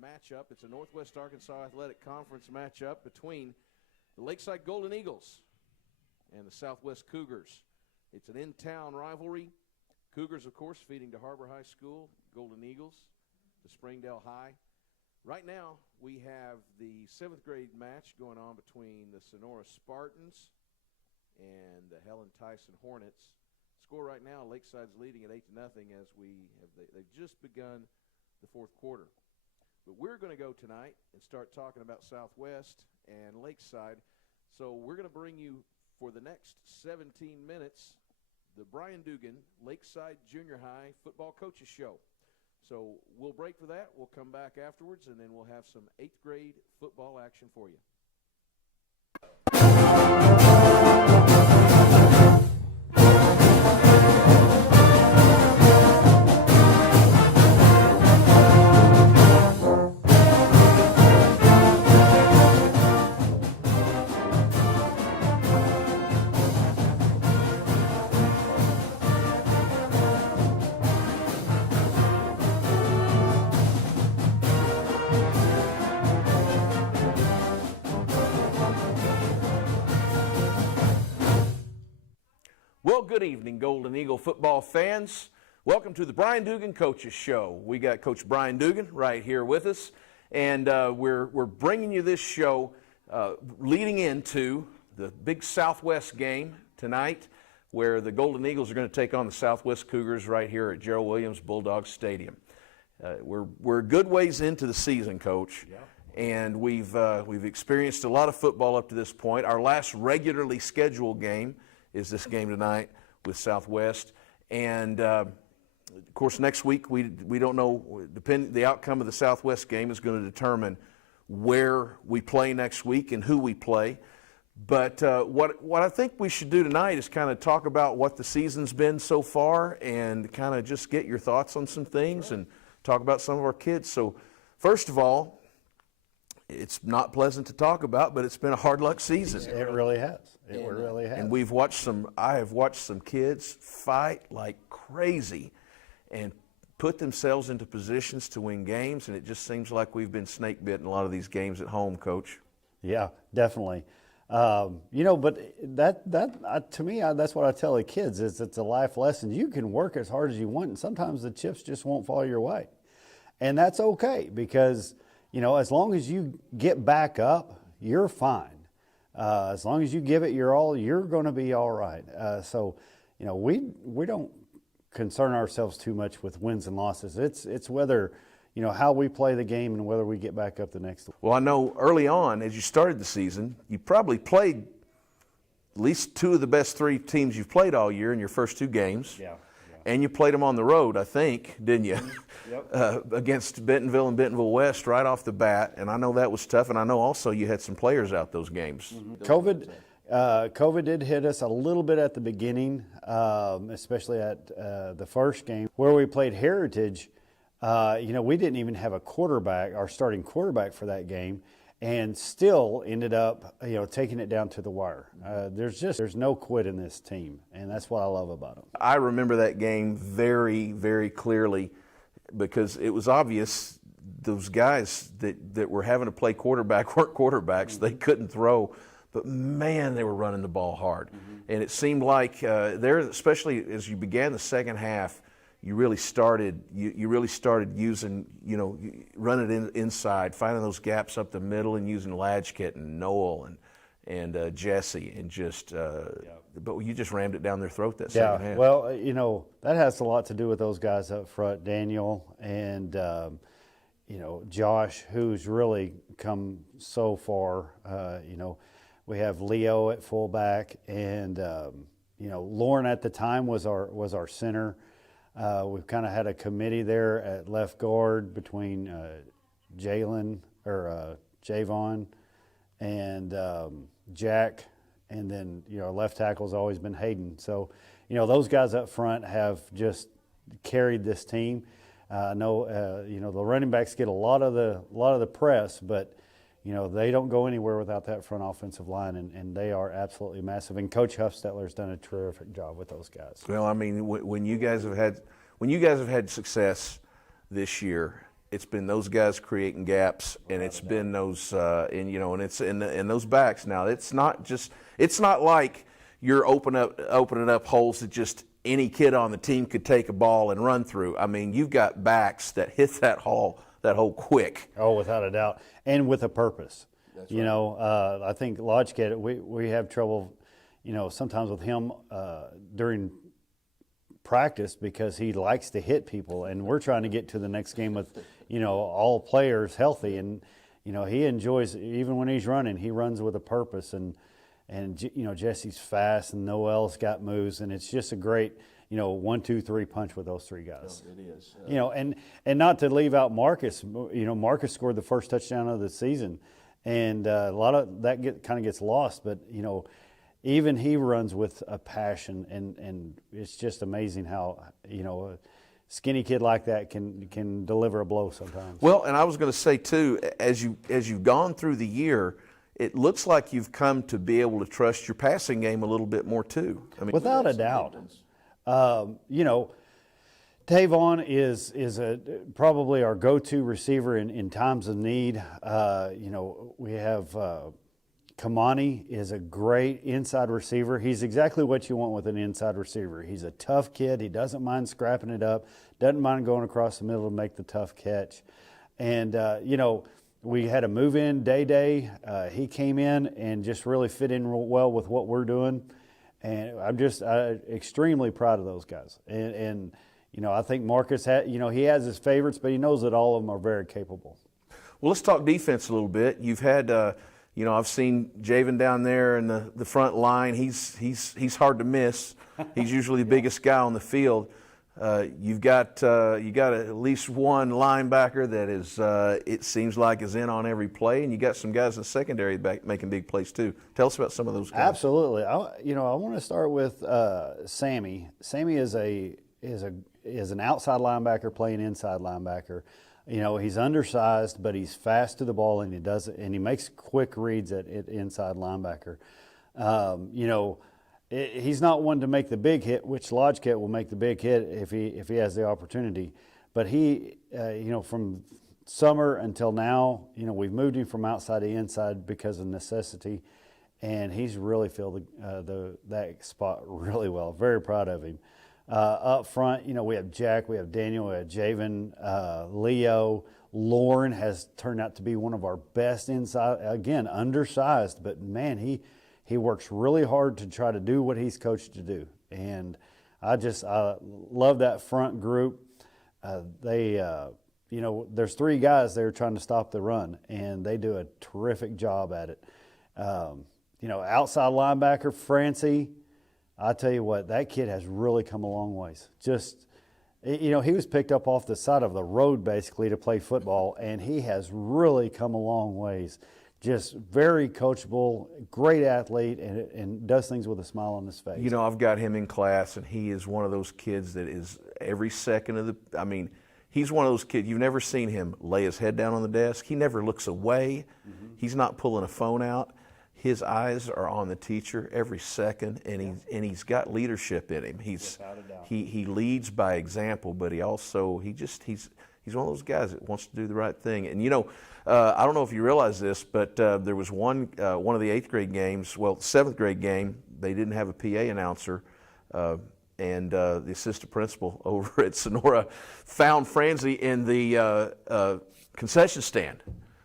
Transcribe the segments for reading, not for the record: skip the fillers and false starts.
matchup. It's a Northwest Arkansas Athletic Conference matchup between the Lakeside Golden Eagles and the Southwest Cougars. It's an in-town rivalry. Cougars, of course, feeding to HAR-BER High School, Golden Eagles to Springdale High. Right now, we have the 7th grade match going on between the Sonora Spartans and the Helen Tyson Hornets. Score right now, Lakeside's leading at 8-0 as they've just begun the 4th quarter. But we're going to go tonight and start talking about Southwest and Lakeside. So we're going to bring you for the next 17 minutes the Brian Dugan Lakeside Junior High Football Coaches Show. So we'll break for that. We'll come back afterwards, and then we'll have some 8th grade football action for you. Well, good evening, Golden Eagle football fans. Welcome to the Brian Dugan Coaches Show. We got Coach Brian Dugan right here with us, and we're bringing you this show leading into the big Southwest game tonight, where the Golden Eagles are going to take on the Southwest Cougars right here at Gerald Williams Bulldog Stadium. We're good ways into the season, Coach. Yeah. And we've experienced a lot of football up to this point. Our last regularly scheduled game is this game tonight with Southwest, and of course next week we don't know. The outcome of the Southwest game is going to determine where we play next week and who we play. But what I think we should do tonight is kind of talk about what the season's been so far and kind of just get your thoughts on some things and talk about some of our kids. So first of all, it's not pleasant to talk about, but it's been a hard luck season. It really has. It really has. And I have watched some kids fight like crazy and put themselves into positions to win games, and it just seems like we've been snake bit in a lot of these games at home, Coach. Yeah, definitely. But to me, that's what I tell the kids is it's a life lesson. You can work as hard as you want, and sometimes the chips just won't fall your way. And that's okay because, as long as you get back up, you're fine. As long as you give it your all, you're going to be all right. We don't concern ourselves too much with wins and losses. It's whether, how we play the game and whether we get back up the next. Well, I know early on, as you started the season, you probably played at least 2 of the best 3 teams you've played all year in your first 2 games. Yeah. And you played them on the road, I think, didn't you? Yep. Against Bentonville and Bentonville West right off the bat, and I know that was tough, and I know also you had some players out those games. Mm-hmm. COVID did hit us a little bit at the beginning, especially at the first game where we played Heritage. We didn't even have a quarterback, our starting quarterback for that game, and still ended up, taking it down to the wire. There's no quit in this team, and that's what I love about them. I remember that game very, very clearly because it was obvious those guys that were having to play quarterback weren't quarterbacks. Mm-hmm. They couldn't throw, but man, they were running the ball hard. Mm-hmm. And it seemed like especially as you began the second half, you really started using, running inside, finding those gaps up the middle and using Ladgkit and Noel and Jesse and just but you just rammed it down their throat that second half. Well, that has a lot to do with those guys up front, Daniel and Josh, who's really come so far. We have Leo at fullback and Lauren at the time was our center. We've kind of had a committee there at left guard between Javon and Jack, and then left tackle's always been Hayden. So those guys up front have just carried this team. I know the running backs get a lot of the press, but they don't go anywhere without that front offensive line, and they are absolutely massive. And Coach Huffstetler's done a terrific job with those guys. Well, I mean, when you guys have had success this year, it's been those guys creating gaps, and it's been those, and it's in those backs. Now it's not like you're opening up holes that just any kid on the team could take a ball and run through. I mean, you've got backs that hit that hole quick. Oh, without a doubt, and with a purpose. That's right. I think Lodge Kid, we have trouble, sometimes with him during practice because he likes to hit people, and we're trying to get to the next game with, all players healthy, and he enjoys, even when he's running, he runs with a purpose, and Jesse's fast, and Noel's got moves, and it's just a great 1, 2, 3 punch with those three guys. It is. And not to leave out Marcus. Marcus scored the first touchdown of the season, and a lot of that kind of gets lost, but even he runs with a passion, and it's just amazing how a skinny kid like that can deliver a blow sometimes. Well, and I was going to say too, as you've gone through the year, it looks like you've come to be able to trust your passing game a little bit more too. I mean, without a doubt, Tavon is probably our go-to receiver in times of need. We have. Kamani is a great inside receiver. He's exactly what you want with an inside receiver. He's a tough kid. He doesn't mind scrapping it up, doesn't mind going across the middle to make the tough catch. And, we had a move-in, Day. He came in and just really fit in real well with what we're doing. And I'm just extremely proud of those guys. And I think Marcus, he has his favorites, but he knows that all of them are very capable. Well, let's talk defense a little bit. You've had I've seen Javen down there in the front line. He's hard to miss. He's usually the biggest guy on the field. You got at least one linebacker that is it seems like is in on every play, and you got some guys in the secondary back making big plays too. Tell us about some of those guys. Absolutely. I want to start with Sammy. Sammy is an outside linebacker playing inside linebacker. He's undersized, but he's fast to the ball, and he makes quick reads at inside linebacker. He's not one to make the big hit, which Lodge Cat will make the big hit if he has the opportunity. But he, from summer until now, we've moved him from outside to inside because of necessity, and he's really filled that spot really well. Very proud of him. Up front, we have Jack, we have Daniel, we have Javen, Leo. Lauren has turned out to be one of our best inside. Again, undersized, but man, he works really hard to try to do what he's coached to do. And I love that front group. There's three guys there trying to stop the run, and they do a terrific job at it. Outside linebacker, Francie. I tell you what, that kid has really come a long ways. He was picked up off the side of the road basically to play football, and he has really come a long ways. Just very coachable, great athlete, and does things with a smile on his face. I've got him in class, and he is one of those kids that is every second of he's one of those kids, you've never seen him lay his head down on the desk. He never looks away. Mm-hmm. He's not pulling a phone out. His eyes are on the teacher every second, and he's got leadership in him. He leads by example, but he's one of those guys that wants to do the right thing. And I don't know if you realize this, but there was one of the 8th grade games, the 7th grade game, they didn't have a PA announcer, and the assistant principal over at Sonora found Francie in the concession stand.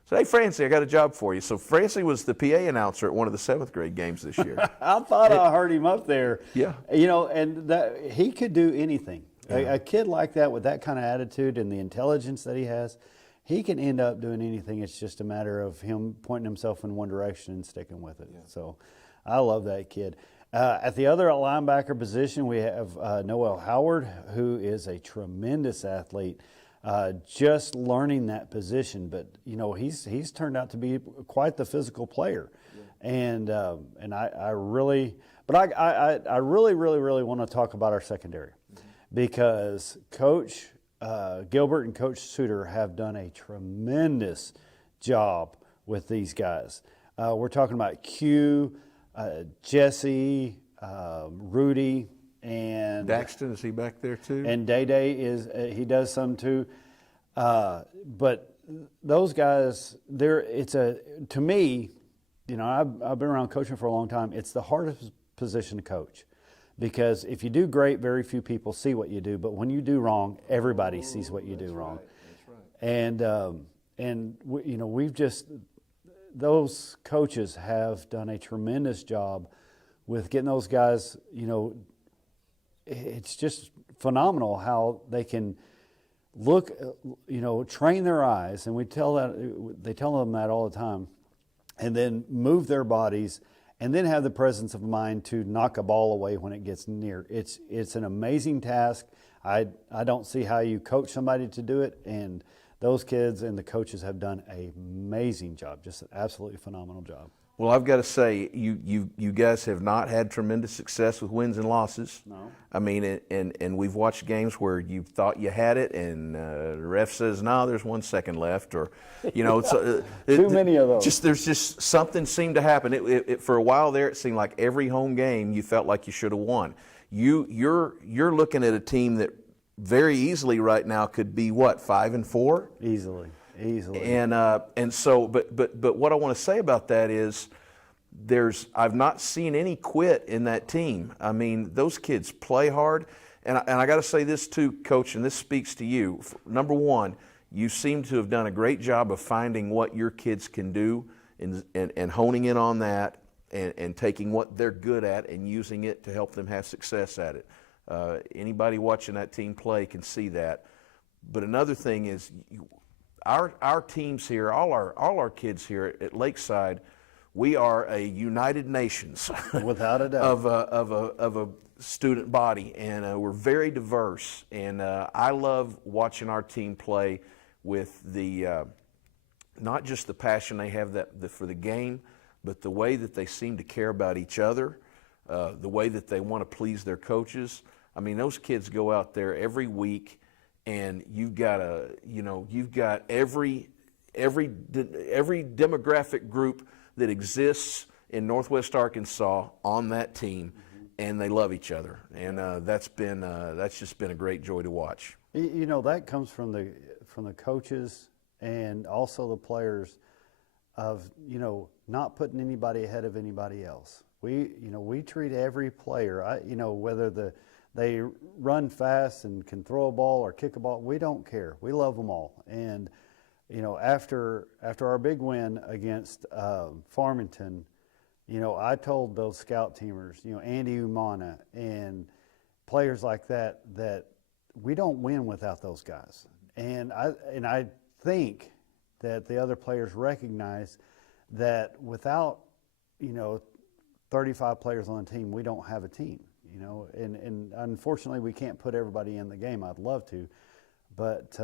So, hey, Francie, I got a job for you. So Francie was the PA announcer at one of the 7th grade games this year. I thought I heard him up there. Yeah. And that he could do anything. Yeah. A kid like that with that kind of attitude and the intelligence that he has, he can end up doing anything. It's just a matter of him pointing himself in one direction and sticking with it. Yeah. So I love that kid. At the other linebacker position, we have Noel Howard, who is a tremendous athlete. Just learning that position, but he's turned out to be quite the physical player, yeah. and I really want to talk about our secondary, mm-hmm. because Coach Gilbert and Coach Suter have done a tremendous job with these guys. We're talking about Q, Jesse, Rudy. And Daxton, is he back there too? And Day he does some too. But those guys, to me, I've been around coaching for a long time. It's the hardest position to coach, because if you do great, very few people see what you do. But when you do wrong, everybody sees what you do wrong. That's right. And those coaches have done a tremendous job with getting those guys. It's just phenomenal how they can look, train their eyes, and they tell them that all the time, and then move their bodies, and then have the presence of mind to knock a ball away when it gets near. It's an amazing task. I don't see how you coach somebody to do it, and those kids and the coaches have done an amazing job, just an absolutely phenomenal job. Well, I've got to say, you guys have not had tremendous success with wins and losses. No. I mean, and we've watched games where you thought you had it, and the ref says, "No, there's 1 second left," or, too many of those. There's just something seemed to happen. For a while there, it seemed like every home game you felt like you should have won. You're looking at a team that very easily right now could be what, 5-4? Easily. And so, but what I want to say about that is, I've not seen any quit in that team. I mean, those kids play hard, and I got to say this too, Coach, and this speaks to you. Number one, you seem to have done a great job of finding what your kids can do and honing in on that, and taking what they're good at and using it to help them have success at it. Anybody watching that team play can see that. But another thing is, our teams here, all our kids here at Lakeside, we are a United Nations, without a doubt, of a student body, and we're very diverse. And I love watching our team play with not just the passion they have for the game, but the way that they seem to care about each other, the way that they want to please their coaches. I mean, those kids go out there every week, and you've got every demographic group that exists in Northwest Arkansas on that team, and they love each other, and that's just been a great joy to watch. That comes from the coaches and also the players of not putting anybody ahead of anybody else. We treat every player, whether they run fast and can throw a ball or kick a ball, we don't care. We love them all. And, after our big win against Farmington, I told those scout teamers, Andy Umana and players like that we don't win without those guys. And I think that the other players recognize that without, 35 players on the team, we don't have a team. And unfortunately we can't put everybody in the game. I'd love to, but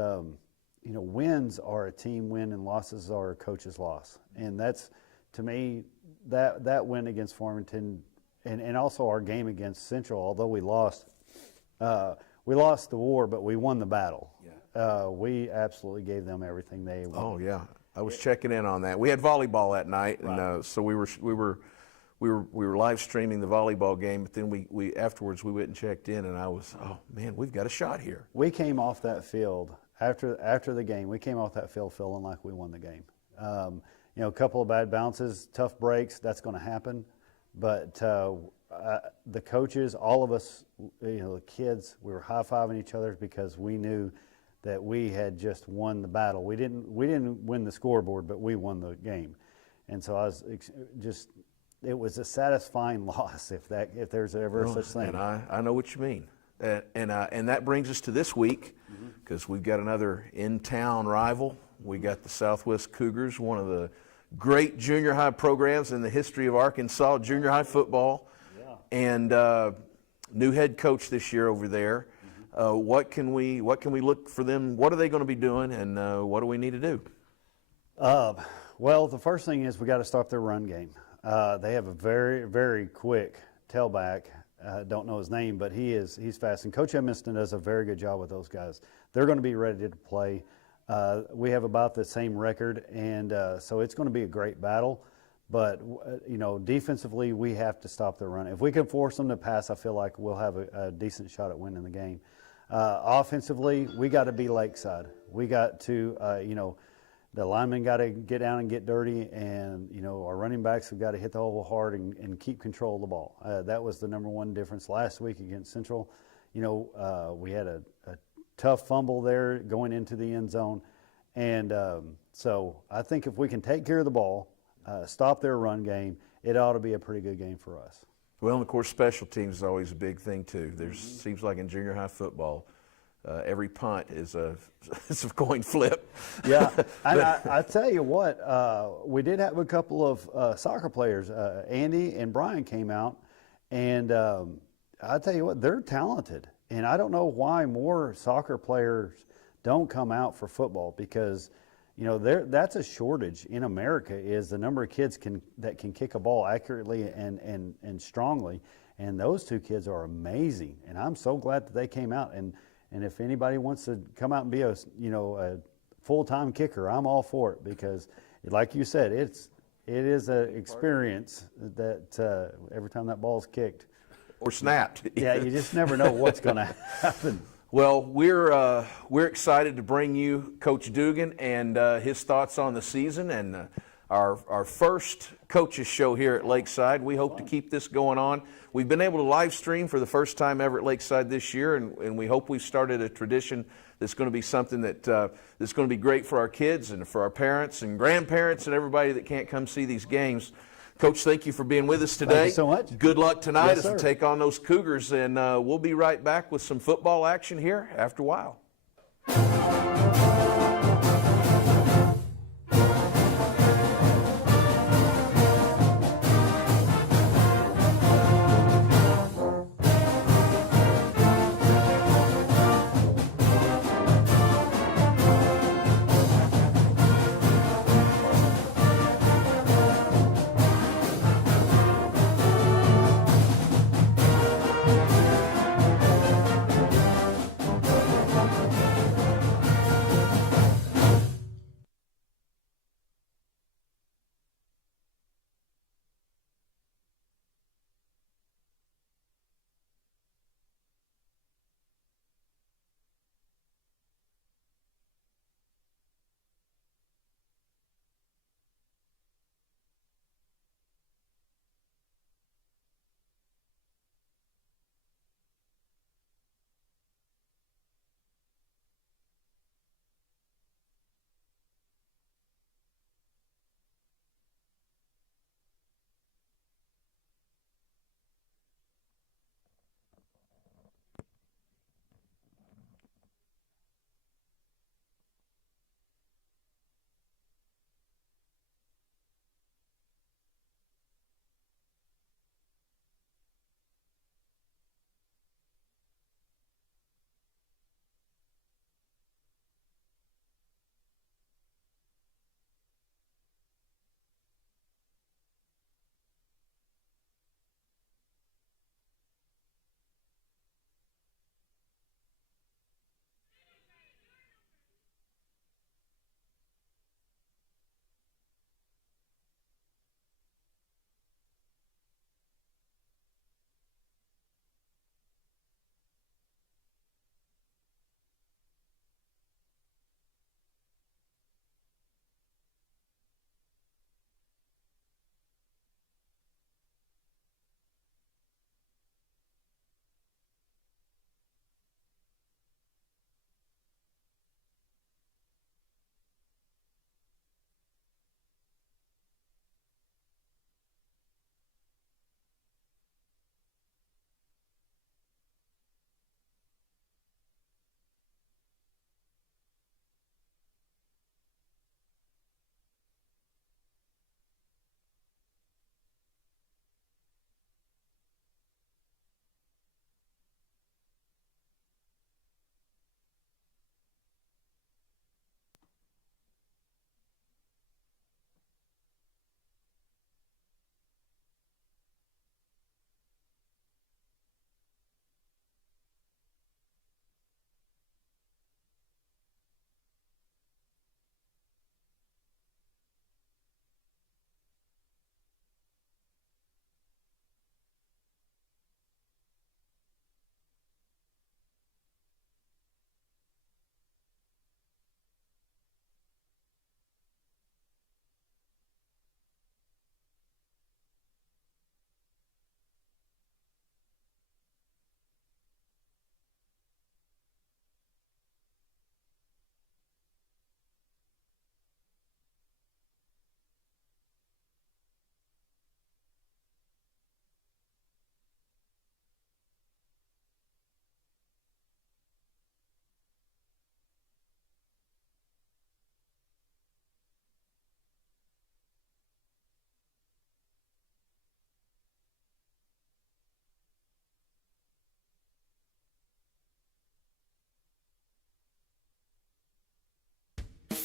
wins are a team win and losses are a coach's loss. And that's, to me, that win against Farmington and also our game against Central, although we lost the war, but we won the battle. Yeah. We absolutely gave them everything they wanted. Oh yeah, I was checking in on that. We had volleyball that night, and so we were live streaming the volleyball game. But then we afterwards we went and checked in, and I was, oh man, we've got a shot here. We came off that field after the game. We came off that field feeling like we won the game. A couple of bad bounces, tough breaks. That's going to happen, but the coaches, all of us, the kids, we were high-fiving each other because we knew that we had just won the battle. We didn't win the scoreboard, but we won the game. And so it was a satisfying loss if there's ever such thing. And I know what you mean. And that brings us to this week, because we've got another in-town rival. We got the Southwest Cougars, one of the great junior high programs in the history of Arkansas junior high football. Yeah. And new head coach this year over there. What can we look for them? What are they going to be doing, and what do we need to do? Well, the first thing is we got to stop their run game. They have a very, very quick tailback. Don't know his name, but he's fast. And Coach Edmiston does a very good job with those guys. They're going to be ready to play. We have about the same record, and so it's going to be a great battle. But, defensively, we have to stop their run. If we can force them to pass, I feel like we'll have a decent shot at winning the game. Offensively, we got to be Lakeside. We got to, the linemen got to get down and get dirty, and our running backs have got to hit the hole hard and keep control of the ball. That was the number one difference last week against Central. We had a tough fumble there going into the end zone, and so I think if we can take care of the ball, stop their run game, it ought to be a pretty good game for us. Well, and of course, special teams is always a big thing too. Seems like in junior high football, every punt is a coin flip. Yeah, and I tell you what, we did have a couple of soccer players. Andy and Brian came out, and I tell you what, they're talented. And I don't know why more soccer players don't come out for football, because that's a shortage in America, is the number of kids that can kick a ball accurately and strongly. And those two kids are amazing, and I'm so glad that they came out. And if anybody wants to come out and be a full-time kicker, I'm all for it, because like you said, it is an experience that every time that ball's kicked or snapped. Yeah, you just never know what's going to happen. Well, we're excited to bring you Coach Dugan and his thoughts on the season, and our first coaches show here at Lakeside. We hope to keep this going on. We've been able to live stream for the first time ever at Lakeside this year, and we hope we've started a tradition that's going to be something that's going to be great for our kids and for our parents and grandparents and everybody that can't come see these games. Coach, thank you for being with us today. Thank you so much. Good luck tonight Yes, as we sir. take on those Cougars, and we'll be right back with some football action here after a while.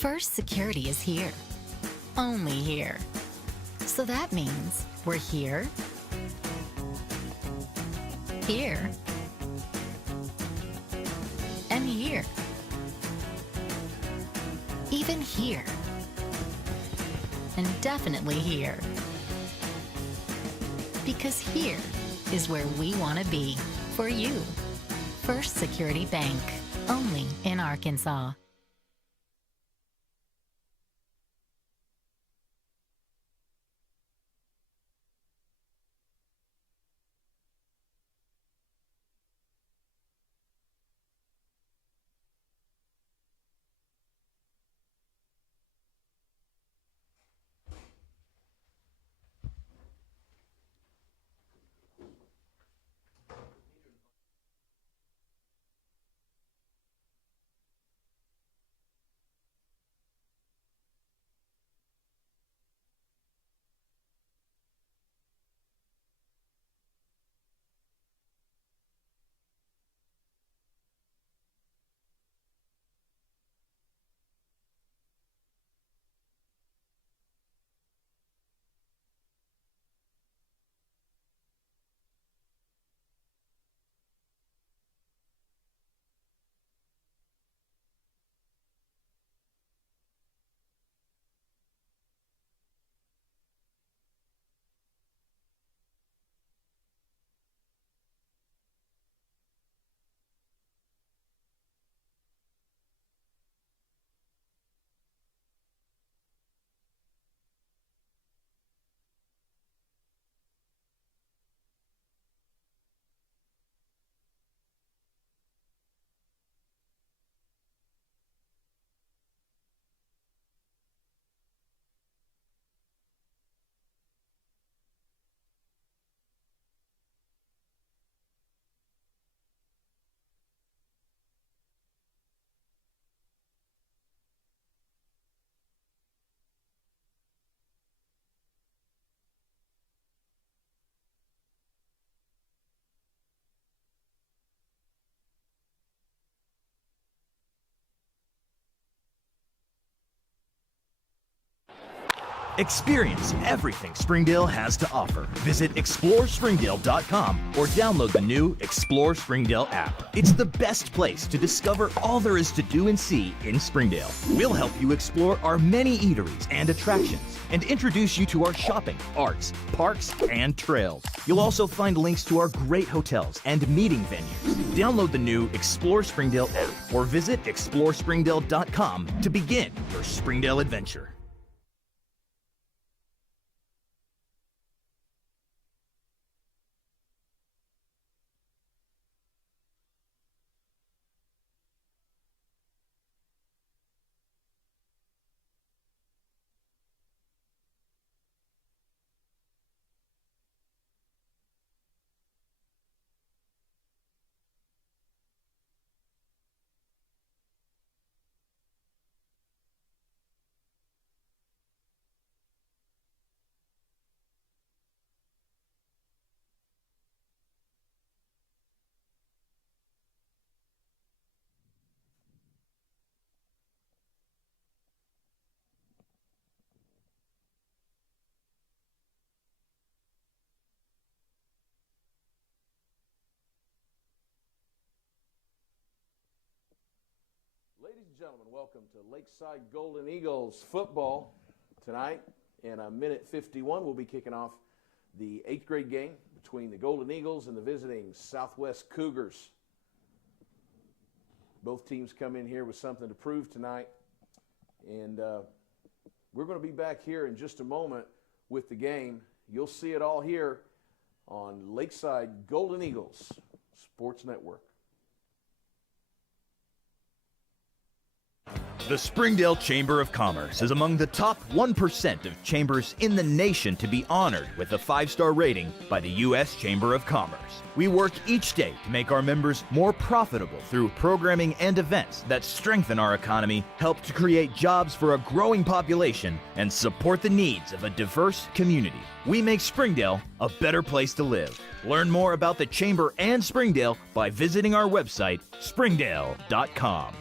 First Security is here. Only here. So that means we're here, here, and here. Even here. And definitely here. Because here is where we want to be for you. First Security Bank, only in Arkansas. Experience everything Springdale has to offer. Visit ExploreSpringdale.com or download the new Explore Springdale app. It's the best place to discover all there is to do and see in Springdale. We'll help you explore our many eateries and attractions and introduce you to our shopping, arts, parks, and trails. You'll also find links to our great hotels and meeting venues. Download the new Explore Springdale app or visit ExploreSpringdale.com to begin your Springdale adventure. Ladies and gentlemen, welcome to Lakeside Golden Eagles football tonight. In a minute 51, we'll be kicking off the 8th grade game between the Golden Eagles and the visiting Southwest Cougars. Both teams come in here with something to prove tonight. And we're going to be back here in just a moment with the game. You'll see it all here on Lakeside Golden Eagles Sports Network. The Springdale Chamber of Commerce is among the top 1% of chambers in the nation to be honored with a 5-star rating by the U.S. Chamber of Commerce. We work each day to make our members more profitable through programming and events that strengthen our economy, help to create jobs for a growing population, and support the needs of a diverse community. We make Springdale a better place to live. Learn more about the Chamber and Springdale by visiting our website, springdale.com.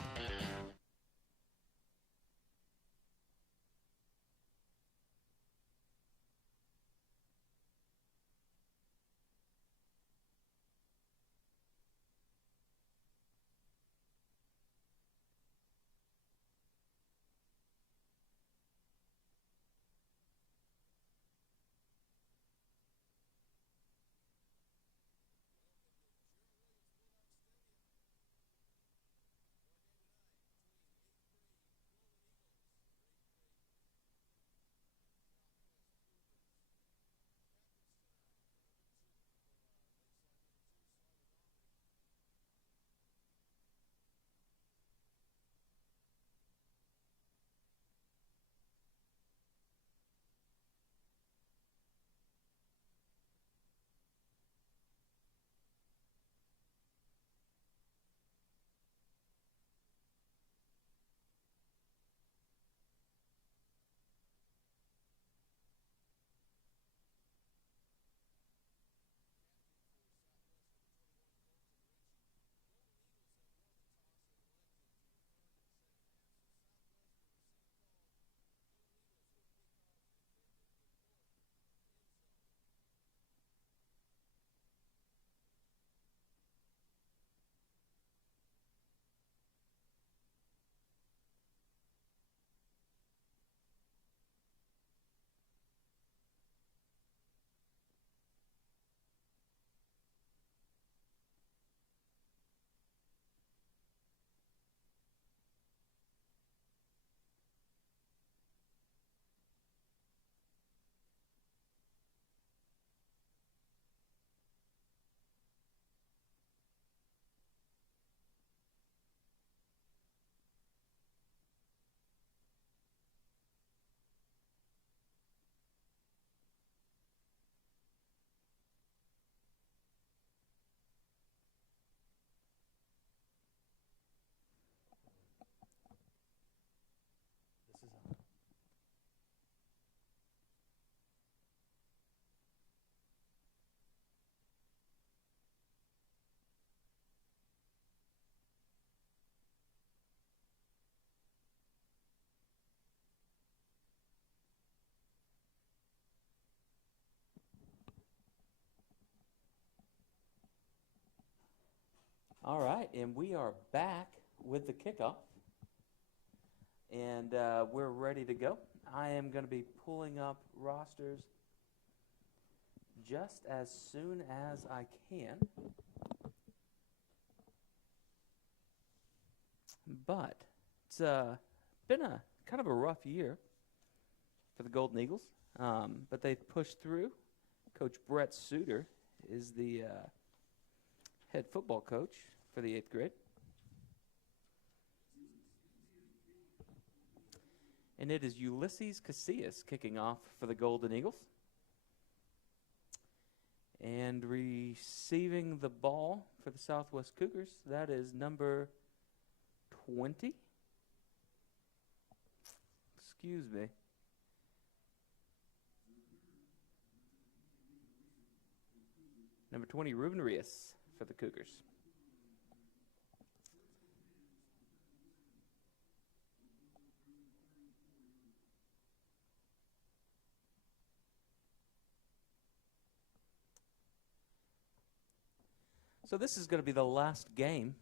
All right, and we are back with the kickoff, and we're ready to go. I am going to be pulling up rosters just as soon as I can. But it's been a kind of a rough year for the Golden Eagles, but they've pushed through. Coach Brett Suter is the head football coach for the 8th grade. And it is Ulysses Casillas kicking off for the Golden Eagles. And receiving the ball for the Southwest Cougars, that is number 20. Excuse me. Number 20, Ruben Rios for the Cougars. So this is going to be the last game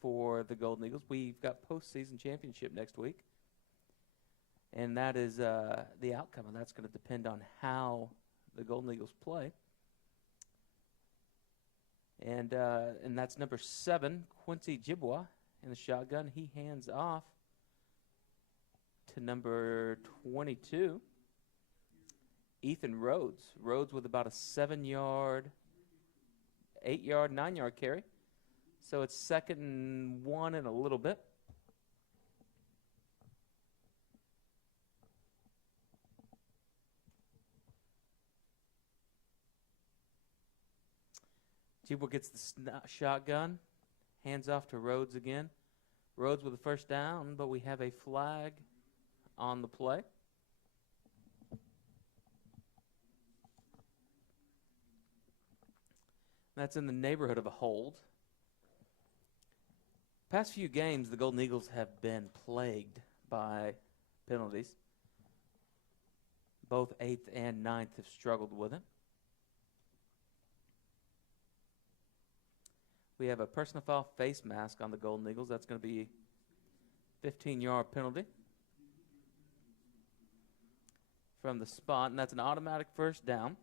for the Golden Eagles. We've got postseason championship next week. And that is the outcome, and that's going to depend on how the Golden Eagles play. And that's number 7, Quincy Jibwa in the shotgun. He hands off to number 22, Ethan Rhodes. Rhodes with about a 7-yard, 8-yard, 9-yard carry. So it's 2nd and 1 in a little bit. Jibwa gets the shotgun, hands off to Rhodes again. Rhodes with the first down, but we have a flag on the play. That's in the neighborhood of a hold. Past few games, the Golden Eagles have been plagued by penalties. Both 8th and 9th have struggled with it. We have a personal foul face mask on the Golden Eagles. That's going to be a 15-yard penalty from the spot, and that's an automatic first down.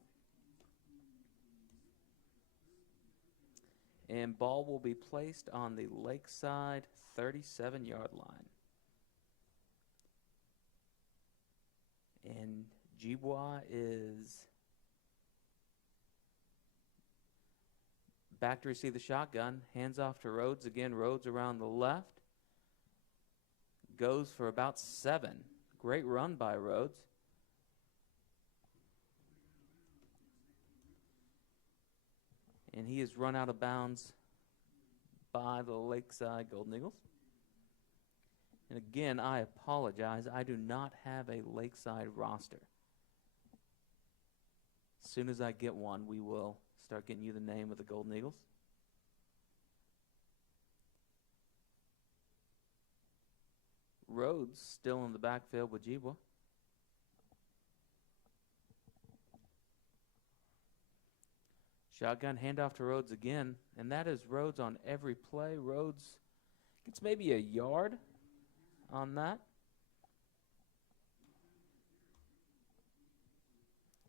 And ball will be placed on the Lakeside 37-yard line. And Jibwa is back to receive the shotgun. Hands off to Rhodes again. Rhodes around the left. Goes for about 7. Great run by Rhodes. And he is run out of bounds by the Lakeside Golden Eagles. And again, I apologize. I do not have a Lakeside roster. As soon as I get one, we will start getting you the name of the Golden Eagles. Rhodes still in the backfield with Jibwa. Shotgun handoff to Rhodes again, and that is Rhodes on every play. Rhodes gets maybe a yard on that.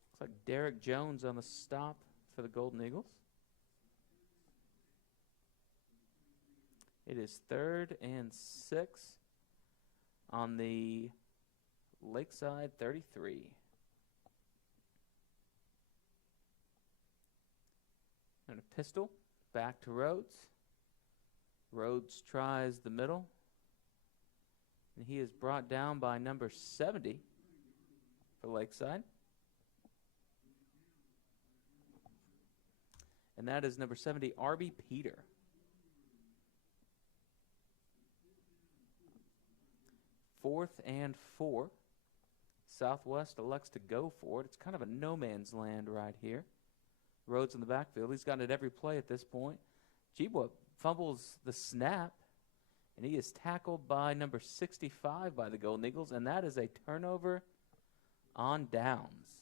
Looks like Derek Jones on the stop for the Golden Eagles. It is 3rd and 6 on the Lakeside 33. And a pistol, back to Rhodes. Rhodes tries the middle. And he is brought down by number 70 for Lakeside. And that is number 70, HAR-BER. Fourth and 4. Southwest elects to go for it. It's kind of a no man's land right here. Rhodes in the backfield. He's gotten it every play at this point. Jibwa fumbles the snap, and he is tackled by number 65 by the Golden Eagles, and that is a turnover on downs.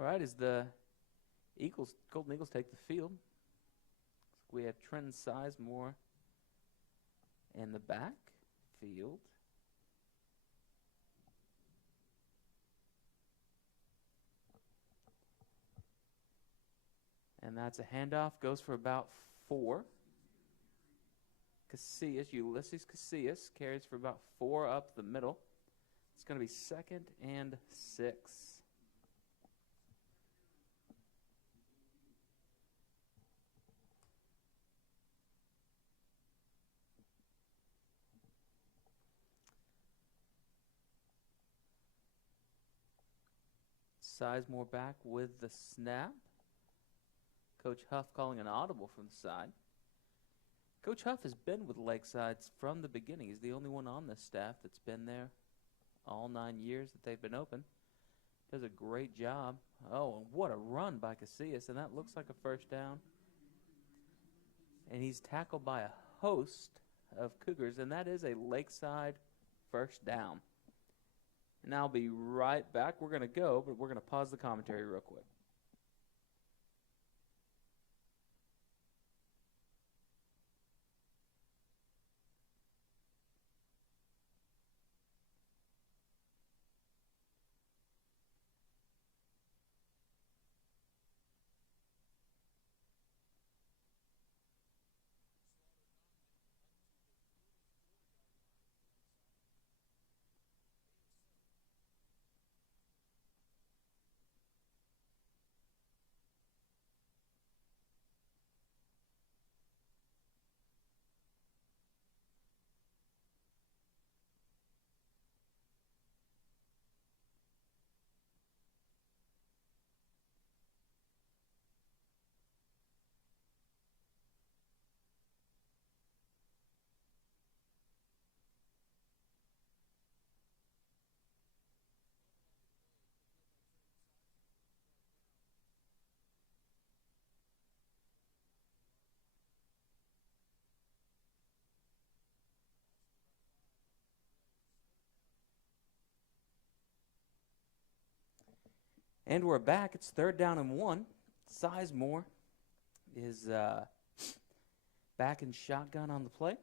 All right, as the Golden Eagles take the field, we have Trenton Sizemore in the backfield. And that's a handoff, goes for about 4. Ulysses Casillas carries for about 4 up the middle. It's going to be 2nd and 6. Sizemore back with the snap. Coach Huff calling an audible from the side. Coach Huff has been with Lakeside from the beginning. He's the only one on this staff that's been there all 9 years that they've been open. Does a great job. Oh, and what a run by Casillas, and that looks like a first down. And he's tackled by a host of Cougars, and that is a Lakeside first down. And I'll be right back. We're going to go, but we're going to pause the commentary real quick. And we're back. It's 3rd down and 1. Sizemore is back in shotgun on the play.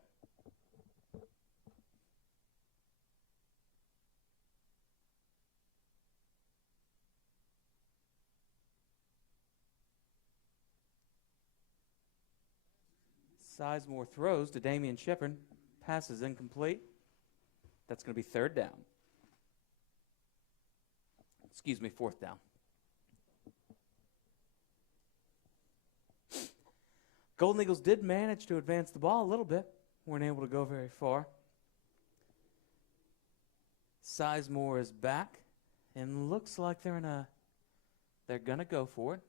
Sizemore throws to Damian Shepard. Pass is incomplete. That's going to be 3rd down. 4th down. Golden Eagles did manage to advance the ball a little bit. Weren't able to go very far. Sizemore is back, and looks like they're going to go for it.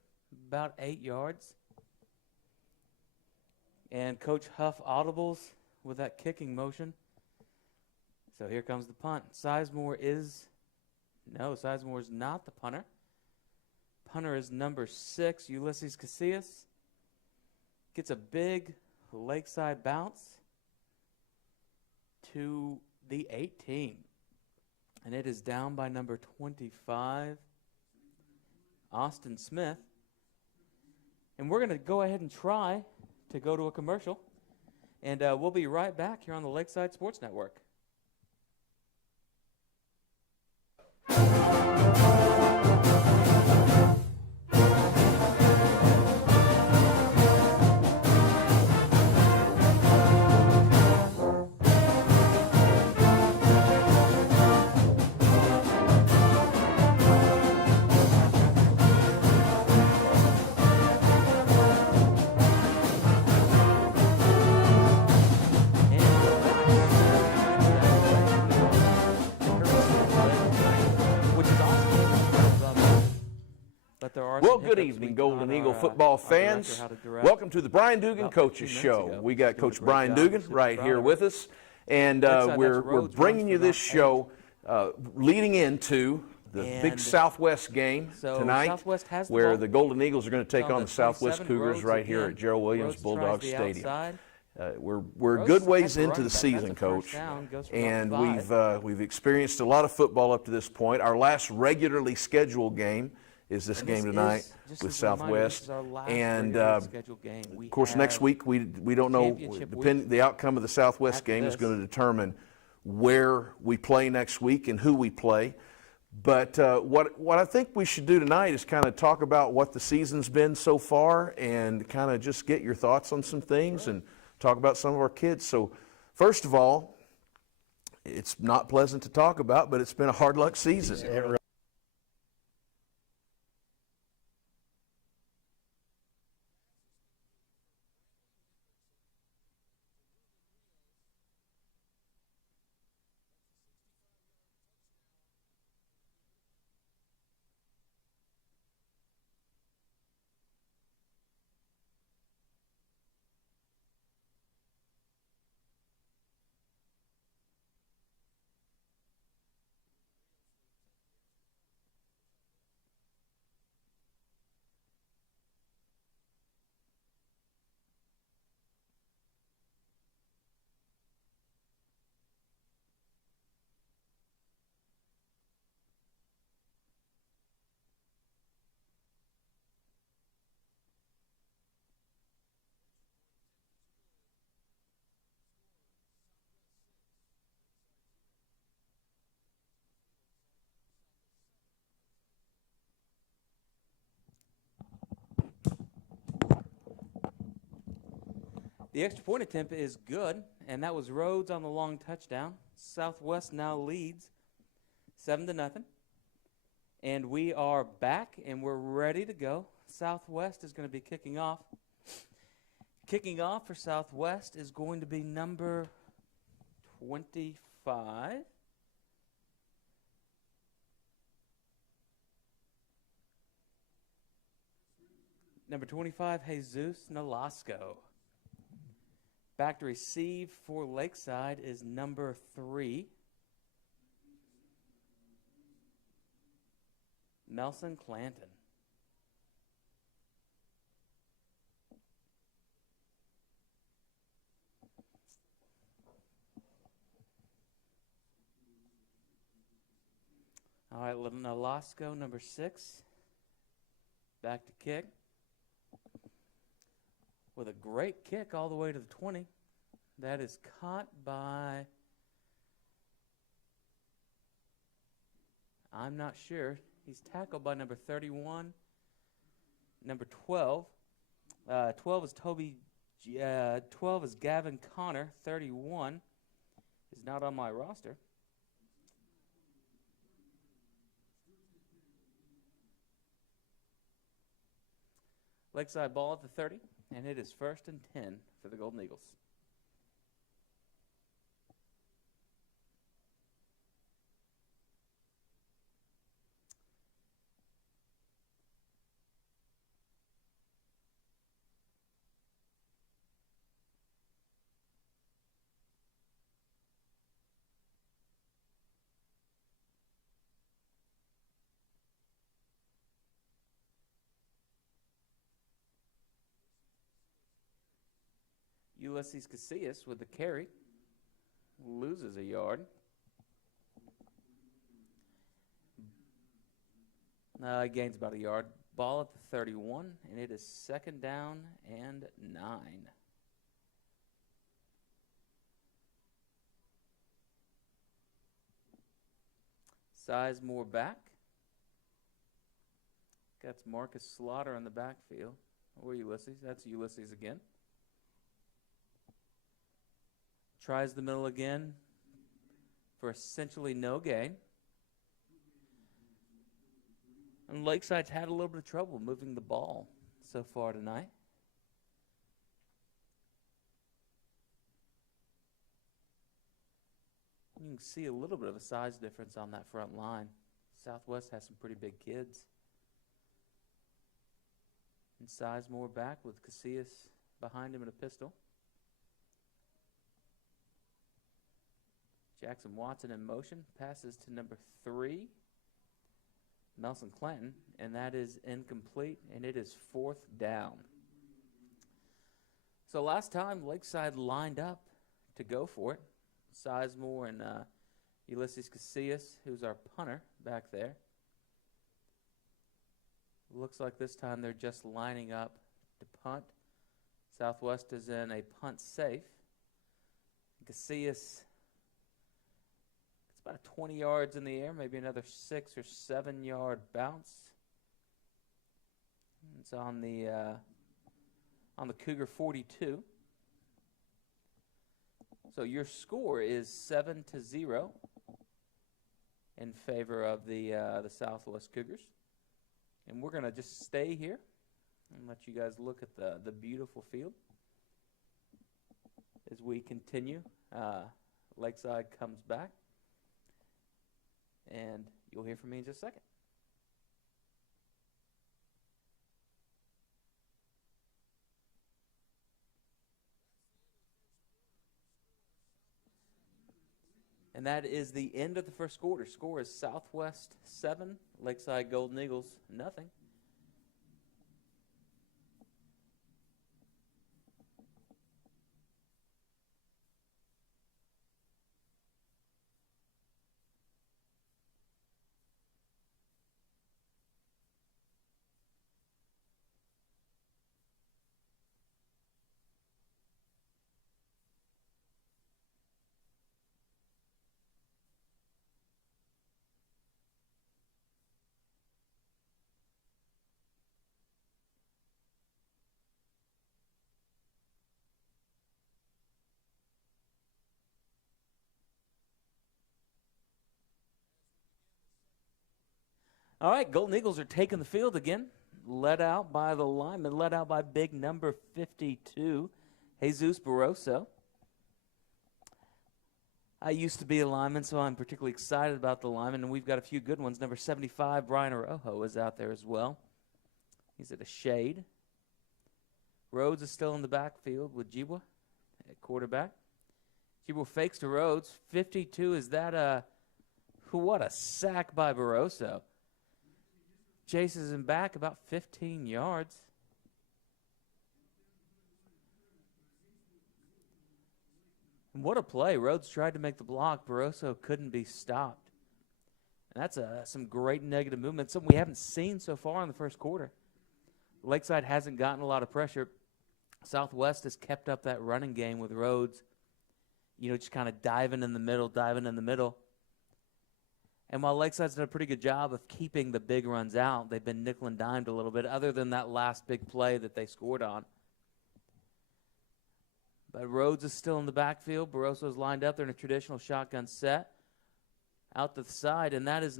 About 8 yards. And Coach Huff audibles with that kicking motion. So here comes the punt. Sizemore is not the punter. Punter is number 6, Ulysses Casillas. Gets a big Lakeside bounce to the 18. And it is down by number 25, Austin Smith. And we're going to go ahead and try to go to a commercial. And we'll be right back here on the Lakeside Sports Network. Well, good evening, Golden Eagle football fans. Welcome to the Brian Dugan Coaches Show. We got Coach Brian Dugan right here with us, and we're bringing you this show leading into the big Southwest game tonight, where the Golden Eagles are going to take on the Southwest Cougars right here at Gerald Williams Bulldog Stadium. We're a good ways into the season, Coach, and we've experienced a lot of football up to this point. Our last regularly scheduled game is this And game this tonight is, just with as a reminder, Southwest. this is our last And regularly scheduled game. of course, next have week we don't know. championship week The outcome of the Southwest after game is this. going to determine where we play next week and who we play. But what I think we should do tonight is kind of talk about what the season's been so far and kind of just get your thoughts on some things and talk about some of our kids. So first of all, it's not pleasant to talk about, but it's been a hard luck season. The extra point attempt is good, and that was Rhodes on the long touchdown. Southwest now leads 7-0. And we are back, and we're ready to go. Southwest is going to be kicking off. Kicking off for Southwest is going to be number 25. Number 25, Jesus Nolasco. Back to receive for Lakeside is number 3, Nelson Clanton. All right, Nolasco, number 6, back to kick. With a great kick all the way to the 20. That is caught by, I'm not sure. He's tackled by number 31, number 12. 12 is 12 is Gavin Connor. 31 is not on my roster. Lakeside ball at the 30. And it is 1st and 10 for the Golden Eagles. Ulysses Casillas with the carry. Loses a yard. Gains about a yard. Ball at the 31, and it is 2nd down and 9. Sizemore back. Got Marcus Slaughter on the backfield. Or Ulysses. That's Ulysses again. Tries the middle again for essentially no gain. And Lakeside's had a little bit of trouble moving the ball so far tonight. You can see a little bit of a size difference on that front line. Southwest has some pretty big kids. And Sizemore back with Casillas behind him in a pistol. Jackson Watson in motion, passes to number 3, Nelson Clanton, and that is incomplete, and it is 4th down. So last time, Lakeside lined up to go for it. Sizemore and Ulysses Casillas, who's our punter back there. Looks like this time they're just lining up to punt. Southwest is in a punt safe. Casillas, it's about 20 yards in the air, maybe another 6 or 7 yard bounce. It's on the Cougar 42. So your score is 7-0 in favor of the Southwest Cougars. And we're going to just stay here and let you guys look at the beautiful field as we continue. Lakeside comes back, and you'll hear from me in just a second. And that is the end of the first quarter. Score is Southwest 7, Lakeside Golden Eagles nothing. All right, Golden Eagles are taking the field again, led out by the lineman, led out by big number 52, Jesus Barroso. I used to be a lineman, so I'm particularly excited about the lineman, and we've got a few good ones. Number 75, Brian Arojo, is out there as well. He's at a shade. Rhodes is still in the backfield with Jibwa at quarterback. Jibwa fakes to Rhodes. 52, is that a – what a sack by Barroso. Chases him back about 15 yards. And what a play. Rhodes tried to make the block. Barroso couldn't be stopped. And that's some great negative movement, something we haven't seen so far in the first quarter. Lakeside hasn't gotten a lot of pressure. Southwest has kept up that running game with Rhodes, just kind of diving in the middle. And while Lakeside's done a pretty good job of keeping the big runs out, they've been nickel and dimed a little bit, other than that last big play that they scored on. But Rhodes is still in the backfield. Barroso's lined up. They're in a traditional shotgun set. Out to the side, and that is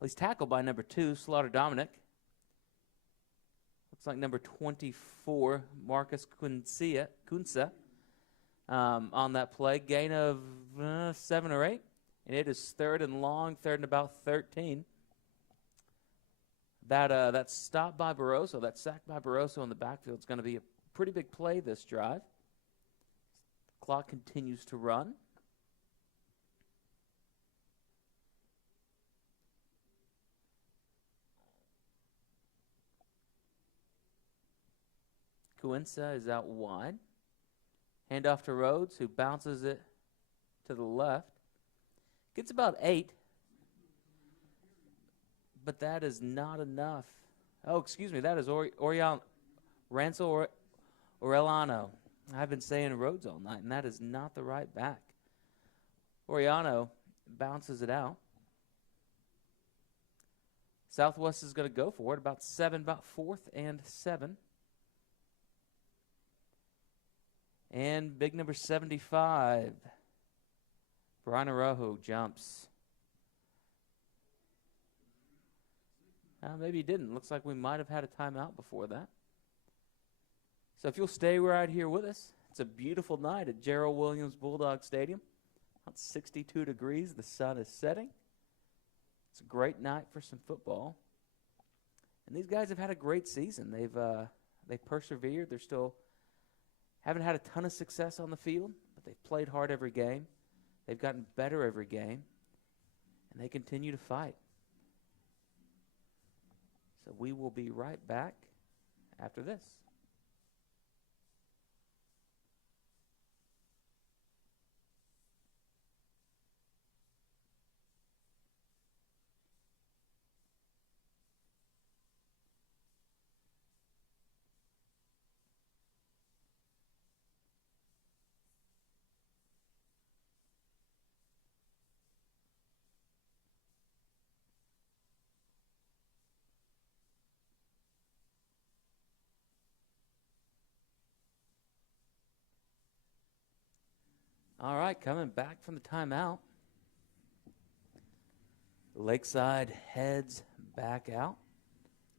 he's tackled by number 2, Slaughter Dominic. Looks like number 24, Marcus Kunsa. On that play, gain of 7 or 8, and it is third and long, third and about 13. That stop by Barroso, that sack by Barroso in the backfield is going to be a pretty big play this drive. Clock continues to run. Kunsa is out wide. Handoff to Rhodes, who bounces it to the left. Gets about 8. But that is not enough. Oh, excuse me, that is Rancel Orellano. I've been saying Rhodes all night, and that is not the right back. Orellano bounces it out. Southwest is going to go for it, about 4th and 7. And big number 75, Brian Arojo jumps. Maybe he didn't. Looks like we might have had a timeout before that. So if you'll stay right here with us, it's a beautiful night at Gerald Williams Bulldog Stadium. About 62 degrees. The sun is setting. It's a great night for some football. And these guys have had a great season. They've persevered. They're still haven't had a ton of success on the field, but they've played hard every game. They've gotten better every game, and they continue to fight. So we will be right back after this. All right, coming back from the timeout. Lakeside heads back out,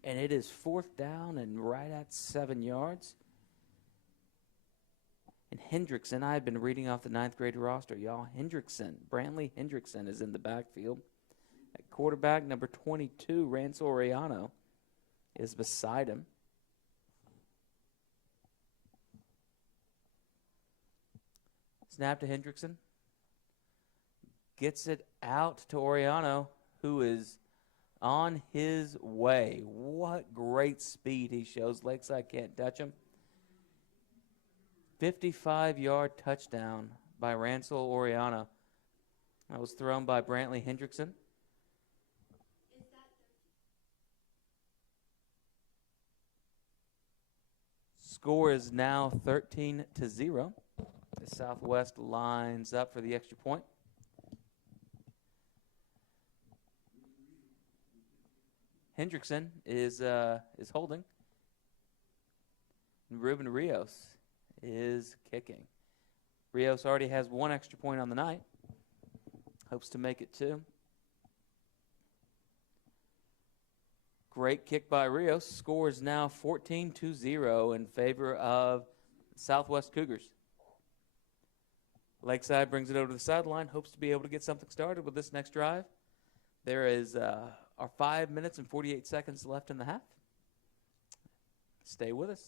and it is 4th down and right at 7 yards. And Hendrickson, I had been reading off the 9th grade roster, y'all. Brantley Hendrickson is in the backfield. At quarterback, number 22, Rance Oriano, is beside him. Snap to Hendrickson. Gets it out to Oriano, who is on his way. What great speed he shows. Lakeside can't touch him. 55-yard touchdown by Ransel Oriano. That was thrown by Brantley Hendrickson. Score is now 13-0. The Southwest lines up for the extra point. Hendrickson is holding. And Ruben Rios is kicking. Rios already has 1 extra point on the night. Hopes to make it 2. Great kick by Rios. Score is now 14-0 in favor of Southwest Cougars. Lakeside brings it over to the sideline. Hopes to be able to get something started with this next drive. There is our 5 minutes and 48 seconds left in the half. Stay with us.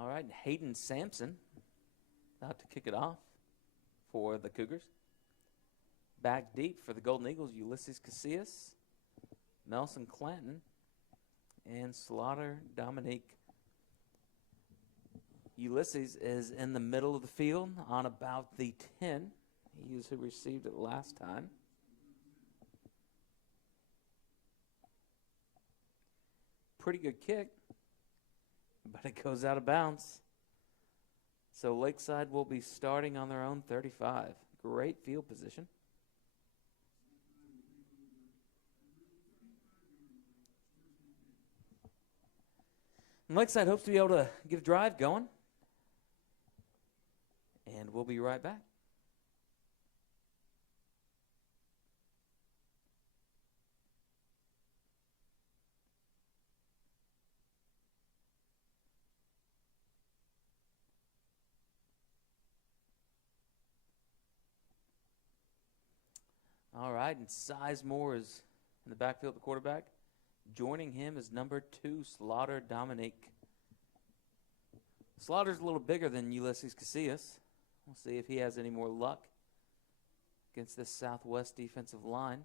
All right, Hayden Sampson about to kick it off for the Cougars. Back deep for the Golden Eagles, Ulysses Casillas, Nelson Clanton, and Slaughter Dominique. Ulysses is in the middle of the field on about the 10. He is who received it last time. Pretty good kick, but it goes out of bounds. So Lakeside will be starting on their own 35. Great field position. And Lakeside hopes to be able to get a drive going. And we'll be right back. All right, and Sizemore is in the backfield, the quarterback. Joining him is number 2, Slaughter Dominique. Slaughter's a little bigger than Ulysses Casillas. We'll see if he has any more luck against this Southwest defensive line.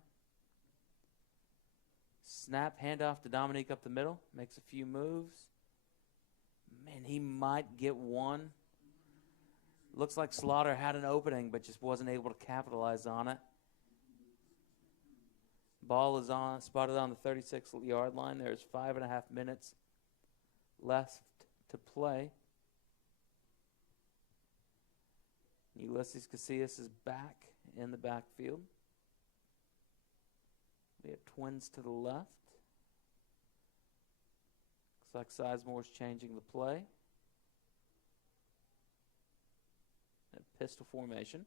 Snap, handoff to Dominique up the middle. Makes a few moves. Man, he might get one. Looks like Slaughter had an opening, but just wasn't able to capitalize on it. Ball is spotted on the 36-yard line. There's 5.5 minutes left to play. Ulysses Casillas is back in the backfield. We have twins to the left. Looks like Sizemore's changing the play. A pistol formation.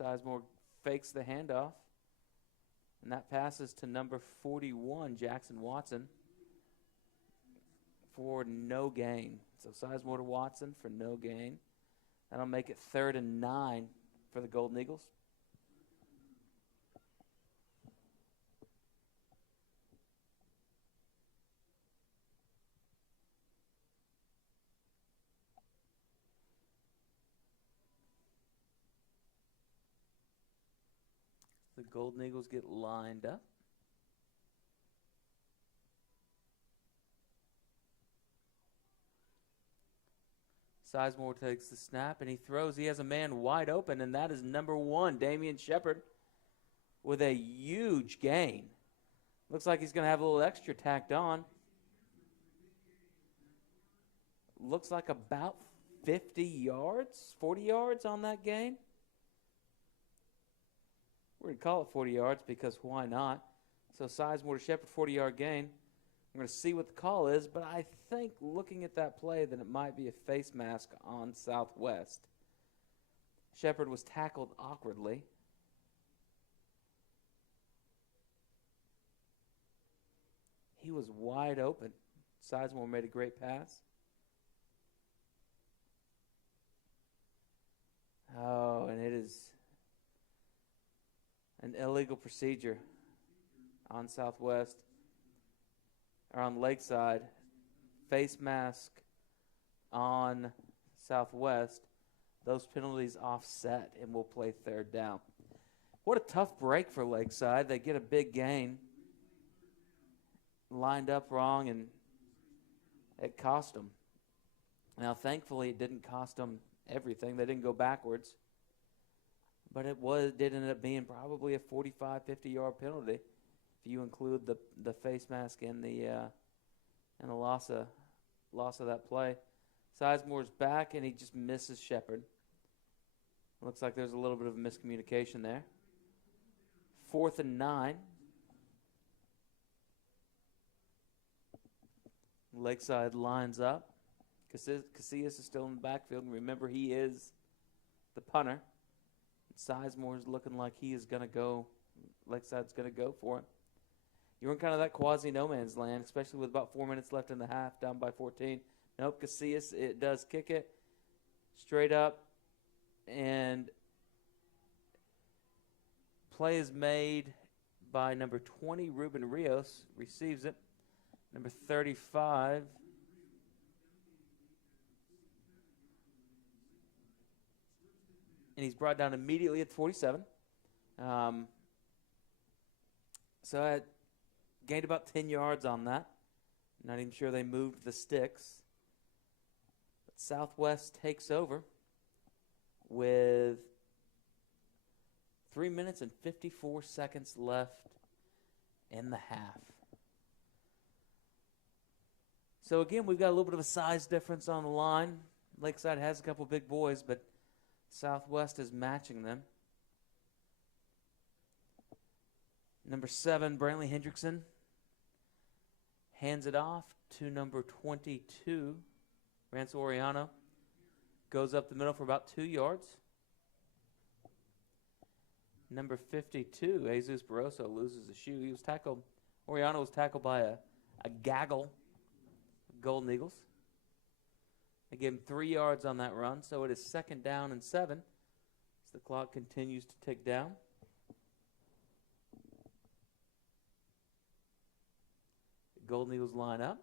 Sizemore fakes the handoff. And that passes to number 41, Jackson Watson, for no gain. So Sizemore to Watson for no gain. That'll make it 3rd and 9 for the Golden Eagles. The Golden Eagles get lined up. Sizemore takes the snap, and he throws. He has a man wide open, and that is number 1, Damian Shepard, with a huge gain. Looks like he's going to have a little extra tacked on. Looks like about 50 yards, 40 yards on that gain. We're going to call it 40 yards because why not? So Sizemore to Shepard, 40-yard gain. I'm going to see what the call is, but I think looking at that play that it might be a face mask on Southwest. Shepard was tackled awkwardly. He was wide open. Sizemore made a great pass. Oh, and it is an illegal procedure on Southwest, or on Lakeside. Face mask on Southwest. Those penalties offset, and we'll play third down. What a tough break for Lakeside. They get a big gain. Lined up wrong, and it cost them. Now, thankfully, it didn't cost them everything. They didn't go backwards. But it did end up being probably a 45, 50-yard penalty if you include the face mask and the loss of that play. Sizemore's back, and he just misses Shepard. Looks like there's a little bit of miscommunication there. 4th and 9. Lakeside lines up. Casillas is still in the backfield. And remember, he is the punter. Sizemore's looking like he is going to go. Lakeside's going to go for it. You're in kind of that quasi-no man's land, especially with about 4 minutes left in the half, down by 14. Nope, Casillas, it does kick it straight up. And play is made by number 20, Ruben Rios. Receives it. Number 35. And he's brought down immediately at 47. So I gained about 10 yards on that. Not even sure they moved the sticks. But Southwest takes over with 3 minutes and 54 seconds left in the half. So again, we've got a little bit of a size difference on the line. Lakeside has a couple big boys, but Southwest is matching them. Number 7, Brantley Hendrickson, hands it off to number 22, Rance Oriano. Goes up the middle for about 2 yards. Number 52, Jesus Barroso, loses a shoe. He was tackled. Oriano was tackled by a gaggle of Golden Eagles. They gave him 3 yards on that run, so it is 2nd down and 7 as the clock continues to tick down. The Golden Eagles line up.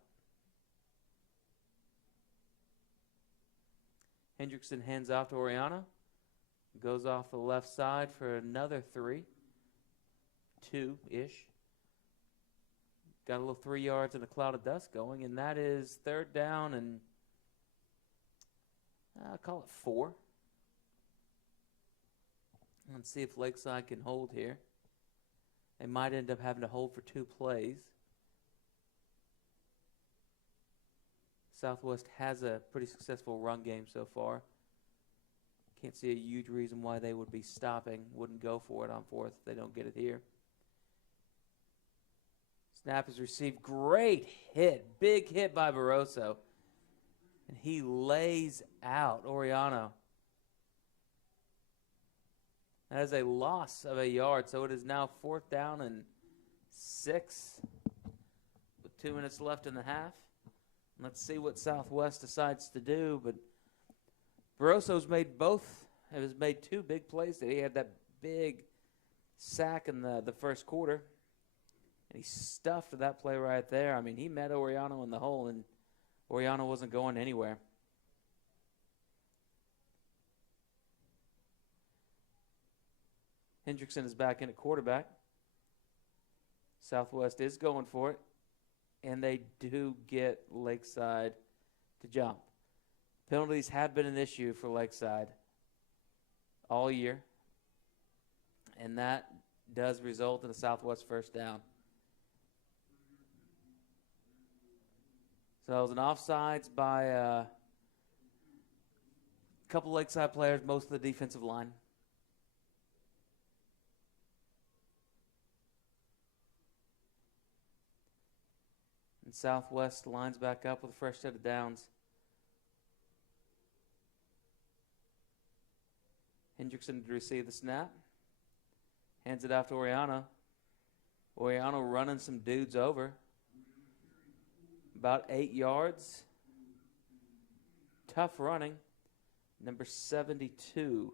Hendrickson hands off to Oriana. Goes off the left side for another 3. 2-ish. Got a little 3 yards and a cloud of dust going, and that is 3rd down and I'll call it 4. Let's see if Lakeside can hold here. They might end up having to hold for 2 plays. Southwest has a pretty successful run game so far. Can't see a huge reason why they would be stopping. Wouldn't go for it on 4th if they don't get it here. Snap is received. Great hit. Big hit by Barroso. And he lays out Oriano. That is a loss of a yard, so it is now 4th down and 6 with 2 minutes left in the half. Let's see what Southwest decides to do, but Barroso's has made 2 big plays today. He had that big sack in the first quarter, and he stuffed that play right there. I mean, he met Oriano in the hole, and Oriano wasn't going anywhere. Hendrickson is back in at quarterback. Southwest is going for it, and they do get Lakeside to jump. Penalties have been an issue for Lakeside all year, and that does result in a Southwest first down. So it was an offsides by a couple Lakeside players, most of the defensive line. And Southwest lines back up with a fresh set of downs. Hendrickson to receive the snap. Hands it off to Oriano. Oriano running some dudes over. About 8 yards. Tough running. Number 72,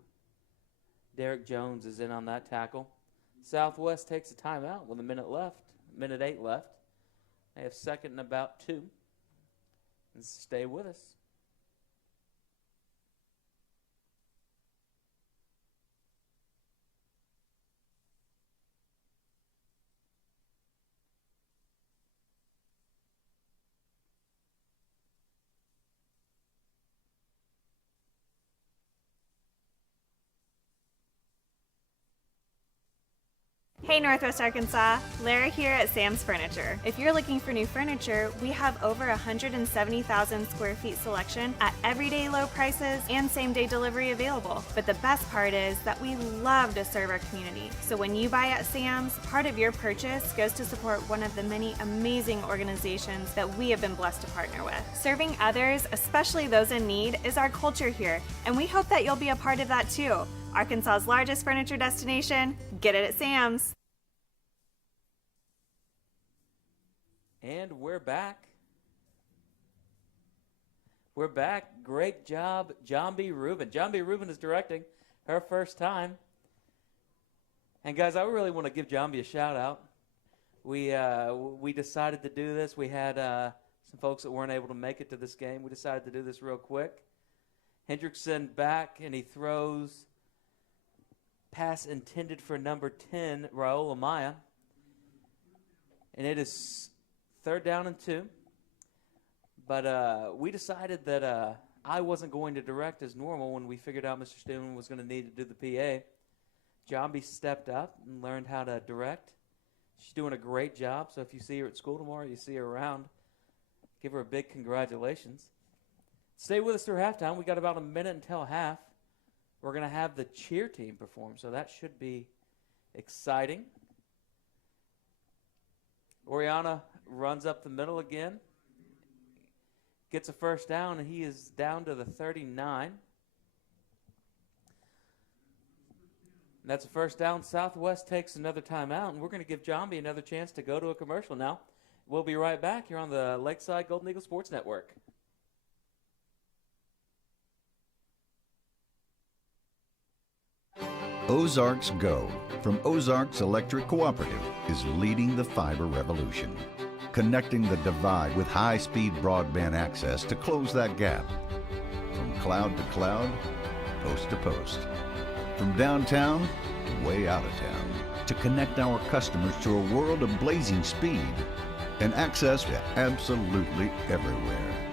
Derek Jones, is in on that tackle. Southwest takes a timeout with a minute left, minute 8 left. They have second and about 2. And stay with us. Hey Northwest Arkansas, Lara here at Sam's Furniture. If you're looking for new furniture, we have over 170,000 square feet selection at everyday low prices and same-day delivery available. But the best part is that we love to serve our community. So when you buy at Sam's, part of your purchase goes to support one of the many amazing organizations that we have been blessed to partner with. Serving others, especially those in need, is our culture here, and we hope that you'll be a part of that too. Arkansas's largest furniture destination, get it at Sam's. And we're back. We're back. Great job, John B. Rubin. John B. Rubin is directing her first time. And guys, I really want to give John B. a shout out. We decided to do this. We had some folks that weren't able to make it to this game. We decided to do this real quick. Hendrickson back, and he throws pass intended for number 10, Raul Amaya. And it is 3rd down and 2. But we decided that I wasn't going to direct as normal when we figured out Mr. Stewman was going to need to do the PA. John B. stepped up and learned how to direct. She's doing a great job, so if you see her at school tomorrow, you see her around, give her a big congratulations. Stay with us through halftime. We got about a minute until half. We're going to have the cheer team perform, so that should be exciting. Oriana runs up the middle again, gets a first down, and he is down to the 39. And that's a first down. Southwest takes another timeout, and we're going to give John B. another chance to go to a commercial now. We'll be right back here on the Lakeside Golden Eagle Sports Network. Ozarks Go from Ozarks Electric Cooperative is leading the fiber revolution, connecting the divide with high-speed broadband access to close that gap. From cloud to cloud, post to post. From downtown to way out of town, to connect our customers to a world of blazing speed and access to absolutely everywhere.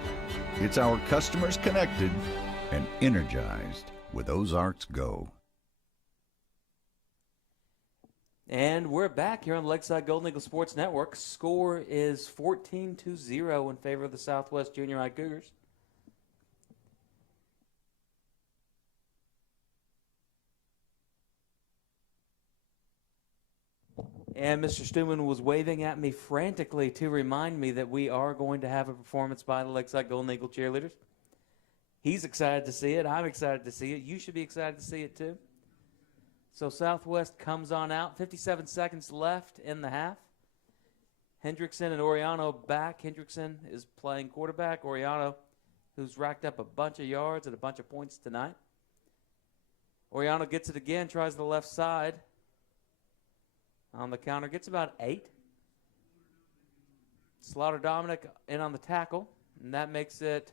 It's our customers connected and energized with Ozarks Go. And we're back here on the Lakeside Golden Eagle Sports Network. Score is 14-0 in favor of the Southwest Junior High Cougars. And Mr. Stewman was waving at me frantically to remind me that we are going to have a performance by the Lakeside Golden Eagle cheerleaders. He's excited to see it. I'm excited to see it. You should be excited to see it too. So Southwest comes on out. 57 seconds left in the half. Hendrickson and Oriano back. Hendrickson is playing quarterback. Oriano, who's racked up a bunch of yards and a bunch of points tonight. Oriano gets it again, tries the left side. On the counter, gets about 8. Slaughter Dominic in on the tackle, and that makes it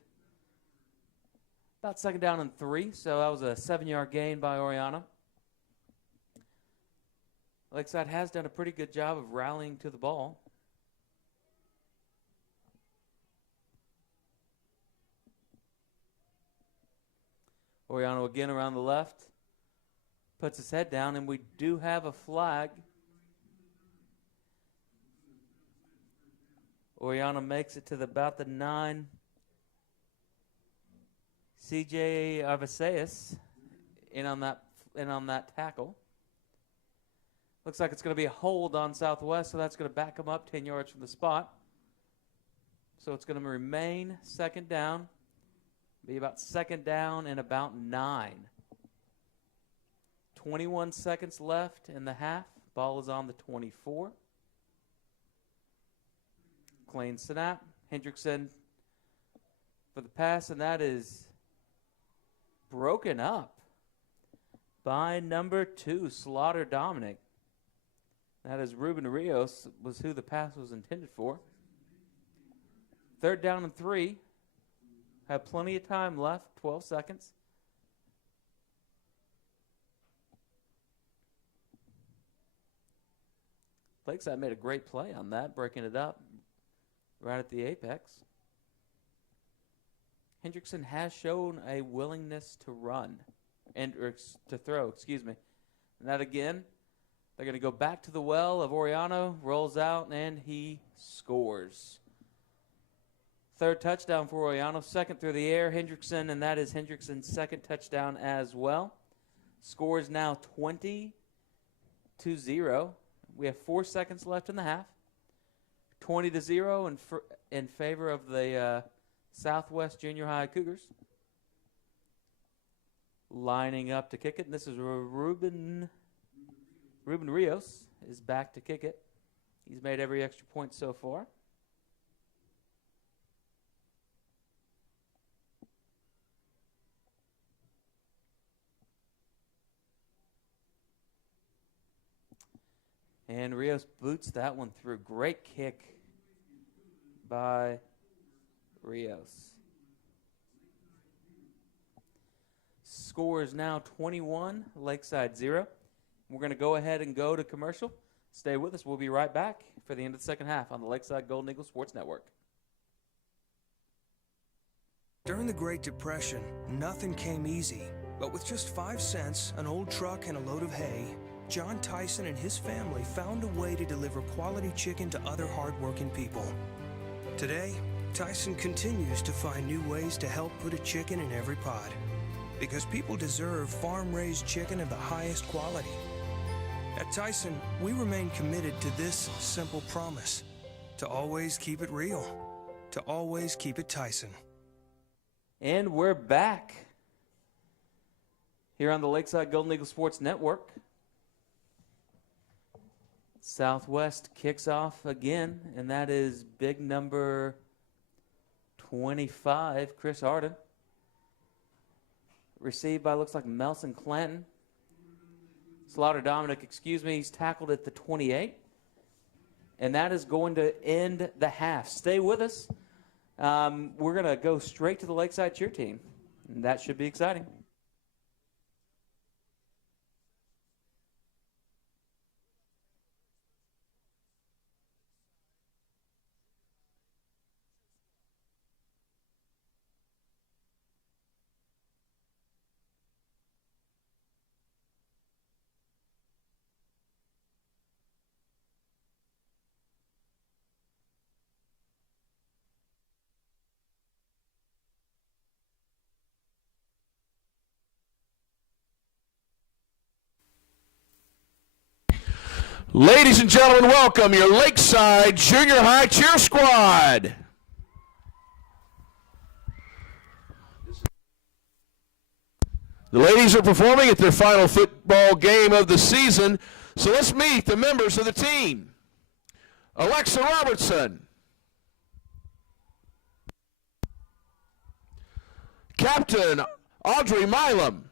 about 2nd down and 3. So that was a 7-yard gain by Oriano. Lakeside has done a pretty good job of rallying to the ball. Oriano again around the left. Puts his head down, and we do have a flag. Oriano makes it to about the 9. CJ Arvaseus in on that tackle. Looks like it's going to be a hold on Southwest, so that's going to back them up 10 yards from the spot. So it's going to remain second down. Be about second down and about 9. 21 seconds left in the half. Ball is on the 24. Clean snap. Hendrickson for the pass, and that is broken up by number 2, Slaughter Dominic. That is Ruben Rios, was who the pass was intended for. Third down and 3. Have plenty of time left, 12 seconds. Lakeside made a great play on that, breaking it up right at the apex. Hendrickson has shown a willingness to run or to throw, excuse me. And that again, they're going to go back to the well of Oriano, rolls out, and he scores. Third touchdown for Oriano, second through the air, Hendrickson, and that is Hendrickson's second touchdown as well. Score is now 20-0. We have 4 seconds left in the half. 20-0 in favor of the Southwest Junior High Cougars. Lining up to kick it, and this is Ruben Rios is back to kick it. He's made every extra point so far. And Rios boots that one through. Great kick by Rios. Score is now 21, Lakeside 0. We're going to go ahead and go to commercial. Stay with us. We'll be right back for the end of the second half on the Lakeside Golden Eagle Sports Network. During the Great Depression, nothing came easy. But with just 5 cents, an old truck, and a load of hay, John Tyson and his family found a way to deliver quality chicken to other hardworking people. Today, Tyson continues to find new ways to help put a chicken in every pot. Because people deserve farm-raised chicken of the highest quality. At Tyson, we remain committed to this simple promise: to always keep it real, to always keep it Tyson. And we're back here on the Lakeside Golden Eagle Sports Network. Southwest kicks off again, and that is big number 25, Chris Arden. Received by, looks like, Melson Clanton. Slaughter Dominic, he's tackled at the 28. And that is going to end the half. Stay with us. We're going to go straight to the Lakeside cheer team. And that should be exciting. Ladies and gentlemen, welcome your Lakeside Junior High Cheer Squad. The ladies are performing at their final football game of the season, so let's meet the members of the team. Alexa Robertson, Captain Audrey Milam,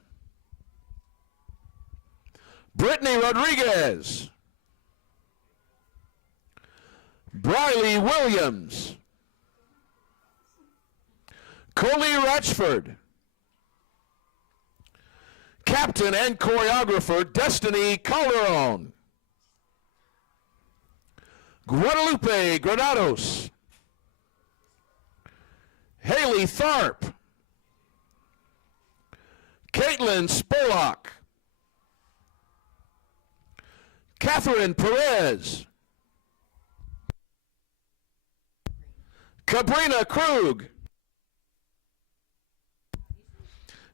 Brittany Rodriguez, Briley Williams, Coley Ratchford, Captain and choreographer Destiny Calderon, Guadalupe Granados, Haley Tharp, Caitlin Spurlock. Catherine Perez. Cabrina Krug.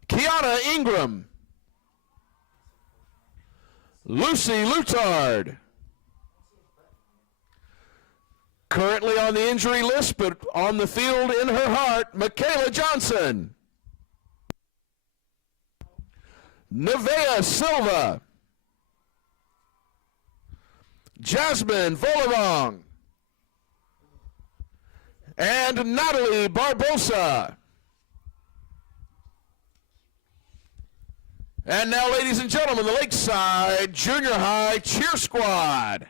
Kiana Ingram. Lucy Lutard. Currently on the injury list, but on the field in her heart, Michaela Johnson. Nevea Silva. Jasmine Volavong. And Natalie Barbosa. And now, ladies and gentlemen, the Lakeside Junior High Cheer Squad.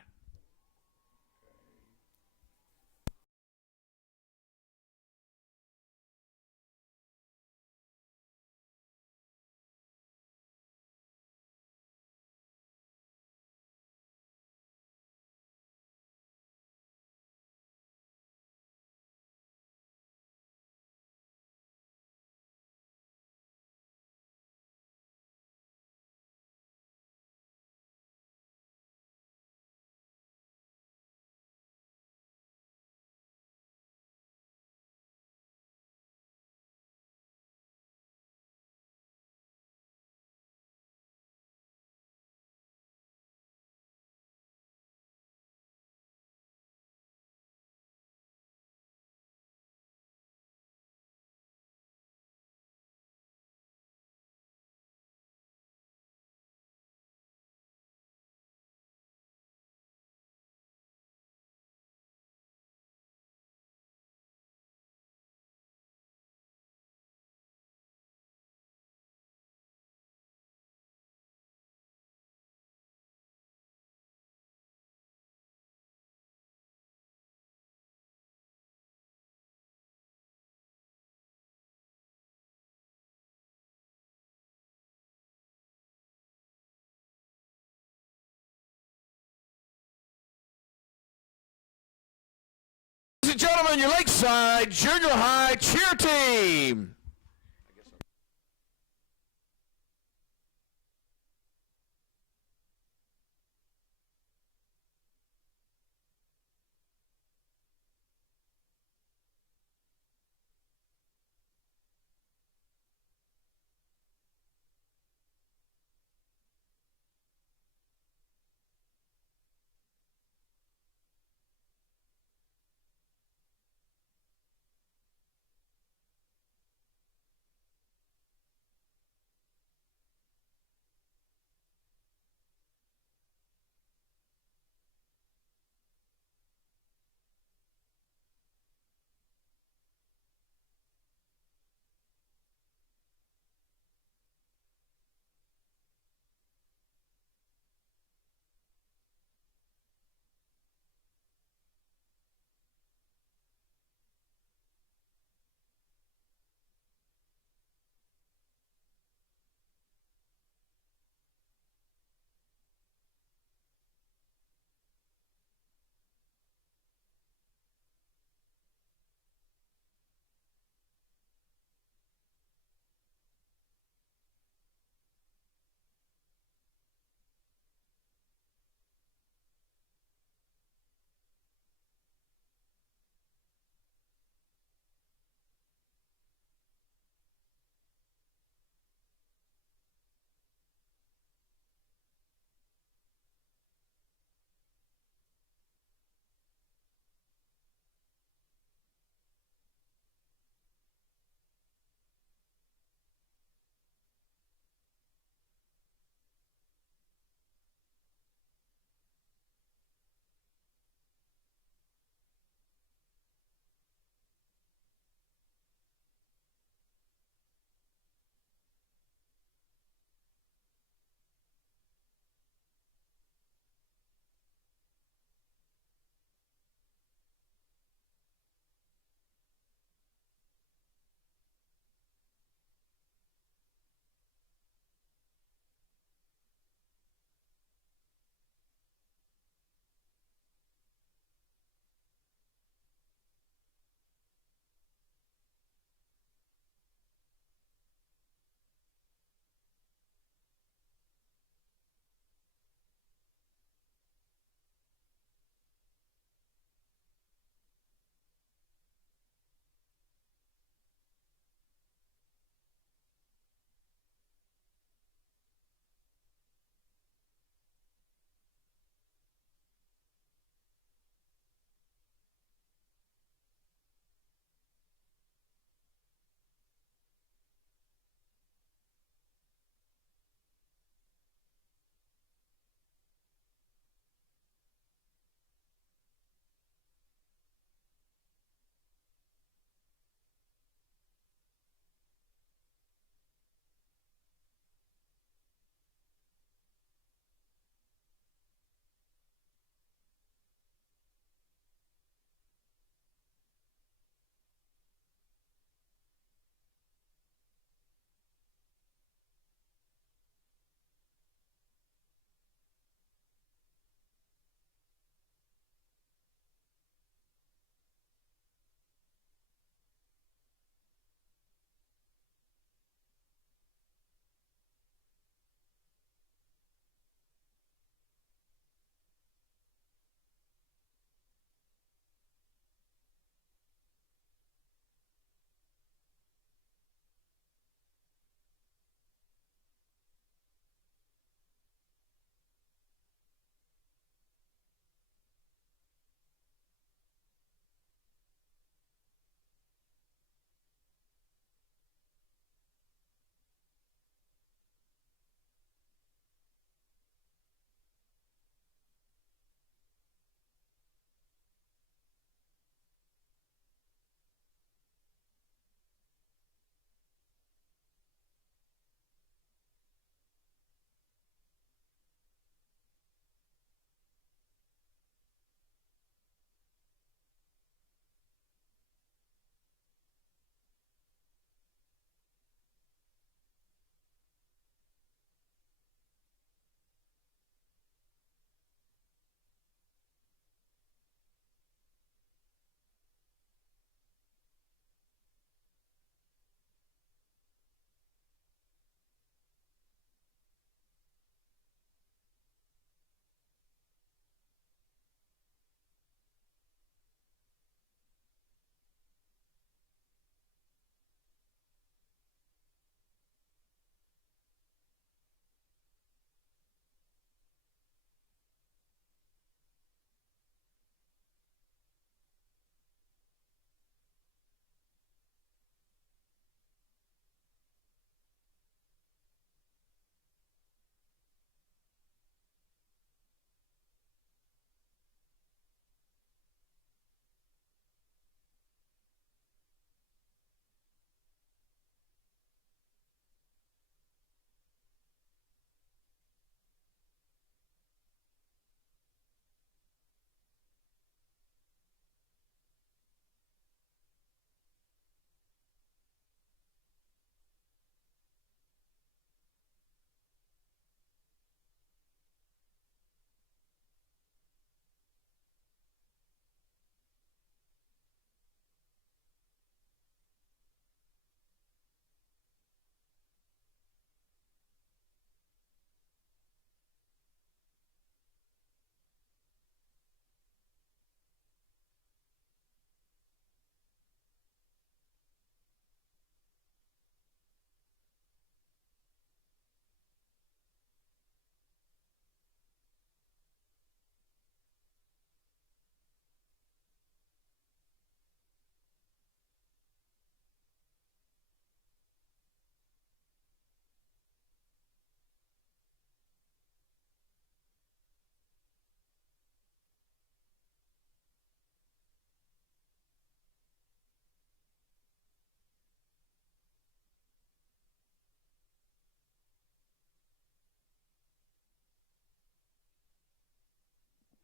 Ladies and gentlemen, your Lakeside Junior High cheer team.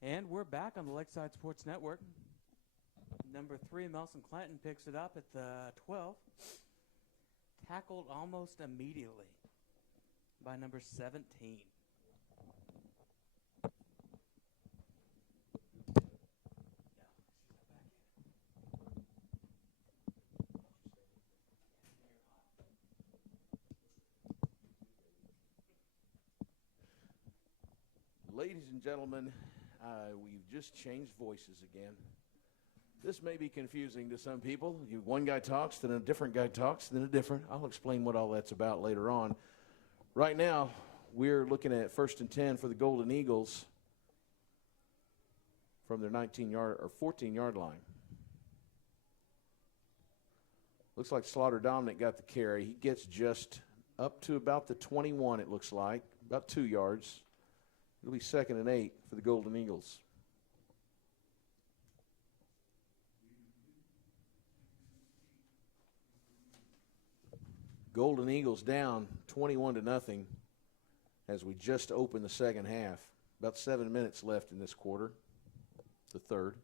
And we're back on the Lakeside Sports Network. Number 3, Melson Clanton picks it up at the 12. Tackled almost immediately by number 17. Ladies and gentlemen, we've just changed voices again. This may be confusing to some people. One guy talks, then a different guy talks, then a different. I'll explain what all that's about later on. Right now, we're looking at 1st and 10 for the Golden Eagles from their 19-yard or 14-yard line. Looks like Slaughter Dominic got the carry. He gets just up to about the 21, it looks like, about 2 yards. It'll be 2nd and 8 for the Golden Eagles. Golden Eagles down 21-0 as we just opened the second half. About 7 minutes left in this quarter, the third.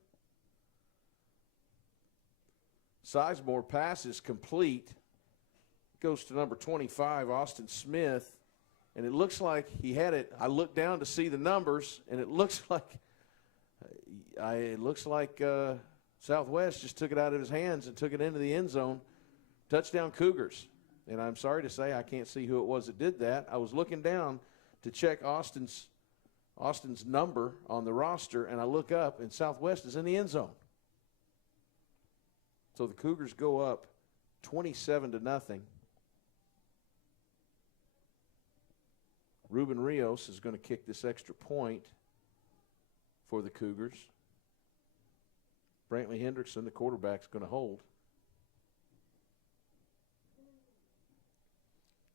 Sizemore pass is complete. Goes to number 25, Austin Smith. And it looks like he had it. I looked down to see the numbers, and it looks like Southwest just took it out of his hands and took it into the end zone. Touchdown Cougars. And I'm sorry to say I can't see who it was that did that. I was looking down to check Austin's number on the roster, and I look up, and Southwest is in the end zone. So the Cougars go up 27-0. Ruben Rios is going to kick this extra point for the Cougars. Brantley Hendrickson, the quarterback, is going to hold.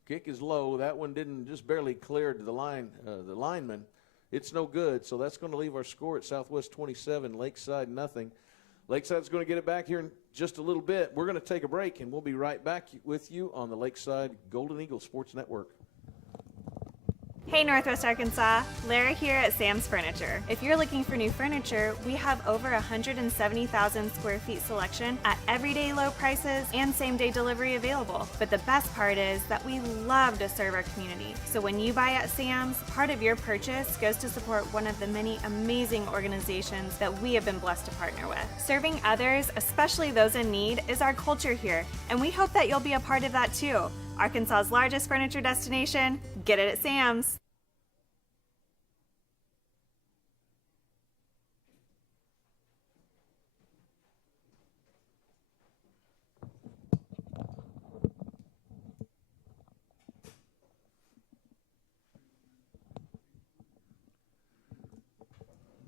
Kick is low. That one didn't just barely clear to the lineman. It's no good, so that's going to leave our score at Southwest 27, Lakeside nothing. Lakeside's going to get it back here in just a little bit. We're going to take a break, and we'll be right back with you on the Lakeside Golden Eagle Sports Network. Hey Northwest Arkansas, Lara here at Sam's Furniture. If you're looking for new furniture, we have over 170,000 square feet selection at everyday low prices and same-day delivery available. But the best part is that we love to serve our community. So when you buy at Sam's, part of your purchase goes to support one of the many amazing organizations that we have been blessed to partner with. Serving others, especially those in need, is our culture here, and we hope that you'll be a part of that too. Arkansas's largest furniture destination, get it at Sam's.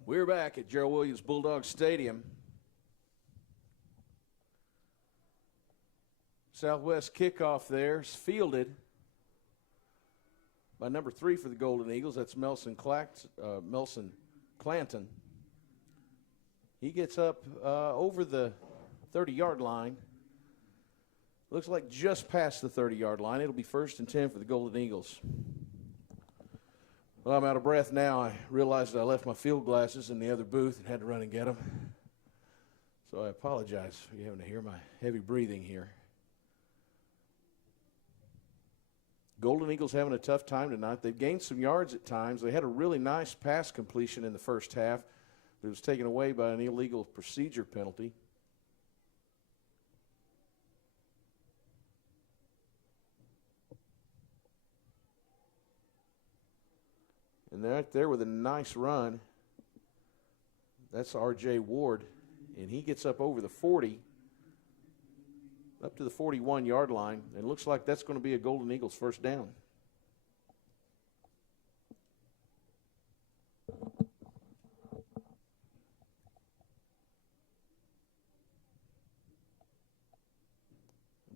We're back at Gerald Williams Bulldog Stadium. Southwest kickoff there is fielded by number 3 for the Golden Eagles. That's Melson Clanton. He gets up over the 30-yard line. Looks like just past the 30-yard line. It'll be 1st and 10 for the Golden Eagles. Well, I'm out of breath now. I realized I left my field glasses in the other booth and had to run and get them. So I apologize for you having to hear my heavy breathing here. Golden Eagles having a tough time tonight. They've gained some yards at times. They had a really nice pass completion in the first half. It was taken away by an illegal procedure penalty. And right there with a nice run, that's R.J. Ward, and he gets up over the 40, up to the 41-yard line, and it looks like that's going to be a Golden Eagles first down.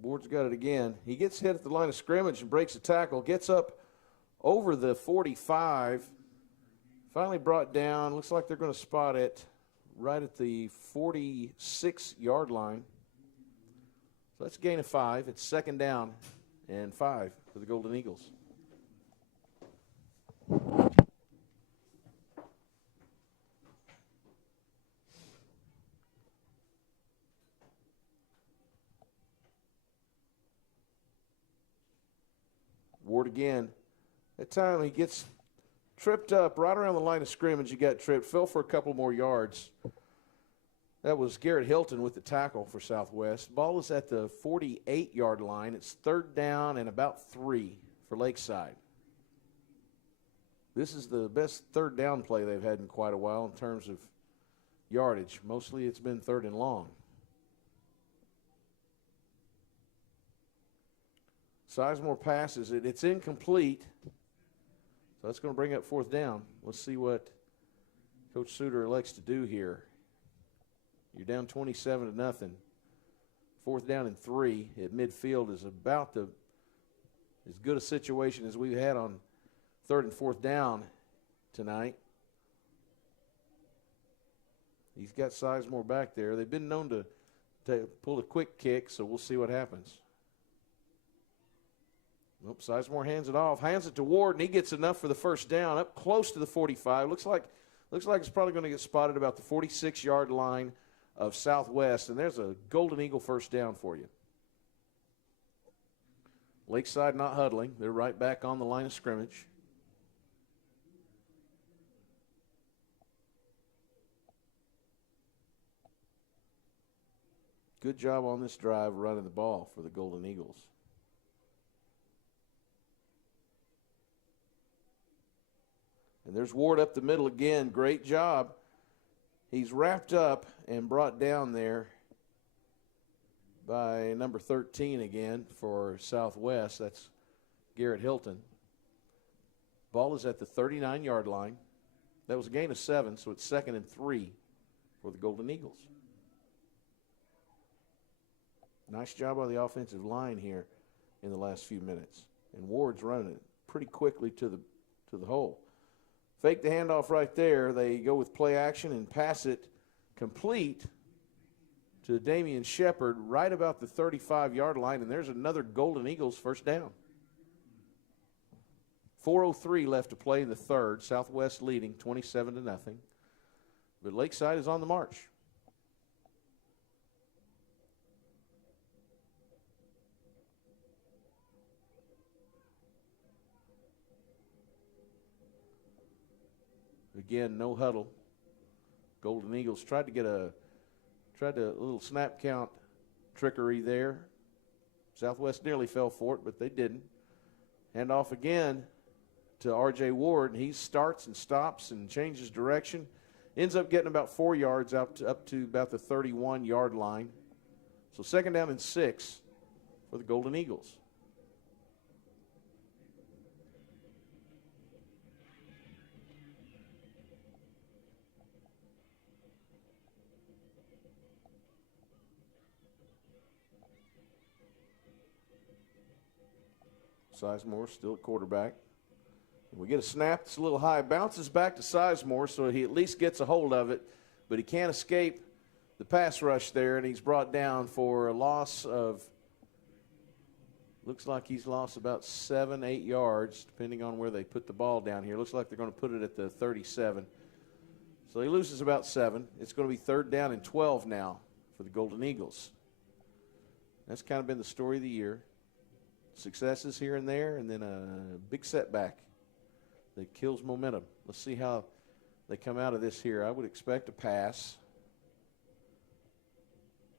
Ward's got it again. He gets hit at the line of scrimmage and breaks a tackle, gets up over the 45, finally brought down. Looks like they're going to spot it right at the 46-yard line. So that's a gain of 5. It's 2nd down and 5 for the Golden Eagles. Ward again. That time he gets tripped up right around the line of scrimmage. He got tripped, fell for a couple more yards. That was Garrett Hilton with the tackle for Southwest. Ball is at the 48-yard line. It's 3rd down and about 3 for Lakeside. This is the best 3rd down play they've had in quite a while in terms of yardage. Mostly it's been 3rd and long. Sizemore passes it. It's incomplete. So that's going to bring up 4th down. Let's see what Coach Suter elects to do here. You're down 27-0. 4th down and 3 at midfield is about as good a situation as we've had on 3rd and 4th down tonight. He's got Sizemore back there. They've been known to pull a quick kick, so we'll see what happens. Nope, Sizemore hands it off, hands it to Ward, and he gets enough for the 1st down, up close to the 45. Looks like it's probably going to get spotted about the 46-yard line of Southwest, and there's a Golden Eagle 1st down for you. Lakeside not huddling. They're right back on the line of scrimmage. Good job on this drive running the ball for the Golden Eagles. And there's Ward up the middle again. Great job. He's wrapped up and brought down there by number 13 again for Southwest. That's Garrett Hilton. Ball is at the 39-yard line. That was a gain of 7, so it's 2nd and 3 for the Golden Eagles. Nice job by the offensive line here in the last few minutes. And Ward's running it pretty quickly to the hole. Fake the handoff right there. They go with play action and pass it complete to Damian Shepard right about the 35-yard line, and there's another Golden Eagles 1st down. 4:03 left to play in the 3rd. Southwest leading 27-0. But Lakeside is on the march. Again, no huddle. Golden Eagles tried a little snap count trickery there. Southwest nearly fell for it, but they didn't. Hand off again to R.J. Ward, and he starts and stops and changes direction. Ends up getting about 4 yards up to about the 31-yard line. So 2nd down and 6 for the Golden Eagles. Sizemore still at quarterback. We get a snap. It's a little high. Bounces back to Sizemore, so he at least gets a hold of it. But he can't escape the pass rush there, and he's brought down for a loss of, looks like he's lost about 7-8 yards, depending on where they put the ball down here. Looks like they're going to put it at the 37. So he loses about 7. It's going to be 3rd down and 12 now for the Golden Eagles. That's kind of been the story of the year. Successes here and there, and then a big setback that kills momentum. Let's see how they come out of this here. I would expect a pass,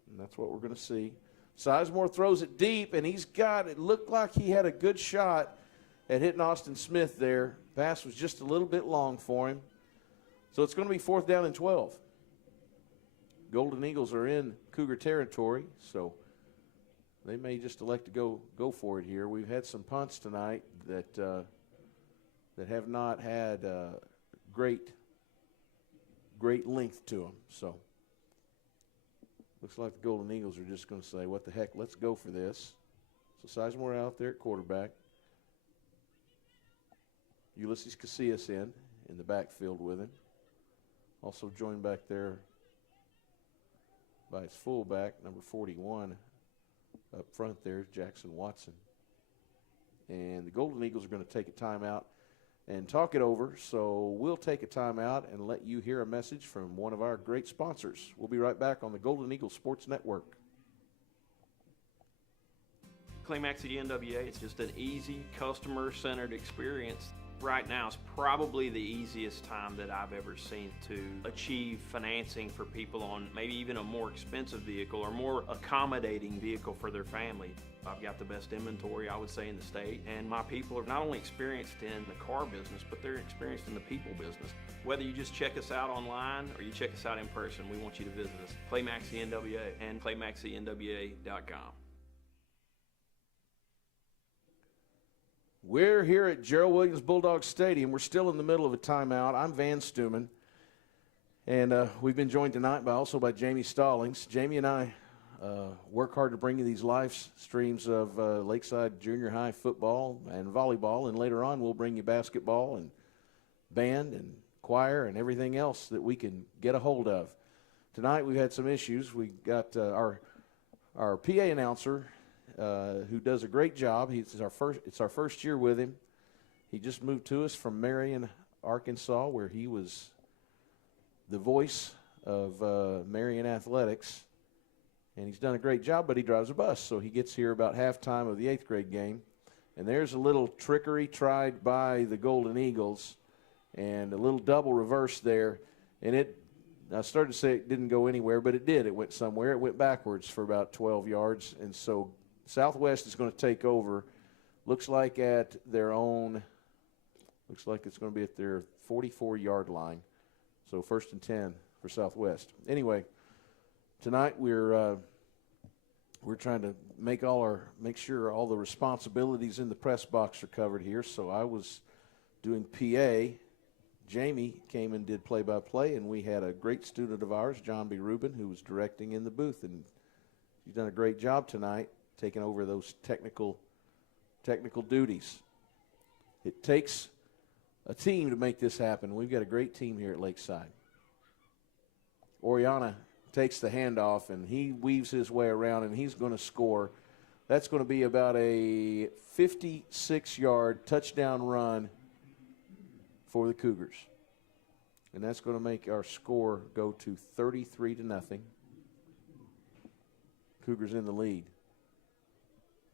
and that's what we're going to see. Sizemore throws it deep, and it looked like he had a good shot at hitting Austin Smith there. Pass was just a little bit long for him. So it's going to be 4th down and 12. Golden Eagles are in Cougar territory, so they may just elect to go for it here. We've had some punts tonight that have not had great length to them. So looks like the Golden Eagles are just going to say, what the heck, let's go for this. So Sizemore out there at quarterback. Ulysses Casillas in the backfield with him. Also joined back there by his fullback, number 41. Up front there is Jackson Watson. And the Golden Eagles are going to take a timeout and talk it over. So we'll take a timeout and let you hear a message from one of our great sponsors. We'll be right back on the Golden Eagle Sports Network. Climax at NWA, it's just an easy, customer-centered experience. Right now is probably the easiest time that I've ever seen to achieve financing for people on maybe even a more expensive vehicle or more accommodating vehicle for their family. I've got the best inventory, I would say, in the state, and my people are not only experienced in the car business, but they're experienced in the people business. Whether you just check us out online or you check us out in person, we want you to visit us. Climax NWA and climaxnwa.com. We're here at Gerald Williams Bulldog Stadium. We're still in the middle of a timeout. I'm Van Stuman, and we've been joined tonight also by Jamie Stallings. Jamie and I work hard to bring you these live streams of Lakeside Junior High football and volleyball, and later on we'll bring you basketball and band and choir and everything else that we can get a hold of. Tonight we've had some issues. We got our PA announcer, who does a great job. It's our first year with him. He just moved to us from Marion, Arkansas, where he was the voice of Marion Athletics, and he's done a great job, but he drives a bus, so he gets here about halftime of the 8th grade game, and there's a little trickery tried by the Golden Eagles and a little double reverse there, and I started to say it didn't go anywhere, but it did. It went somewhere. It went backwards for about 12 yards, and so Southwest is going to take over. Looks like it's going to be at their 44-yard line. So 1st and 10 for Southwest. Anyway, tonight we're trying to make sure all the responsibilities in the press box are covered here. So I was doing PA. Jamie came and did play-by-play, and we had a great student of ours, John B. Rubin, who was directing in the booth, and he's done a great job tonight, taking over those technical duties. It takes a team to make this happen. We've got a great team here at Lakeside. Oriana takes the handoff, and he weaves his way around, and he's going to score. That's going to be about a 56-yard touchdown run for the Cougars. And that's going to make our score go to 33-0. Cougars in the lead.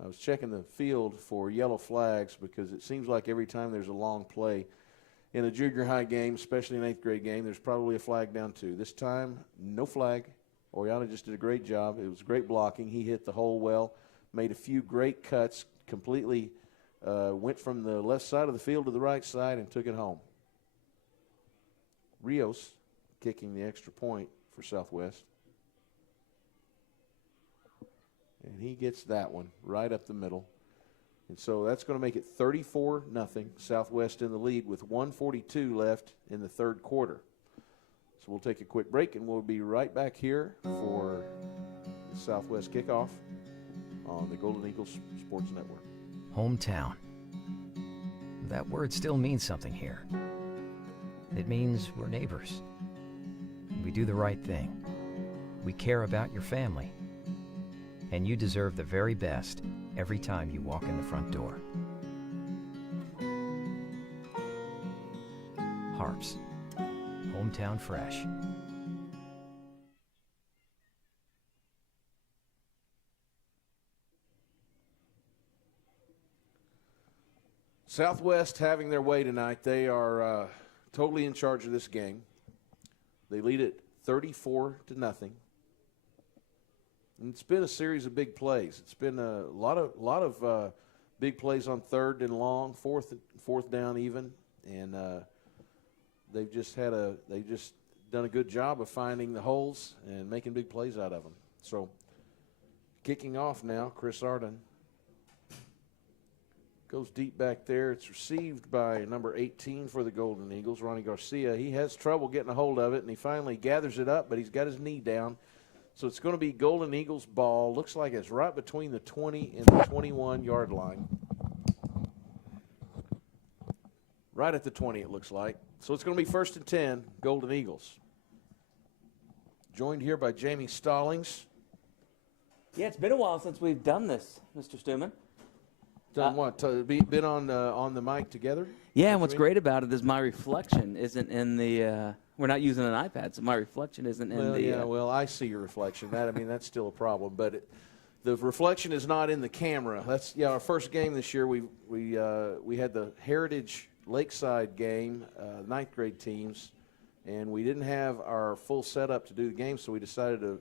I was checking the field for yellow flags because it seems like every time there's a long play in a junior high game, especially an 8th grade game, there's probably a flag down too. This time, no flag. Oriana just did a great job. It was great blocking. He hit the hole well, made a few great cuts, completely went from the left side of the field to the right side and took it home. Rios kicking the extra point for Southwest. And he gets that one right up the middle. And so that's going to make it 34-0. Southwest in the lead with 1:42 left in the third quarter. So we'll take a quick break, and we'll be right back here for the Southwest Kickoff on the Golden Eagles Sports Network. Hometown. That word still means something here. It means we're neighbors. We do the right thing. We care about your family. And you deserve the very best every time you walk in the front door. HAR-BER. Hometown fresh. Southwest having their way tonight. They are totally in charge of this game. They lead it 34-0. And it's been a series of big plays. It's been a lot of big plays on 3rd and long, fourth down even, and they've just done a good job of finding the holes and making big plays out of them. So, kicking off now, Chris Arden goes deep back there. It's received by number 18 for the Golden Eagles, Ronnie Garcia. He has trouble getting a hold of it, and he finally gathers it up, but he's got his knee down. So it's going to be Golden Eagles ball. Looks like it's right between the 20 and the 21-yard line. Right at the 20, it looks like. So it's going to be 1st and 10, Golden Eagles. Joined here by Jamie Stallings. Yeah, it's been a while since we've done this, Mr. Stuman. Done what? Been on the mic together? Yeah, and what's great about it is my reflection isn't in the we're not using an iPad, so my reflection isn't in the well, I see your reflection. That's still a problem. But The reflection is not in the camera. That's our first game this year. We had the Heritage Lakeside game, 9th grade teams, and we didn't have our full setup to do the game, so we decided to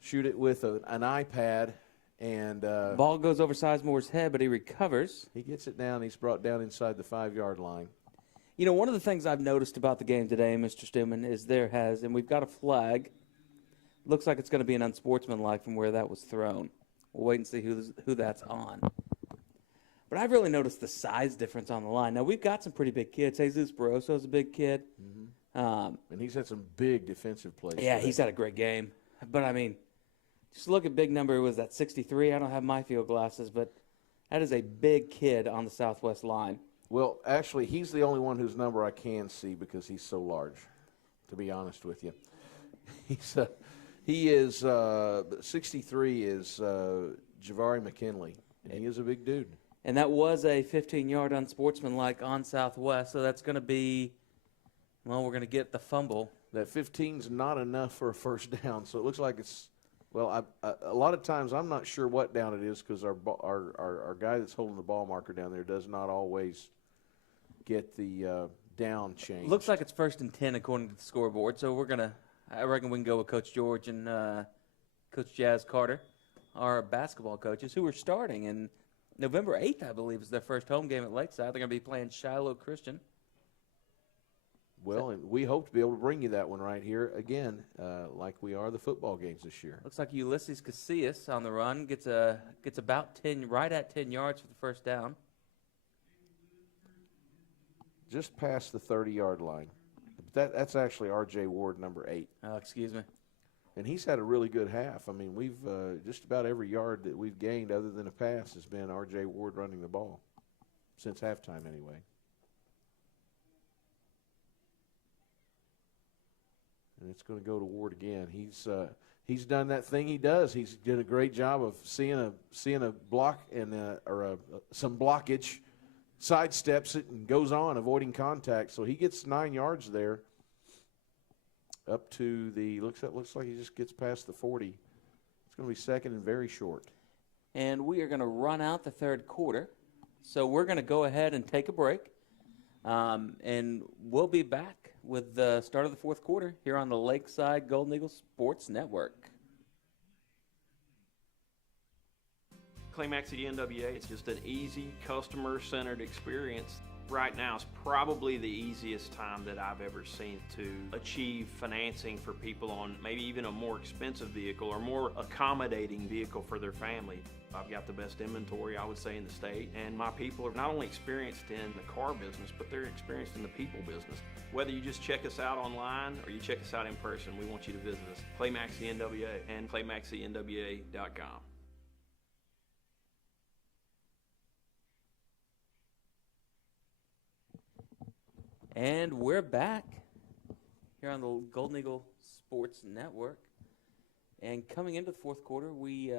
shoot it with an iPad. And ball goes over Sizemore's head, but he recovers. He gets it down. He's brought down inside the 5-yard line. You know, one of the things I've noticed about the game today, Mr. Stuman, is and we've got a flag. Looks like it's going to be an unsportsmanlike from where that was thrown. We'll wait and see who that's on. But I've really noticed the size difference on the line. Now, we've got some pretty big kids. Jesus Barroso's a big kid. Mm-hmm. And he's had some big defensive plays. Yeah, he's had a great game. But, I mean, just look at big number. Was that 63? I don't have my field glasses, but that is a big kid on the Southwest line. Well, actually, he's the only one whose number I can see because he's so large, to be honest with you. He is 63 is Javari McKinley, and he is a big dude. And that was a 15-yard unsportsmanlike on Southwest, so that's going to be, well, we're going to get the fumble. That 15's not enough for a first down, so it looks like it's, well, a lot of times I'm not sure what down it is because our guy that's holding the ball marker down there does not always get the down change. Looks like it's 1st and 10 according to the scoreboard, so I reckon we can go with Coach George and Coach Jazz Carter, our basketball coaches, who are starting. And November 8th, I believe, is their first home game at Lakeside. They're going to be playing Shiloh Christian. Well, and we hope to be able to bring you that one right here again, like we are the football games this year. Looks like Ulysses Casillas on the run gets about 10, right at 10 yards for the first down. Just past the 30-yard line. That's actually R.J. Ward, number 8. Oh, excuse me. And he's had a really good half. I mean, we've just about every yard that we've gained other than a pass has been R.J. Ward running the ball since halftime anyway. And it's going to go to Ward again. He's done that thing he does. He's did a great job of seeing a block and some blockage, sidesteps it and goes on, avoiding contact. So he gets 9 yards there up to the looks like he just gets past the 40. It's going to be second and very short. And we are going to run out the third quarter. So we're going to go ahead and take a break. And we'll be back with the start of the fourth quarter here on the Lakeside Golden Eagle Sports Network. Climax at the NWA, it's just an easy, customer-centered experience. Right now is probably the easiest time that I've ever seen to achieve financing for people on maybe even a more expensive vehicle or more accommodating vehicle for their family. I've got the best inventory, I would say, in the state, and my people are not only experienced in the car business, but they're experienced in the people business. Whether you just check us out online or you check us out in person, we want you to visit us. Climax the NWA and climaxthenwa.com. And we're back here on the Golden Eagle Sports Network. And coming into the fourth quarter, we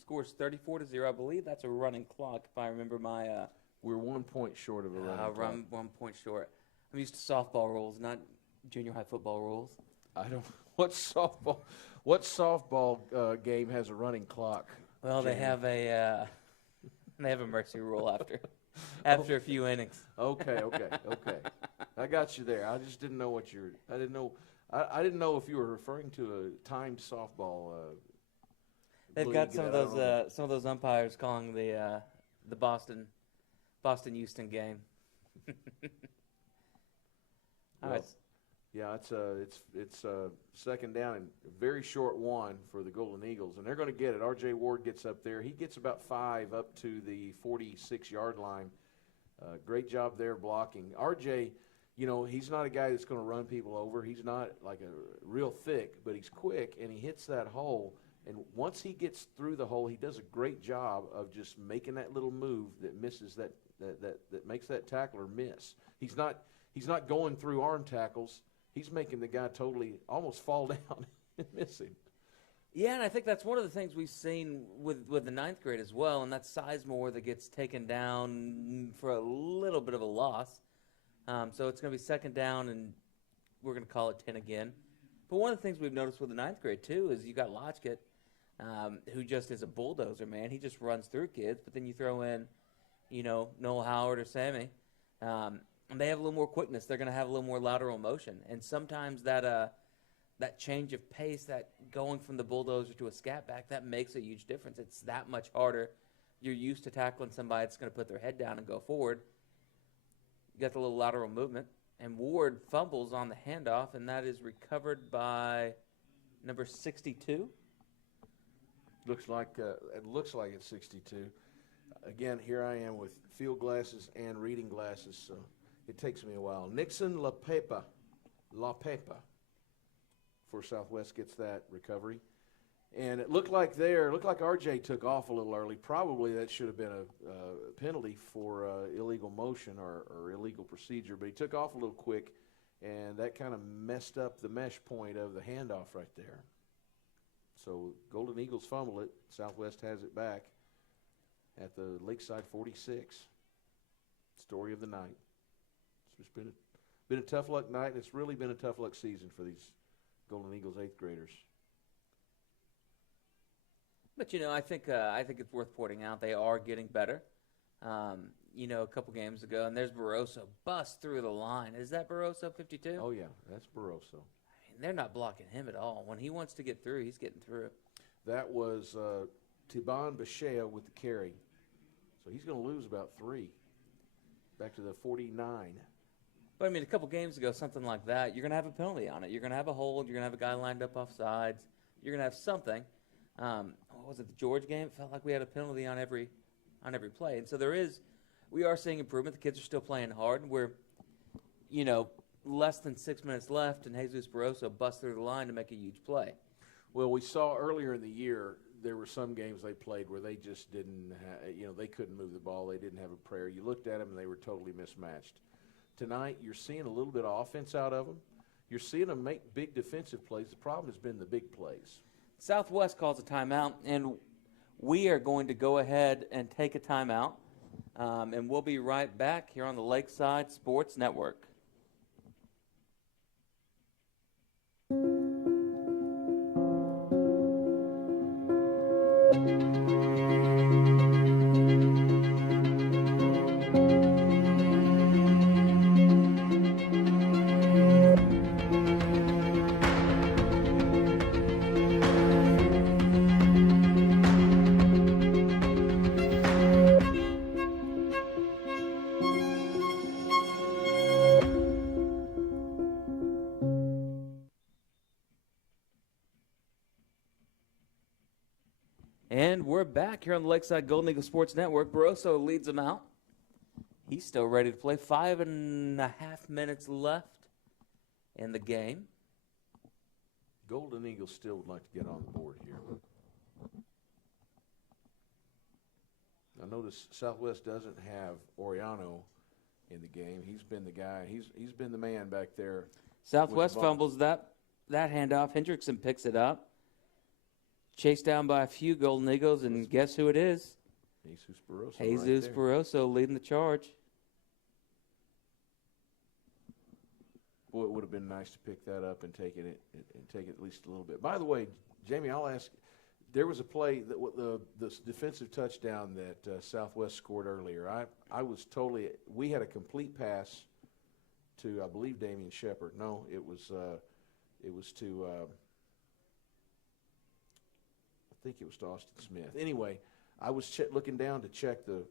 scores 34-0. I believe that's a running clock, if I remember my. We're 1 point short of a running clock. 1 point short. I'm used to softball rules, not junior high football rules. I don't. What softball game has a running clock? Well, Jimmy? they have a mercy rule after a few innings. Okay. I got you there. I just didn't know what you're. I didn't know if you were referring to a timed softball. They've got some of those umpires calling the Boston Houston game. All right. Yeah, it's second down and a very short one for the Golden Eagles, and they're going to get it. R.J. Ward gets up there. He gets about 5 up to the 46-yard line. Great job there blocking. R.J., he's not a guy that's going to run people over. He's not like a real thick, but he's quick, and he hits that hole. And once he gets through the hole, he does a great job of just making that little move that misses that makes that tackler miss. He's not going through arm tackles. He's making the guy totally almost fall down and miss him. Yeah, and I think that's one of the things we've seen with the ninth grade as well, and that's Sizemore that gets taken down for a little bit of a loss. So it's going to be second down, and we're going to call it 10 again. But one of the things we've noticed with the ninth grade, too, is you got Lodgett who just is a bulldozer, man. He just runs through kids. But then you throw in, Noel Howard or Sammy, and they have a little more quickness. They're going to have a little more lateral motion. And sometimes that change of pace, that going from the bulldozer to a scat back, that makes a huge difference. It's that much harder. You're used to tackling somebody that's going to put their head down and go forward. You got the little lateral movement. And Ward fumbles on the handoff, and that is recovered by number 62. It looks like it's 62. Again, here I am with field glasses and reading glasses, so it takes me a while. Nixon La Pepa for Southwest gets that recovery. And it looked like RJ took off a little early. Probably that should have been a penalty for illegal motion or illegal procedure, but he took off a little quick, and that kind of messed up the mesh point of the handoff right there. So Golden Eagles fumble it. Southwest has it back at the Lakeside 46. Story of the night. It's just been a tough luck night, and it's really been a tough luck season for these Golden Eagles 8th graders. But, I think it's worth pointing out they are getting better. A couple games ago, and there's Barroso bust through the line. Is that Barroso 52? Oh, yeah, that's Barroso. They're not blocking him at all. When he wants to get through, he's getting through. That was Tiban Bashea with the carry. So he's going to lose about 3. Back to the 49. But, a couple games ago, something like that, you're going to have a penalty on it. You're going to have a hold. You're going to have a guy lined up off sides. You're going to have something. What was it, the George game? It felt like we had a penalty on every play. And so we are seeing improvement. The kids are still playing hard. We're, less than 6 minutes left, and Jesus Barroso busts through the line to make a huge play. Well, we saw earlier in the year there were some games they played where they just didn't they couldn't move the ball. They didn't have a prayer. You looked at them, and they were totally mismatched. Tonight, you're seeing a little bit of offense out of them. You're seeing them make big defensive plays. The problem has been the big plays. Southwest calls a timeout, and we are going to go ahead and take a timeout, and we'll be right back here on the Lakeside Sports Network. And we're back here on the Lakeside Golden Eagle Sports Network. Barroso leads them out. He's still ready to play. 5.5 minutes left in the game. Golden Eagles still would like to get on the board here. I notice Southwest doesn't have Oriano in the game. He's been the guy. He's been the man back there. Southwest fumbles that handoff. Hendrickson picks it up. Chased down by a few Golden Eagles, and guess who it is? Jesus Barroso. Jesus Barroso leading the charge. Boy, it would have been nice to pick that up and take it at least a little bit. By the way, Jamie, I'll ask. There was a play that the defensive touchdown that Southwest scored earlier. I was totally. We had a complete pass to I believe Damian Shepard. No, it was to. I think it was to Austin Smith. Anyway, I was looking down to check the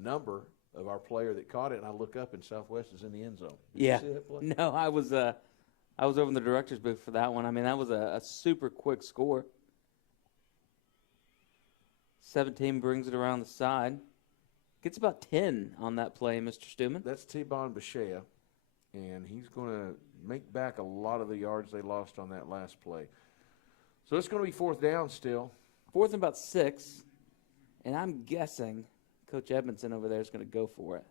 number of our player that caught it, and I look up and Southwest is in the end zone. Did you see that play? No, I was over in the director's booth for that one. That was a super quick score. 17 brings it around the side. Gets about 10 on that play, Mr. Stuman. That's T-Bon Bashea, and he's going to make back a lot of the yards they lost on that last play. So it's going to be 4th down still. 4th and about 6. And I'm guessing Coach Edmondson over there is going to go for it.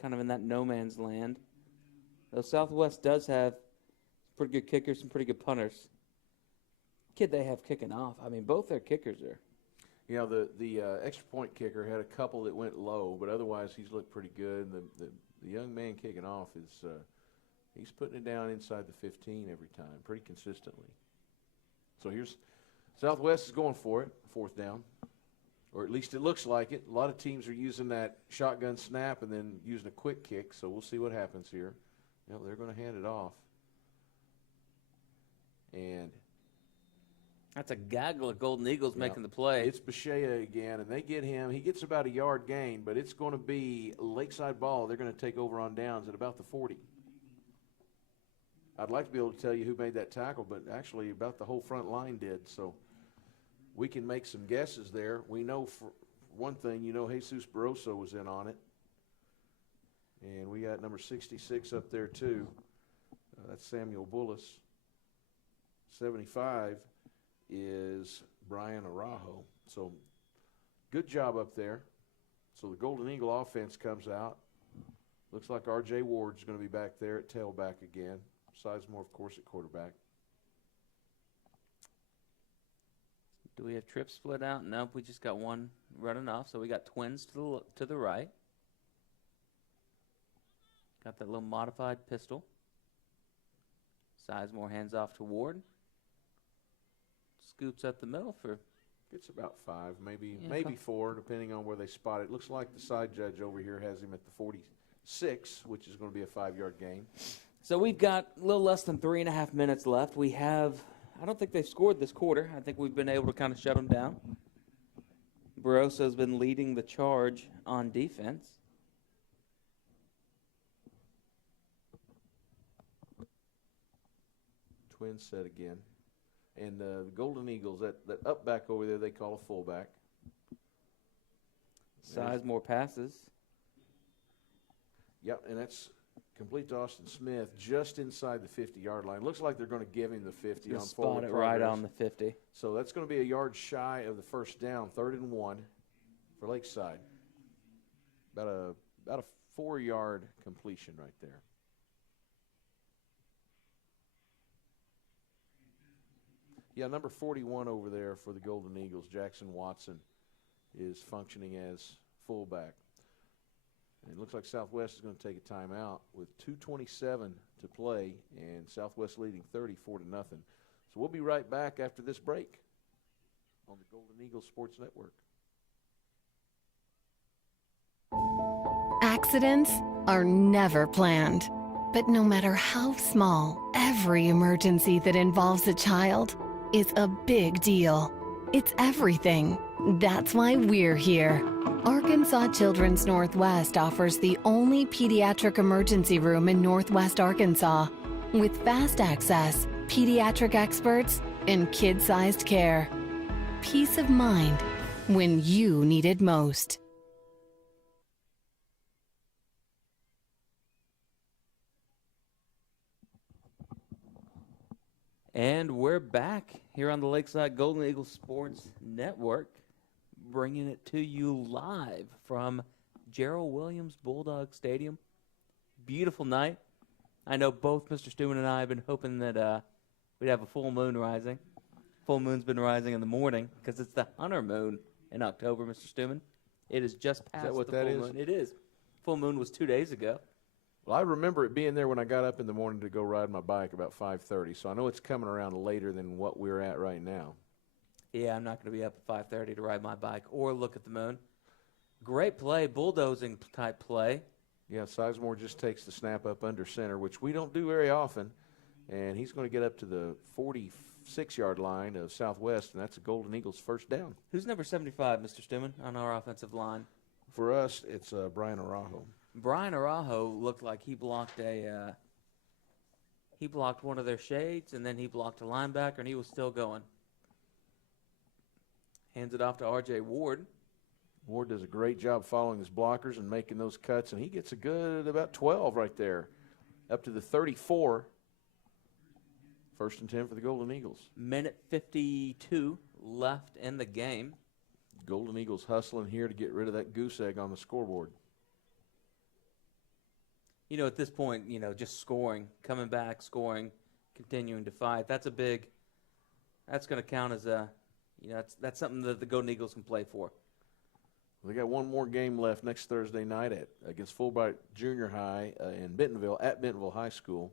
Kind of in that no man's land. Though Southwest does have pretty good kickers and pretty good punters. Kid they have kicking off. Both their kickers are. Yeah, the extra point kicker had a couple that went low, but otherwise he's looked pretty good. The young man kicking off He's putting it down inside the 15 every time, pretty consistently. So here's Southwest is going for it, 4th down. Or at least it looks like it. A lot of teams are using that shotgun snap and then using a quick kick, so we'll see what happens here. Yep, they're going to hand it off. And that's a gaggle of Golden Eagles making the play. It's Bashea again, and they get him. He gets about a yard gain, but it's going to be Lakeside ball. They're going to take over on downs at about the 40. I'd like to be able to tell you who made that tackle, but actually about the whole front line did. So we can make some guesses there. We know for one thing, Jesus Barroso was in on it. And we got number 66 up there too. That's Samuel Bullis. 75 is Brian Araujo. So good job up there. So the Golden Eagle offense comes out. Looks like R.J. Ward's going to be back there at tailback again. Sizemore, of course, at quarterback. Do we have trips split out? Nope, we just got one running off. So we got twins to the right. Got that little modified pistol. Sizemore hands off to Ward. Scoops up the middle for. It's about 5, maybe 4, depending on where they spot it. Looks like the side judge over here has him at the 46, which is going to be a 5-yard gain. So we've got a little less than 3.5 minutes left. We have, I don't think they've scored this quarter. I think we've been able to kind of shut them down. Barroso's been leading the charge on defense. Twins set again. And the Golden Eagles, that up back over there, they call a fullback. Sizemore passes. Yep, and that's complete to Austin Smith just inside the 50-yard line. Looks like they're going to give him the 50 on forward spot it progress. right on the 50. So that's going to be a yard shy of the first down, 3rd and 1 for Lakeside. About a 4-yard completion right there. Yeah, number 41 over there for the Golden Eagles, Jackson Watson, is functioning as fullback. And it looks like Southwest is going to take a timeout with 2:27 to play, and Southwest leading 34-0. So we'll be right back after this break on the Golden Eagles Sports Network. Accidents are never planned. But no matter how small, every emergency that involves a child is a big deal. It's everything. That's why we're here. Arkansas Children's Northwest offers the only pediatric emergency room in Northwest Arkansas with fast access, pediatric experts, and kid-sized care. Peace of mind when you need it most. And we're back here on the Lakeside Golden Eagle Sports Network, bringing it to you live from Gerald Williams Bulldog Stadium. Beautiful night. I know both Mr. Stewman and I have been hoping that we'd have a full moon rising. Full moon's been rising in the morning because it's the Hunter moon in October, Mr. Stewman. It is just past what the that full is? moon. It is. Full moon was 2 days ago. Well, I remember it being there when I got up in the morning to go ride my bike about 5:30, so I know it's coming around later than what we're at right now. Yeah, I'm not going to be up at 5:30 to ride my bike or look at the moon. Great play, bulldozing type play. Yeah, Sizemore just takes the snap up under center, which we don't do very often, and he's going to get up to the 46-yard line of Southwest, and that's a Golden Eagles first down. Who's number 75, Mr. Stewman, on our offensive line? For us, it's Brian Araujo. Brian Araujo looked like he blocked one of their shades, and then he blocked a linebacker, and he was still going. Hands it off to R.J. Ward. Ward does a great job following his blockers and making those cuts, and he gets a good about 12 right there, up to the 34. 1st and 10 for the Golden Eagles. Minute 52 left in the game. Golden Eagles hustling here to get rid of that goose egg on the scoreboard. You know, at this point, just scoring, coming back, scoring, continuing to fight. That's going to count as that's something that the Golden Eagles can play for. They got one more game left next Thursday night against Fulbright Junior High in Bentonville, at Bentonville High School.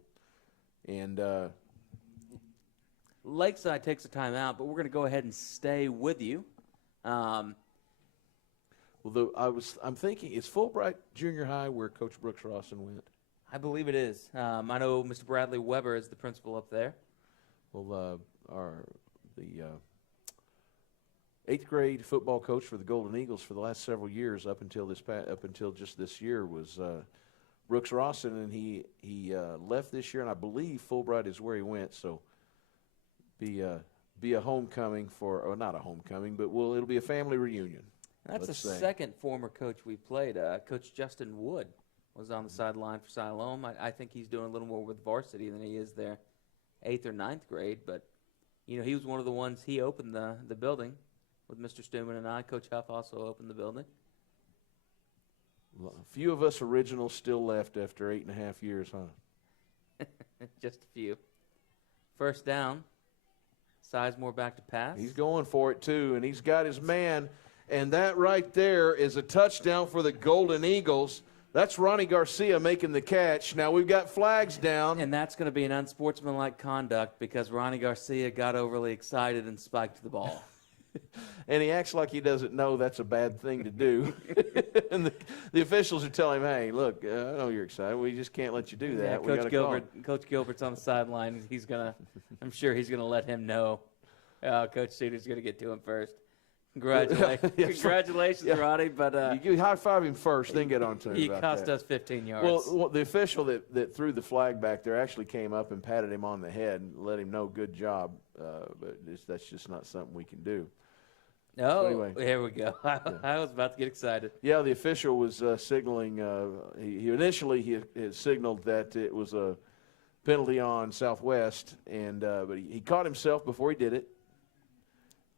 And Lakeside takes a timeout, but we're going to go ahead and stay with you. I'm thinking, is Fulbright Junior High where Coach Brooks Rawson went? I believe it is. I know Mr. Bradley Weber is the principal up there. Well, the 8th grade football coach for the Golden Eagles for the last several years, up until just this year, was Brooks Rawson, and he left this year, and I believe Fulbright is where he went. So be a homecoming or not a homecoming, but it'll be a family reunion. That's the second former coach we played. Coach Justin Wood was on the sideline for Siloam. I think he's doing a little more with varsity than he is their 8th or 9th grade, but he was one of the ones. He opened the building with Mr. Stuman and I. Coach Huff also opened the building. Well, a few of us originals still left after 8.5 years, huh? Just a few. First down. Sizemore back to pass. He's going for it, too, and he's got his man. And that right there is a touchdown for the Golden Eagles. That's Ronnie Garcia making the catch. Now we've got flags down. And that's going to be an unsportsmanlike conduct because Ronnie Garcia got overly excited and spiked the ball. And he acts like he doesn't know that's a bad thing to do. And the officials are telling him, hey, look, I know you're excited. We just can't let you do that. Yeah, Coach Gilbert's on the sideline. I'm sure he's going to let him know. Coach Suter's going to get to him first. Congratulations, yeah. Ronnie. But you high-five him first, then get on to him. He cost us 15 yards. Well, the official that threw the flag back there actually came up and patted him on the head and let him know, good job. But that's just not something we can do. Oh, so anyway, here we go. I was about to get excited. Yeah, the official was signaling. He initially had signaled that it was a penalty on Southwest, but he caught himself before he did it.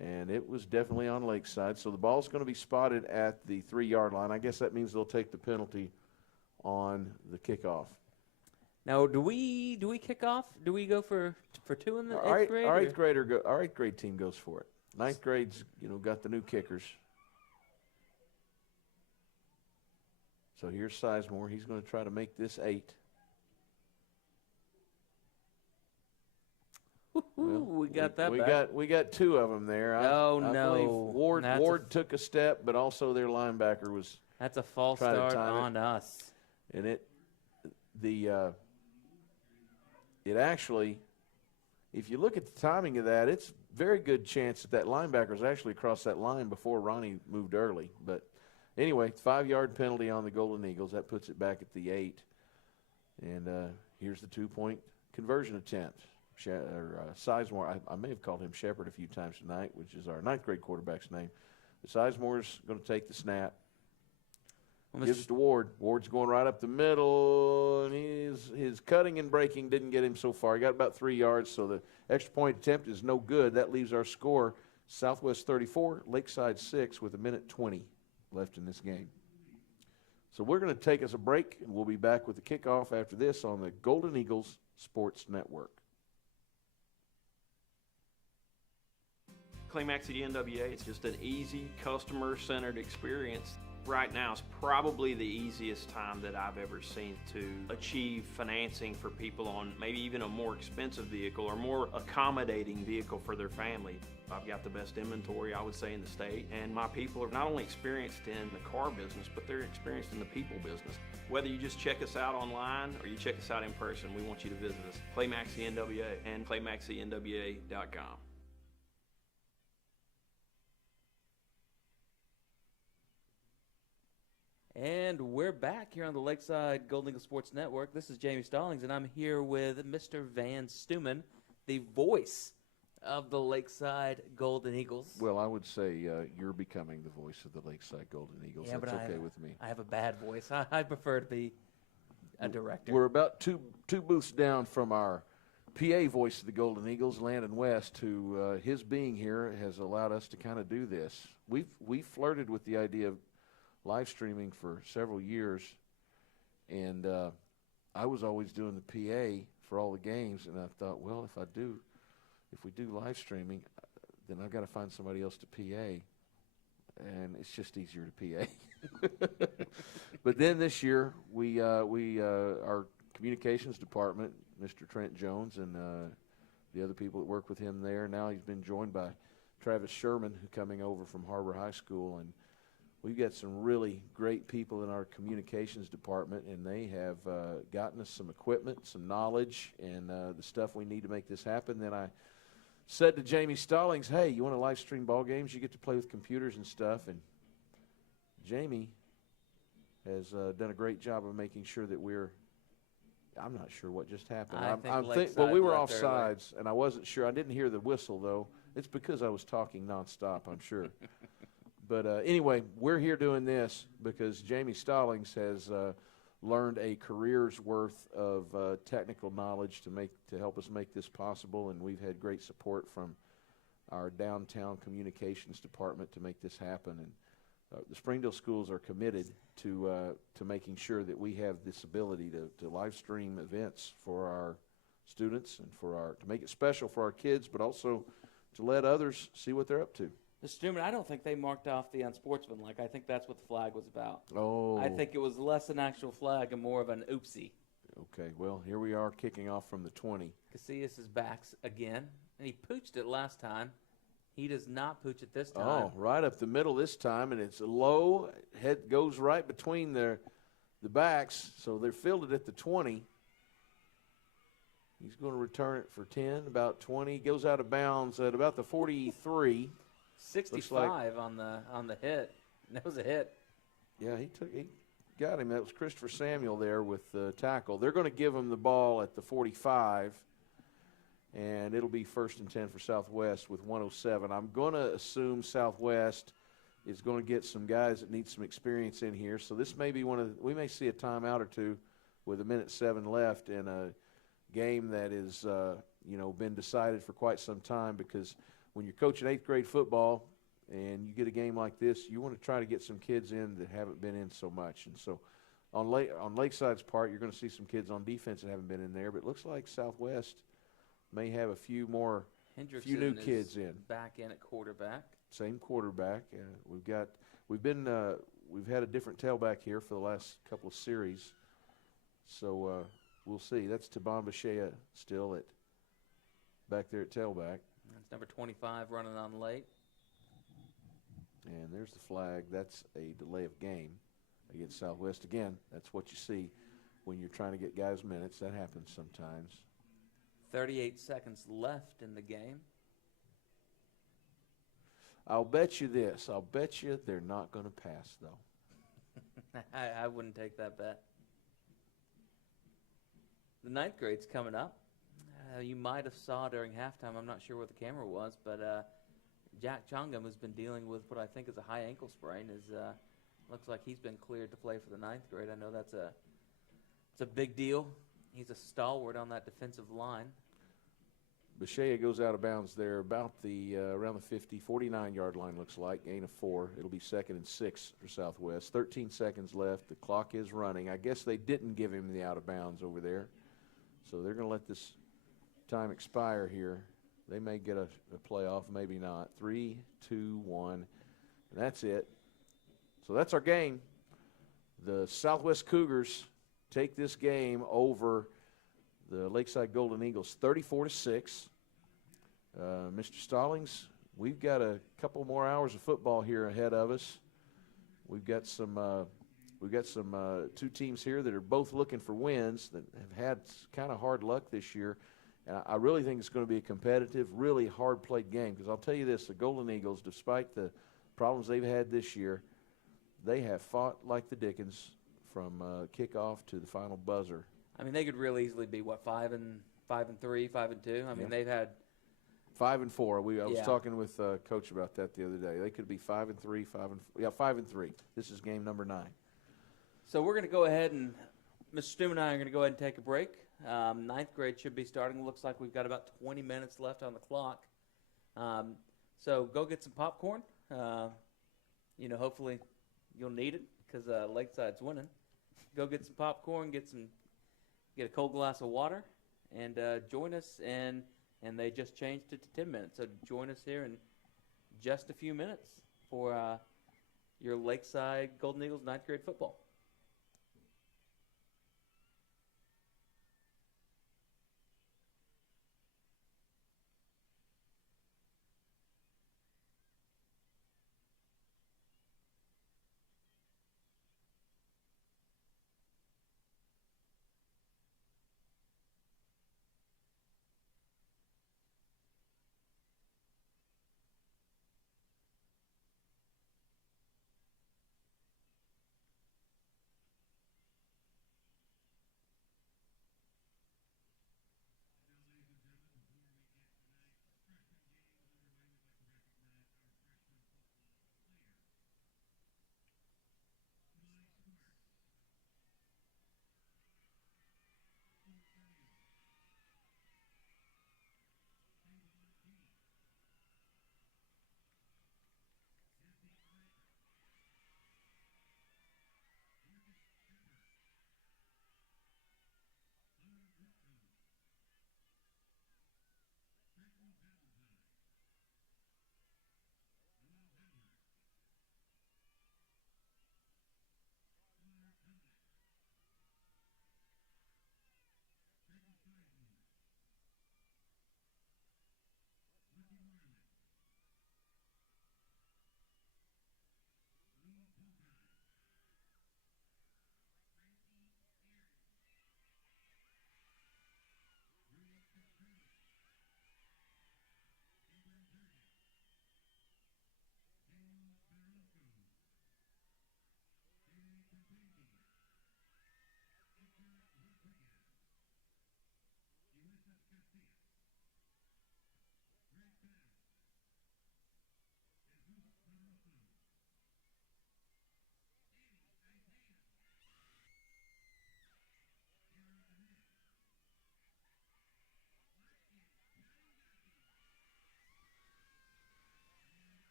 And it was definitely on Lakeside. So the ball's going to be spotted at the 3-yard line. I guess that means they'll take the penalty on the kickoff. Now, do we kick off? Do we go for two in the 8th grade? Our 8th grade team goes for it. 9th grade's got the new kickers. So here's Sizemore. He's going to try to make this 8. Well, we got that back. We got 2 of them there. I believe Ward took a step, but also their linebacker was. That's a false start on us. And it actually, if you look at the timing of that, it's very good chance that linebacker is actually across that line before Ronnie moved early. But anyway, 5-yard penalty on the Golden Eagles. That puts it back at the 8. And here's the 2-point conversion attempt. Sizemore, I may have called him Shepard a few times tonight, which is our 9th grade quarterback's name. But Sizemore's going to take the snap. Gives it to Ward. Ward's going right up the middle, and his cutting and breaking didn't get him so far. He got about 3 yards, so the extra point attempt is no good. That leaves our score Southwest 34, Lakeside 6, with 1:20 left in this game. So we're going to take us a break, and we'll be back with the kickoff after this on the Golden Eagles Sports Network. Clay Maxey NWA, it's just an easy, customer-centered experience. Right now is probably the easiest time that I've ever seen to achieve financing for people on maybe even a more expensive vehicle or more accommodating vehicle for their family. I've got the best inventory, I would say, in the state, and my people are not only experienced in the car business, but they're experienced in the people business. Whether you just check us out online or you check us out in person, we want you to visit us. Clay Maxey NWA and ClayMaxeyNWA.com. And we're back here on the Lakeside Golden Eagle Sports Network. This is Jamie Stallings, and I'm here with Mr. Van Stuman, the voice of the Lakeside Golden Eagles. Well, I would say you're becoming the voice of the Lakeside Golden Eagles. Yeah, that's okay with me. I have a bad voice. I prefer to be a director. We're about two booths down from our PA voice of the Golden Eagles, Landon West, who his being here has allowed us to kind of do this. We've flirted with the idea of live streaming for several years, and I was always doing the PA for all the games, and I thought, well, if we do live streaming, then I've got to find somebody else to PA, and it's just easier to PA. But then this year, we are communications department, Mr. Trent Jones, and the other people that work with him there. Now he's been joined by Travis Sherman, who coming over from HAR-BER High School, and we've got some really great people in our communications department, and they have gotten us some equipment, some knowledge, and the stuff we need to make this happen. Then I said to Jamie Stallings, hey, you want to live stream ball games? You get to play with computers and stuff. And Jamie has done a great job of making sure that I'm not sure what just happened. Well, we were offsides, and I wasn't sure. I didn't hear the whistle, though. It's because I was talking nonstop, I'm sure. But anyway, we're here doing this because Jamie Stallings has learned a career's worth of technical knowledge to help us make this possible, and we've had great support from our downtown communications department to make this happen. And the Springdale schools are committed to making sure that we have this ability to live stream events for our students and to make it special for our kids, but also to let others see what they're up to. Mr. Newman, I don't think they marked off the unsportsmanlike. I think that's what the flag was about. Oh. I think it was less an actual flag and more of an oopsie. Okay, well, here we are kicking off from the 20. Casillas is back again, and he pooched it last time. He does not pooch it this time. Oh, right up the middle this time, and it's low. Head goes right between the backs, so they're fielded at the 20. He's going to return it for 10, about 20. Goes out of bounds at about the 43. 65 on the hit. That was a hit. Yeah, he got him. That was Christopher Samuel there with the tackle. They're going to give him the ball at the 45, and it'll be 1st and 10 for Southwest with 1:07. I'm going to assume Southwest is going to get some guys that need some experience in here. So this may be we may see a timeout or two with 1:07 left in a game that is, been decided for quite some time, because when you're coaching 8th grade football and you get a game like this, you want to try to get some kids in that haven't been in so much. And so on Lakeside's part, you're going to see some kids on defense that haven't been in there, but it looks like Southwest may have a few new kids in. Back in at quarterback. Same quarterback. We've had a different tailback here for the last couple of series. So we'll see. That's Taban Bashea still back there at tailback. That's number 25 running on late. And there's the flag. That's a delay of game against Southwest. Again, that's what you see when you're trying to get guys minutes. That happens sometimes. 38 seconds left in the game. I'll bet you this. I'll bet you they're not going to pass, though. I wouldn't take that bet. The 9th grade's coming up. You might have saw during halftime, I'm not sure where the camera was, but Jack Chongum, who's been dealing with what I think is a high ankle sprain, looks like he's been cleared to play for the 9th grade. I know it's a big deal. He's a stalwart on that defensive line. Bashea goes out of bounds there about around the 49-yard line, looks like, gain of 4. It'll be 2nd and 6 for Southwest. 13 seconds left. The clock is running. I guess they didn't give him the out of bounds over there, so they're going to let this time expire here. They may get a playoff, maybe not. 3, 2, 1, and that's it. So that's our game. The Southwest Cougars take this game over the Lakeside Golden Eagles 34-6. Mr. Stallings, we've got a couple more hours of football here ahead of us. We've got some two teams here that are both looking for wins that have had kind of hard luck this year. And I really think it's going to be a competitive, really hard-played game, because I'll tell you this, the Golden Eagles, despite the problems they've had this year, they have fought like the Dickens from kickoff to the final buzzer. I mean, they could real easily be, 5-3, 5-2? I mean, they've had 5-4. I was talking with Coach about that the other day. They could be 5-3, 5-3. This is game number 9. So we're going to go ahead and Mr. Stoom and I are going to go ahead and take a break. 9th grade should be starting. Looks like we've got about 20 minutes left on the clock. So go get some popcorn. Hopefully you'll need it because Lakeside's winning. Go get some popcorn, get a cold glass of water, and join us. And they just changed it to 10 minutes. So join us here in just a few minutes for your Lakeside Golden Eagles 9th grade football.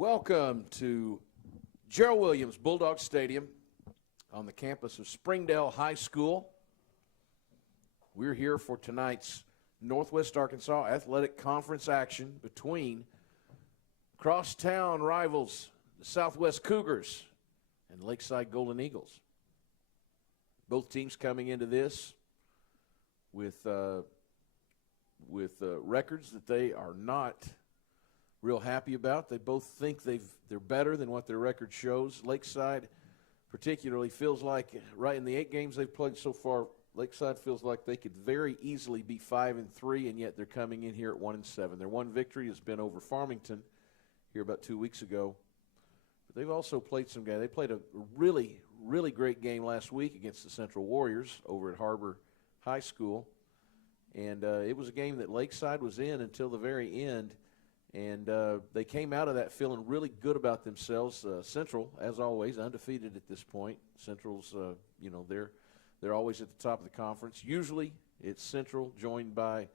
Welcome to Gerald Williams Bulldog Stadium on the campus of Springdale High School. We're here for tonight's Northwest Arkansas Athletic Conference action between crosstown rivals, the Southwest Cougars and Lakeside Golden Eagles. Both teams coming into this with records that they are not real happy about. They both think they're better than what their record shows. Lakeside particularly feels like, right in the 8 games they've played so far, Lakeside feels like they could very easily be 5-3, and yet they're coming in here at 1-7. Their one victory has been over Farmington here about 2 weeks ago. But they've also played some games. They played a really, really great game last week against the Central Warriors over at HAR-BER High School. And it was a game that Lakeside was in until the very end. And they came out of that feeling really good about themselves. Central, as always, undefeated at this point. Central's, they're always at the top of the conference. Usually it's Central joined by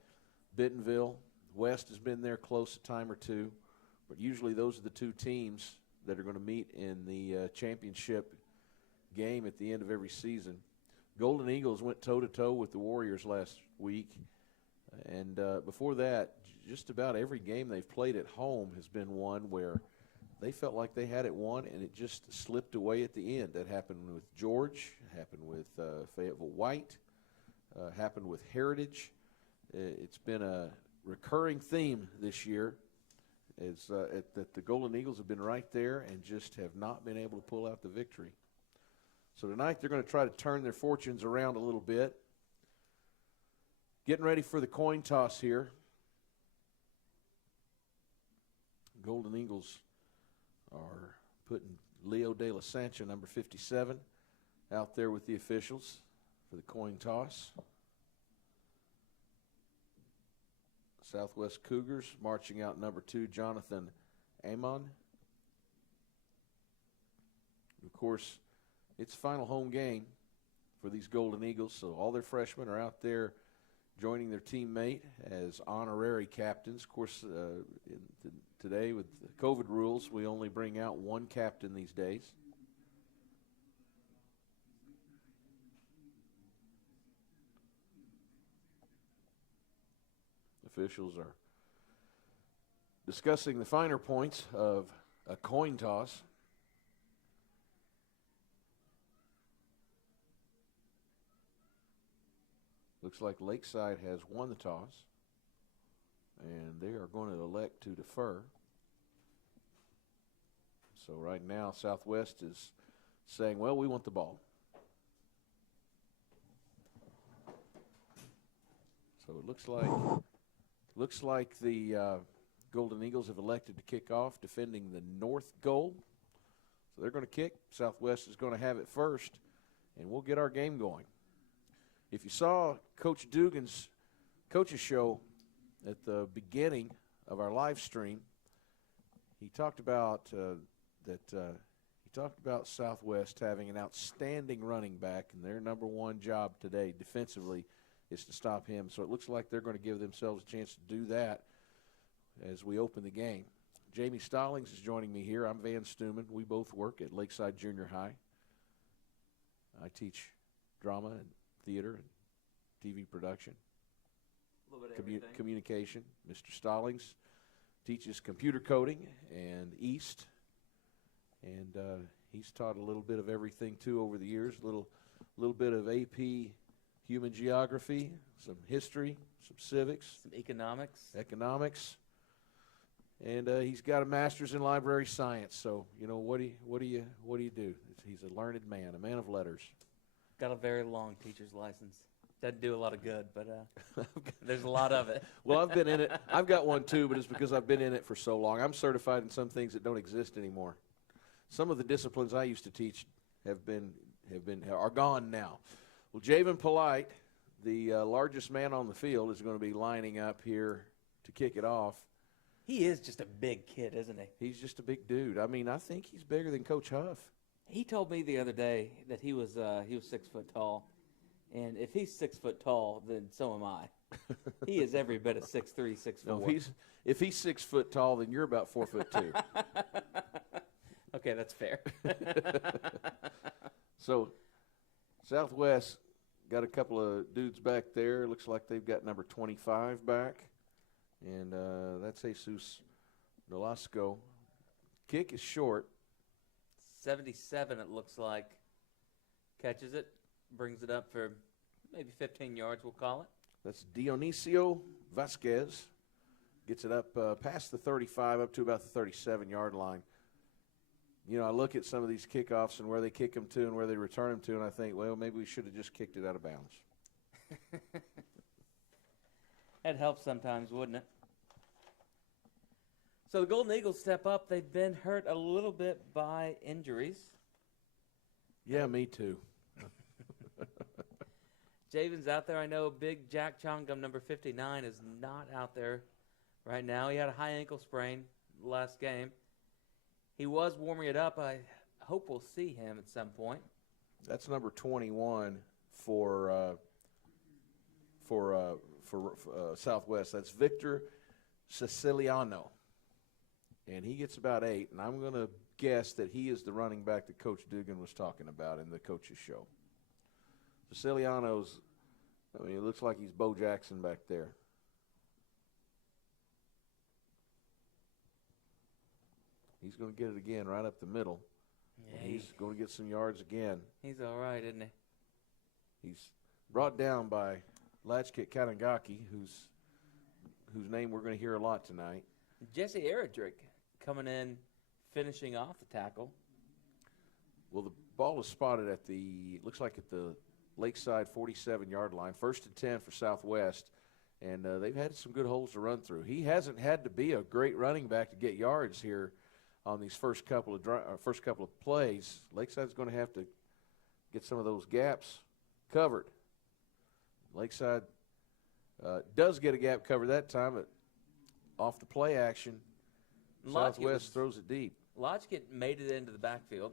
Bentonville. West has been there close a time or two. But usually those are the two teams that are going to meet in the championship game at the end of every season. Golden Eagles went toe-to-toe with the Warriors last week. And before that, just about every game they've played at home has been one where they felt like they had it won, and it just slipped away at the end. That happened with George, happened with Fayetteville White, happened with Heritage. It's been a recurring theme this year that the Golden Eagles have been right there and just have not been able to pull out the victory. So tonight they're going to try to turn their fortunes around a little bit. Getting ready for the coin toss here. Golden Eagles are putting Leo De La Sancha, number 57, out there with the officials for the coin toss. Southwest Cougars marching out number 2, Jonathan Amon. Of course, it's final home game for these Golden Eagles, so all their freshmen are out there joining their teammate as honorary captains. Of course, today with the COVID rules, we only bring out one captain these days. Officials are discussing the finer points of a coin toss. Looks like Lakeside has won the toss, and they are going to elect to defer. So right now, Southwest is saying, well, we want the ball. So it looks like the Golden Eagles have elected to kick off, defending the north goal. So they're going to kick. Southwest is going to have it first, and we'll get our game going. If you saw Coach Dugan's coaches show at the beginning of our live stream, he talked about Southwest having an outstanding running back, and their number one job today defensively is to stop him. So it looks like they're going to give themselves a chance to do that as we open the game. Jamie Stallings is joining me here. I'm Van Stuman. We both work at Lakeside Junior High. I teach drama and theater and TV production, a little bit of everything. Communication. Mr. Stallings teaches computer coding and East, and he's taught a little bit of everything too over the years. A little bit of AP human geography, some history, some civics, Some economics. And he's got a master's in library science. So what do you do? He's a learned man, a man of letters. Got a very long teacher's license. Doesn't do a lot of good, but there's a lot of it. Well, I've been in it. I've got one too, but it's because I've been in it for so long. I'm certified in some things that don't exist anymore. Some of the disciplines I used to teach are gone now. Well, Javen Polite, the largest man on the field, is going to be lining up here to kick it off. He is just a big kid, isn't he? He's just a big dude. I mean, I think he's bigger than Coach Huff. He told me the other day that he was 6 foot tall, and if he's 6 foot tall, then so am I. He is every bit of 6'3", 6'4". No, if he's 6 foot tall, then you're about 4 foot 2. Okay, that's fair. So, Southwest got a couple of dudes back there. Looks like they've got number 25 back, and that's Jesus Nolasco. Kick is short. 77, it looks like. Catches it, brings it up for maybe 15 yards, we'll call it. That's Dionisio Vasquez. Gets it up past the 35, up to about the 37-yard line. You know, I look at some of these kickoffs and where they kick them to and where they return them to, and I think, well, maybe we should have just kicked it out of bounds. That helps sometimes, wouldn't it? So the Golden Eagles step up. They've been hurt a little bit by injuries. Yeah, me too. Javen's out there. I know big Jack Chongum, number 59, is not out there right now. He had a high ankle sprain last game. He was warming it up. I hope we'll see him at some point. That's number 21 for Southwest. That's Victor Siciliano. And he gets about 8, and I'm going to guess that he is the running back that Coach Dugan was talking about in the coaches show. Siciliano's, I mean, it looks like he's Bo Jackson back there. He's going to get it again right up the middle. Yeah, and he's going to get some yards again. He's all right, isn't he? He's brought down by Latchkit Kanagaki, whose name we're going to hear a lot tonight. Jesse Eredrick coming in, finishing off the tackle. Well, the ball is spotted at looks like at the Lakeside 47-yard line. 1st and 10 for Southwest, and they've had some good holes to run through. He hasn't had to be a great running back to get yards here on these first couple of plays. Lakeside's going to have to get some of those gaps covered. Lakeside does get a gap covered that time, but off the play action, Southwest throws it deep. Lodgkit made it into the backfield.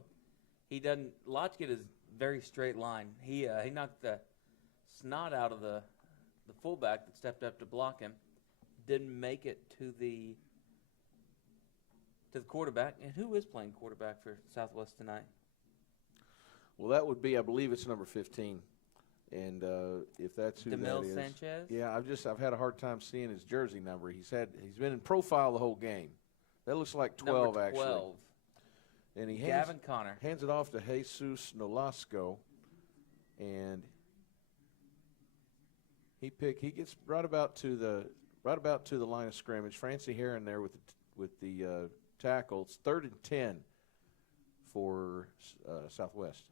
Lodgkit is very straight line. He knocked the snot out of the fullback that stepped up to block him. Didn't make it to the quarterback. And who is playing quarterback for Southwest tonight? Well, that would be, I believe it's number 15. And if that's who DeMille that is. Sanchez? Yeah, I've had a hard time seeing his jersey number. He's been in profile the whole game. That looks like 12, Number 12. actually. And he Gavin Connor hands it off to Jesus Nolasco, and he gets right about to the line of scrimmage. Francie Heron there with the tackle. It's 3rd and 10 for Southwest.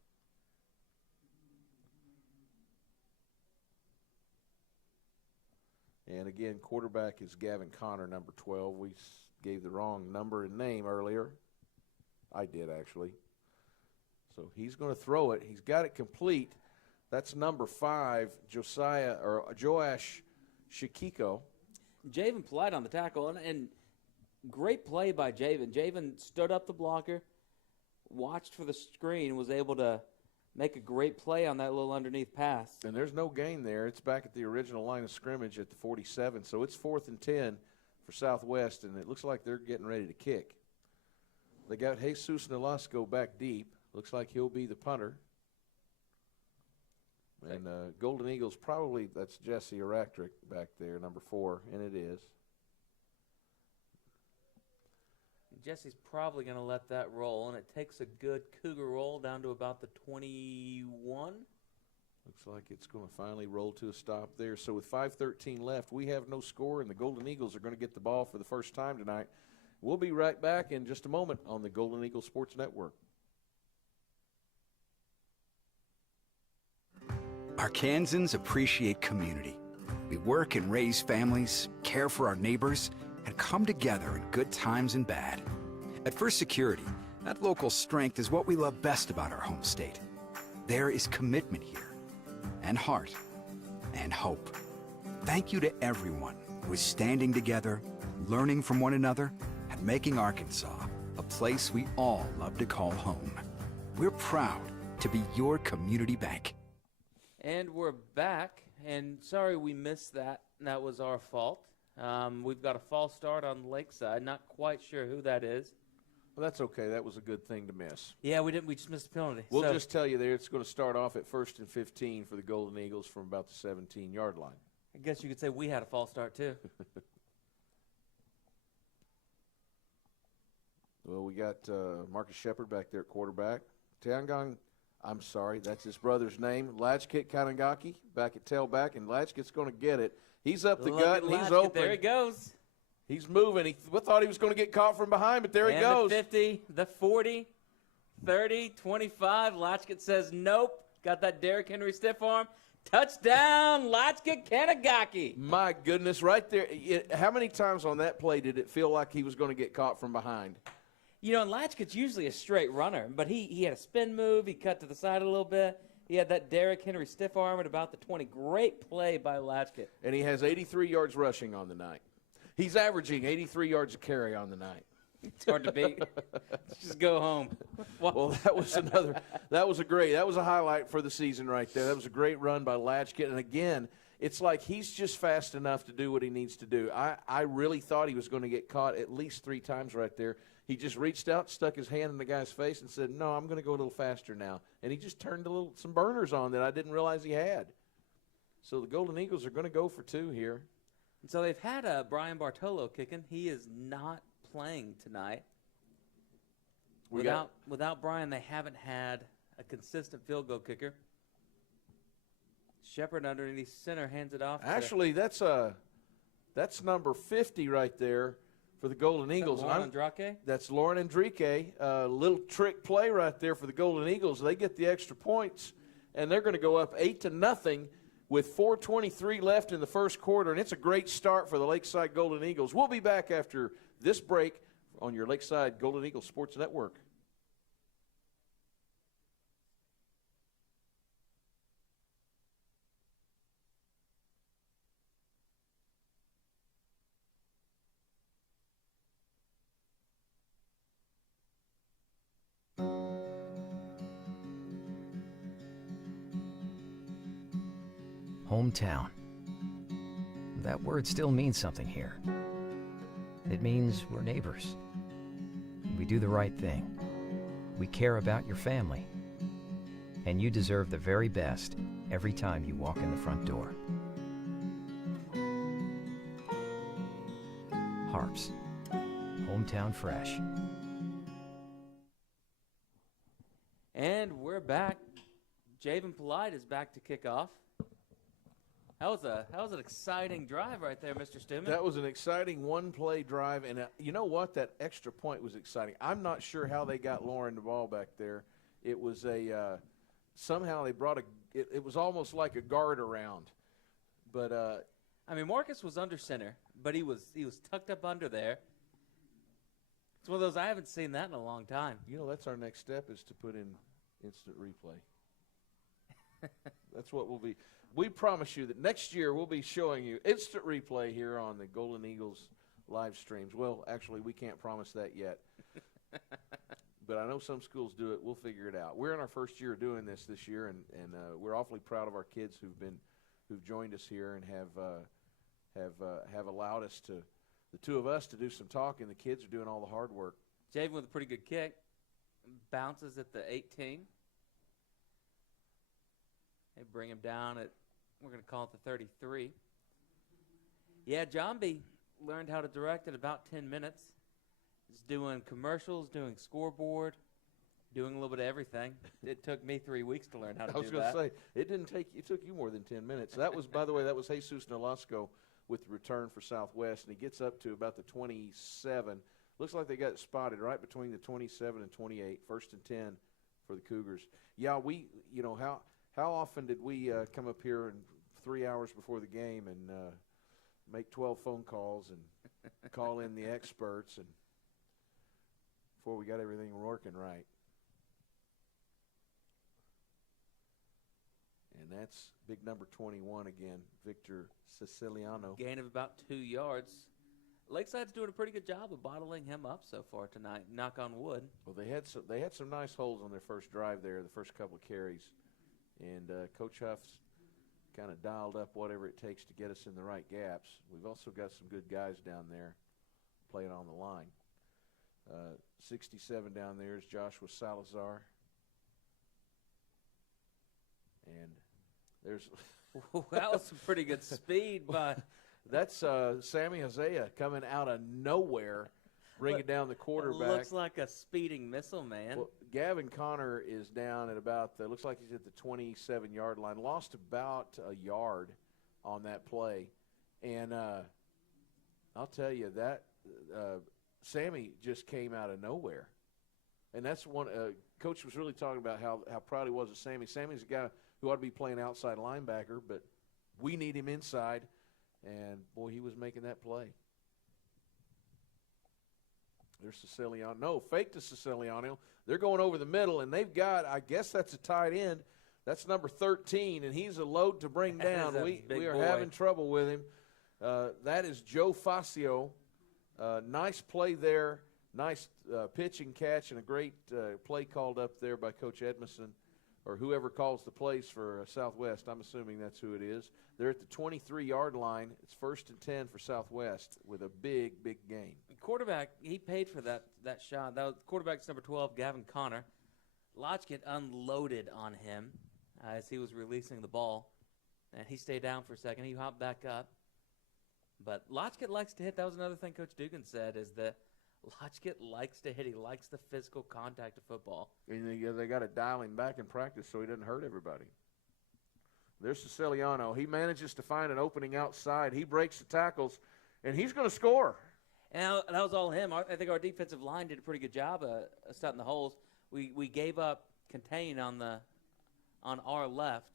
And again, quarterback is Gavin Connor, number 12. We gave the wrong number and name earlier. I did, actually. So he's going to throw it. He's got it complete. That's number 5, Joash Shikiko. Javen Polite on the tackle, and great play by Javen. Javen stood up the blocker, watched for the screen, was able to make a great play on that little underneath pass. And there's no gain there. It's back at the original line of scrimmage at the 47. So it's 4th and 10 for Southwest, and it looks like they're getting ready to kick. They got Jesus Nolasco back deep. Looks like he'll be the punter. And Golden Eagles probably, that's Jesse Erectric back there, number 4, and it is. Jesse's probably going to let that roll, and it takes a good Cougar roll down to about the 21. Looks like it's going to finally roll to a stop there. So with 5:13 left, we have no score, and the Golden Eagles are going to get the ball for the first time tonight. We'll be right back in just a moment on the Golden Eagle Sports Network. Arkansans appreciate community. We work and raise families, care for our neighbors, and come together in good times and bad. At First Security, that local strength is what we love best about our home state. There is commitment here, and heart, and hope. Thank you to everyone who is standing together, learning from one another, and making Arkansas a place we all love to call home. We're proud to be your community bank. And we're back, and sorry we missed that That was our fault. We've got a false start on Lakeside. Not quite sure who that is. Well, that's okay. That was a good thing to miss. Yeah, we didn't. We just missed the penalty. We'll just tell you there it's going to start off at 1st and 15 for the Golden Eagles from about the 17-yard line. I guess you could say we had a false start, too. Well, we got Marcus Shepard back there at quarterback. Tiangong, I'm sorry, that's his brother's name. Latchkit Kanagaki back at tailback, and Latchkit's going to get it. He's up the gut, and he's open. There he goes. He's moving. We thought he was going to get caught from behind, but there he goes. The 50, the 40, 30, 25. Latchkit says nope. Got that Derrick Henry stiff arm. Touchdown, Latchkit Kanagaki. My goodness, right there. How many times on that play did it feel like he was going to get caught from behind? You know, and Latchkit's usually a straight runner, but he had a spin move. He cut to the side a little bit. He had that Derrick Henry stiff arm at about the 20. Great play by Latchkit. And he has 83 yards rushing on the night. He's averaging 83 yards a carry on the night. It's hard to beat. Just go home. Well, that was a highlight for the season right there. That was a great run by Latchkit. And again, it's like he's just fast enough to do what he needs to do. I really thought he was going to get caught at least 3 times right there. He just reached out, stuck his hand in the guy's face and said, no, I'm going to go a little faster now. And he just turned some burners on that I didn't realize he had. So the Golden Eagles are going to go for 2 here. And so they've had Brian Bartolo kicking. He is not playing tonight. Without Brian, they haven't had a consistent field goal kicker. Shepard underneath center hands it off. Actually, that's number 50 right there for the Golden Eagles. Lauren Andrake? That's Lauren Andrake. A little trick play right there for the Golden Eagles. They get the extra points, and they're going to go up 8-0 with 4:23 left in the first quarter, and it's a great start for the Lakeside Golden Eagles. We'll be back after this break on your Lakeside Golden Eagles Sports Network. Hometown. That word still means something here. It means we're neighbors. We do the right thing. We care about your family. And you deserve the very best every time you walk in the front door. HAR-BER. Hometown fresh. And we're back. Javen Polite is back to kick off. That was an exciting drive right there, Mr. Stuman. That was an exciting one-play drive, and you know what? That extra point was exciting. I'm not sure how they got Lauren the ball back there. It was somehow they brought it was almost like a guard around. But I mean, Marcus was under center, but he was tucked up under there. It's one of those, I haven't seen that in a long time. You know, that's our next step, is to put in instant replay. That's what we'll be. We promise you that next year we'll be showing you instant replay here on the Golden Eagles live streams. Well, actually, we can't promise that yet. But I know some schools do it. We'll figure it out. We're in our first year of doing this year, and we're awfully proud of our kids who've joined us here and have allowed us to, the two of us, to do some talking. The kids are doing all the hard work. Javen with a pretty good kick. Bounces at the 18. They bring him down at, we're going to call it the 33. Yeah, John B. learned how to direct in about 10 minutes. He's doing commercials, doing scoreboard, doing a little bit of everything. It took me 3 weeks to learn how to do that. I was going to say, it took you more than 10 minutes. That was, by the way, that was Jesus Nolasco with the return for Southwest, and he gets up to about the 27. Looks like they got it spotted right between the 27 and 28, 1st and 10 for the Cougars. Yeah, how often did we come up here in 3 hours before the game and make 12 phone calls and call in the experts and before we got everything working right? And that's big number 21 again, Victor Siciliano. Gain of about 2 yards. Lakeside's doing a pretty good job of bottling him up so far tonight, knock on wood. Well, they had some nice holes on their first drive there, the first couple of carries. And Coach Huff's kind of dialed up whatever it takes to get us in the right gaps. We've also got some good guys down there playing on the line. 67 down there is Joshua Salazar. And there's that was some pretty good speed by. That's Sammy Hosea coming out of nowhere, bringing down the quarterback. It looks like a speeding missile, man. Well, Gavin Connor is down at about, looks like he's at the 27-yard line. Lost about a yard on that play. And I'll tell you, that Sammy just came out of nowhere. And that's one Coach was really talking about how proud he was of Sammy. Sammy's a guy who ought to be playing outside linebacker, but we need him inside. And, boy, he was making that play. There's Siciliano. No, fake to Siciliano. They're going over the middle, and they've got, I guess that's a tight end. That's number 13, and he's a load to bring down. We are having trouble with him. That is Joe Facio. Nice play there. Nice pitch and catch, and a great play called up there by Coach Edmondson, or whoever calls the plays for Southwest. I'm assuming that's who it is. They're at the 23-yard line. It's 1st and 10 for Southwest with a big, big gain. Quarterback, he paid for that shot. That was quarterback's number 12, Gavin Connor. Lodgkett unloaded on him as he was releasing the ball, and he stayed down for a second. He hopped back up. But Lodgkett likes to hit. That was another thing Coach Dugan said, is that Lodgkett likes to hit. He likes the physical contact of football. And they got to dial him back in practice so he doesn't hurt everybody. There's Siciliano. He manages to find an opening outside. He breaks the tackles, and he's going to score. And that was all him. I think our defensive line did a pretty good job of stopping the holes. We gave up contain on our left,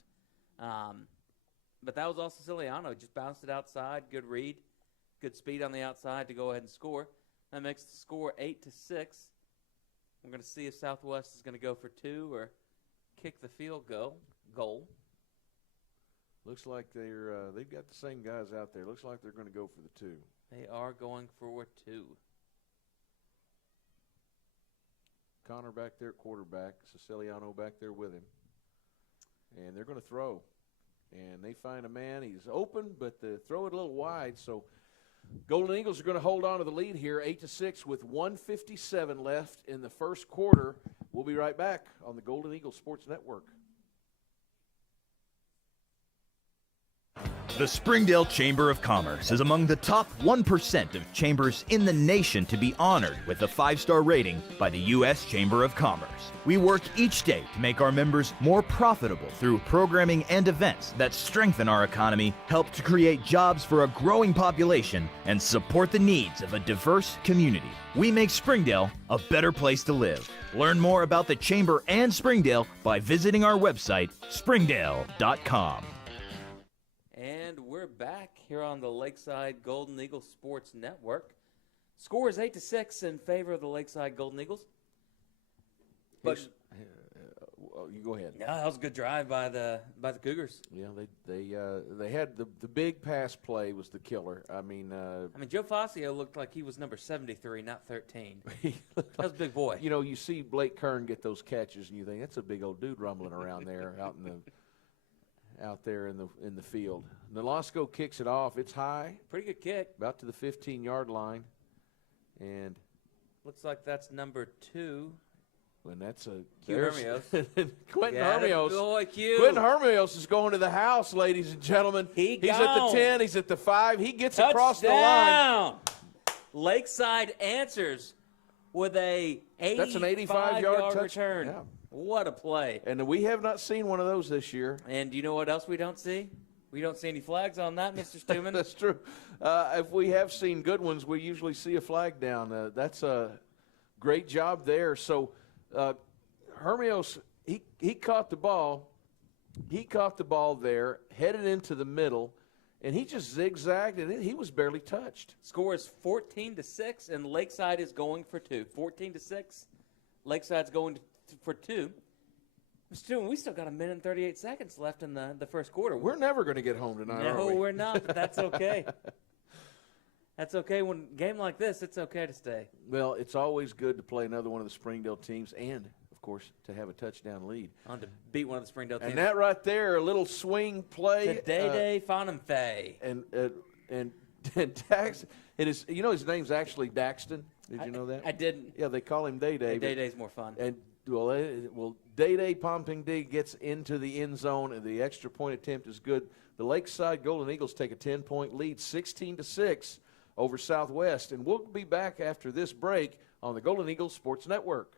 but that was all Siciliano. Just bounced it outside. Good read, good speed on the outside to go ahead and score. That makes the score 8-6. We're going to see if Southwest is going to go for 2 or kick the field goal. Looks like they've got the same guys out there. Looks like they're going to go for the 2. They are going for 2. Connor back there, quarterback. Siciliano back there with him. And they're going to throw. And they find a man. He's open, but they throw it a little wide. So Golden Eagles are going to hold on to the lead here, 8-6, with 1:57 left in the first quarter. We'll be right back on the Golden Eagles Sports Network. The Springdale Chamber of Commerce is among the top 1% of chambers in the nation to be honored with a 5-star rating by the U.S. Chamber of Commerce. We work each day to make our members more profitable through programming and events that strengthen our economy, help to create jobs for a growing population, and support the needs of a diverse community. We make Springdale a better place to live. Learn more about the Chamber and Springdale by visiting our website, springdale.com. And we're back here on the Lakeside Golden Eagles Sports Network. Score is 8-6 in favor of the Lakeside Golden Eagles. But you go ahead. yeah, that was a good drive by the Cougars. Yeah, they had the big pass play was the killer. I mean, Joe Facio looked like he was number 73, not 13. That was a big boy. You know, you see Blake Kern get those catches, and you think that's a big old dude rumbling around there out there in the field. Nolasco kicks it off. It's high. Pretty good kick. About to the 15-yard line. And looks like that's number 2. when that's Hermios. Quentin Hermios. Boy, Q. Quentin Hermios is going to the house, ladies and gentlemen. He's at the 10. He's at the 5. He gets across the line. Lakeside answers with a 85-yard return. Yeah. What a play. And we have not seen one of those this year. And do you know what else we don't see? We don't see any flags on that, Mr. Stuman. That's true. If we have seen good ones, we usually see a flag down. That's a great job there. So Hermios, he caught the ball. He caught the ball there, headed into the middle, and he just zigzagged, and he was barely touched. Score is 14-6, and Lakeside is going for 2. 14-6. Lakeside's going for 2. Mr. Stuman, we still got 1 minute and 38 seconds left in the first quarter. We're never going to get home tonight, are we? No, we're not, but that's okay. That's okay. When a game like this, it's okay to stay. Well, it's always good to play another one of the Springdale teams and, of course, to have a touchdown lead. On to beat one of the Springdale teams. And that right there, a little swing play. To Day Fonenfay. And Dax, it is. You know his name's actually Daxton. Did you know that? I didn't. Yeah, they call him Day Day. Day Day's more fun. And Day Day Pomping D gets into the end zone, and the extra point attempt is good. The Lakeside Golden Eagles take a 10-point lead, 16-6 over Southwest, and we'll be back after this break on the Golden Eagles Sports Network.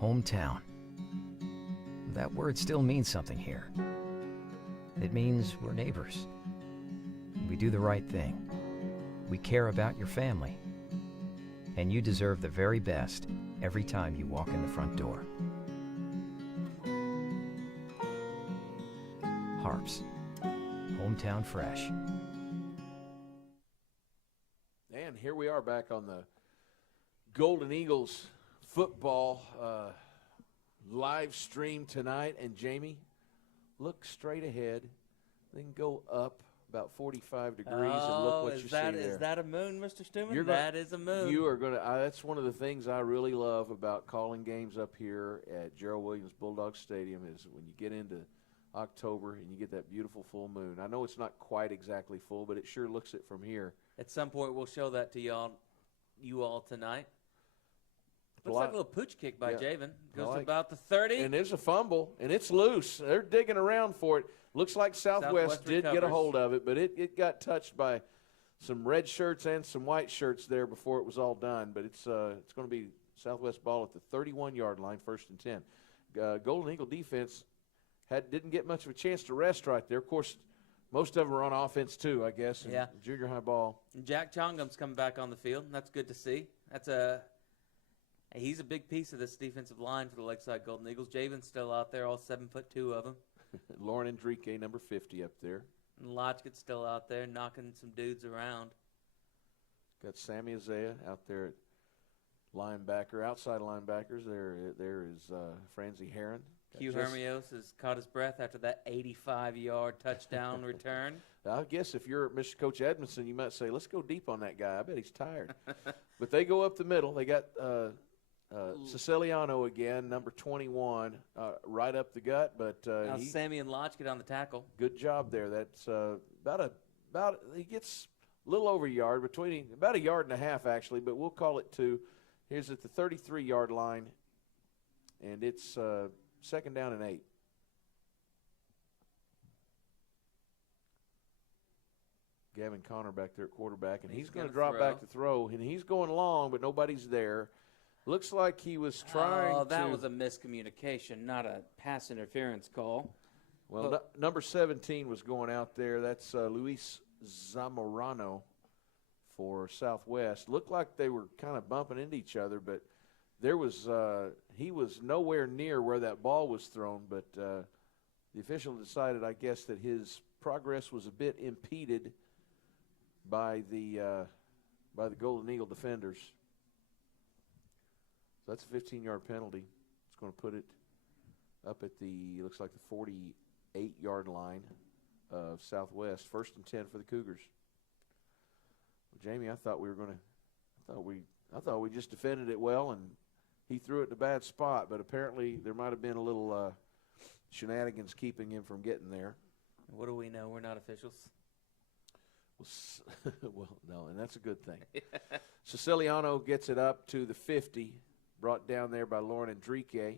Hometown. That word still means something here. It means we're neighbors. We do the right thing. We care about your family. And you deserve the very best every time you walk in the front door. HAR-BER. Hometown fresh. And here we are back on the Golden Eagles football live stream tonight. And Jamie, look straight ahead, then go up about 45 degrees and look what you see there. Is that a moon, Mr. Stuman? That is a moon. You are going to. That's one of the things I really love about calling games up here at Gerald Williams Bulldog Stadium is when you get into October and you get that beautiful full moon. I know it's not quite exactly full, but it sure looks it from here. At some point, we'll show that to you all tonight. Looks like a little pooch kick by Javen. Goes to about the 30. And there's a fumble, and it's loose. They're digging around for it. Looks like Southwest did get a hold of it, but it got touched by some red shirts and some white shirts there before it was all done. But it's going to be Southwest ball at the 31-yard line, 1st and 10. Golden Eagle defense didn't get much of a chance to rest right there. Of course, most of them are on offense too, I guess. Yeah. Junior high ball. And Jack Chongum's coming back on the field. That's good to see. He's a big piece of this defensive line for the Lakeside Golden Eagles. Javen's still out there, all 7'2" of them. Lauren Enrique, number 50 up there. And Lodge's still out there knocking some dudes around. Got Sammy Isaiah out there at linebacker. Outside linebackers, there is Franzi Heron. Hugh Hermios has caught his breath after that 85-yard touchdown return. I guess if you're Mr. Coach Edmondson, you might say, let's go deep on that guy. I bet he's tired. But they go up the middle. They got Siciliano again, number 21, right up the gut. But Sammy and Lodge get on the tackle. Good job there. That's he gets a little over a yard, about a yard and a half actually, but we'll call it 2. Here's at the 33-yard line, and it's 2nd down and 8. Gavin Connor back there at quarterback, and he's going to drop back to throw, and he's going long, but nobody's there. Looks like he was trying to. That was a miscommunication, not a pass interference call. Well, number 17 was going out there. That's Luis Zamorano for Southwest. Looked like they were kind of bumping into each other, but there was he was nowhere near where that ball was thrown, but the official decided, I guess, that his progress was a bit impeded by the Golden Eagle defenders. So that's a 15-yard penalty. It's going to put it up at looks like the 48-yard line of Southwest. 1st and 10 for the Cougars. Well, Jamie, I thought we just defended it well, and he threw it in a bad spot, but apparently there might have been a little shenanigans keeping him from getting there. What do we know? We're not officials. Well, no, and that's a good thing. Siciliano gets it up to the 50, brought down there by Lauren Enrique.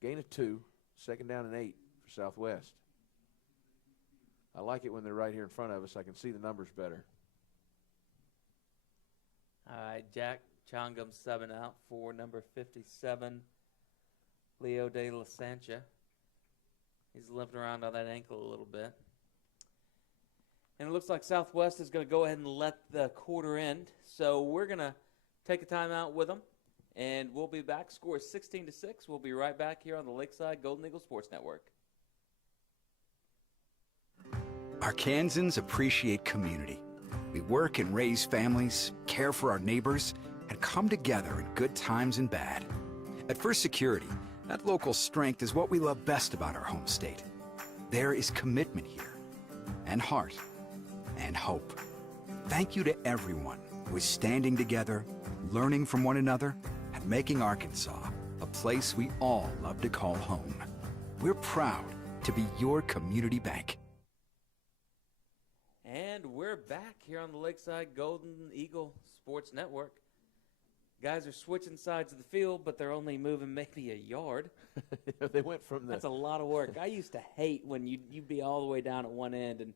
Gain of 2, 2nd down and 8 for Southwest. I like it when they're right here in front of us. I can see the numbers better. All right, Jack Chongum subbing out for number 57, Leo de la Sancha. He's limping around on that ankle a little bit. And it looks like Southwest is going to go ahead and let the quarter end. So we're going to take a timeout with them, and we'll be back. Score is 16-6. We'll be right back here on the Lakeside Golden Eagle Sports Network. Arkansans appreciate community. We work and raise families, care for our neighbors, and come together in good times and bad. At First Security, that local strength is what we love best about our home state. There is commitment here, and heart, and hope. Thank you to everyone who is standing together, learning from one another, and making Arkansas a place we all love to call home. We're proud to be your community bank. And we're back here on the Lakeside Golden Eagle Sports Network. Guys are switching sides of the field, but they're only moving maybe a yard. They went from the... That's a lot of work. I used to hate when you'd be all the way down at one end and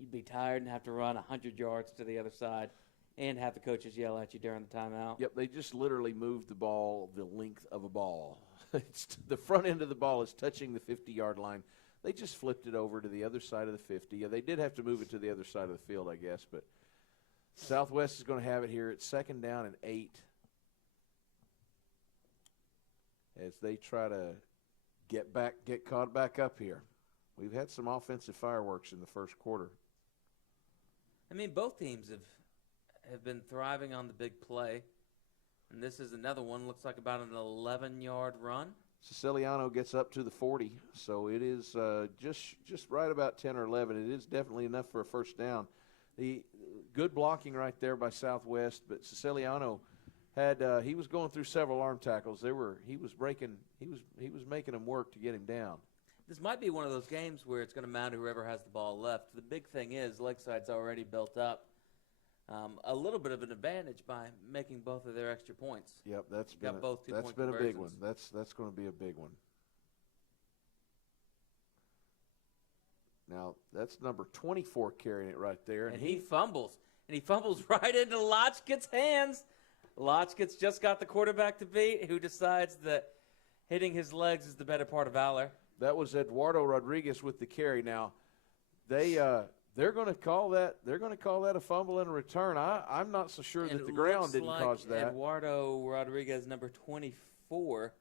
you'd be tired and have to run 100 yards to the other side and have the coaches yell at you during the timeout. Yep, they just literally moved the ball the length of a ball. The front end of the ball is touching the 50-yard line. They just flipped it over to the other side of the 50. They did have to move it to the other side of the field, I guess, but Southwest is going to have it here at 2nd down and 8 as they try to get caught back up here. We've had some offensive fireworks in the first quarter. I mean, both teams have been thriving on the big play, and this is another one. Looks like about an 11-yard run. Siciliano gets up to the 40, so it is just right about 10 or 11. It is definitely enough for a first down. The good blocking right there by Southwest, but Siciliano had he was going through several arm tackles. He was making them work to get him down. This might be one of those games where it's going to matter whoever has the ball left. The big thing is Lakeside's already built up a little bit of an advantage by making both of their extra points. Yep, that's been a big one. That's going to be a big one. Now, that's number 24 carrying it right there. And he fumbles. And he fumbles right into Lotchkit's hands. Lotchkit's just got the quarterback to beat, who decides that hitting his legs is the better part of valor. That was Eduardo Rodriguez with the carry. Now, they're going to call that a fumble and a return. I'm not so sure that the ground didn't cause that. Eduardo Rodriguez, number 24,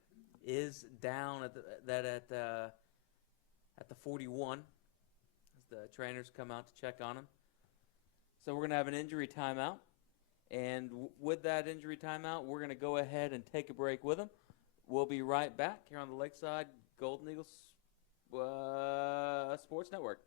is down at the 41 as the trainers come out to check on him. So we're going to have an injury timeout. And with that injury timeout, we're going to go ahead and take a break with them. We'll be right back here on the Lakeside Golden Eagles Sports Network.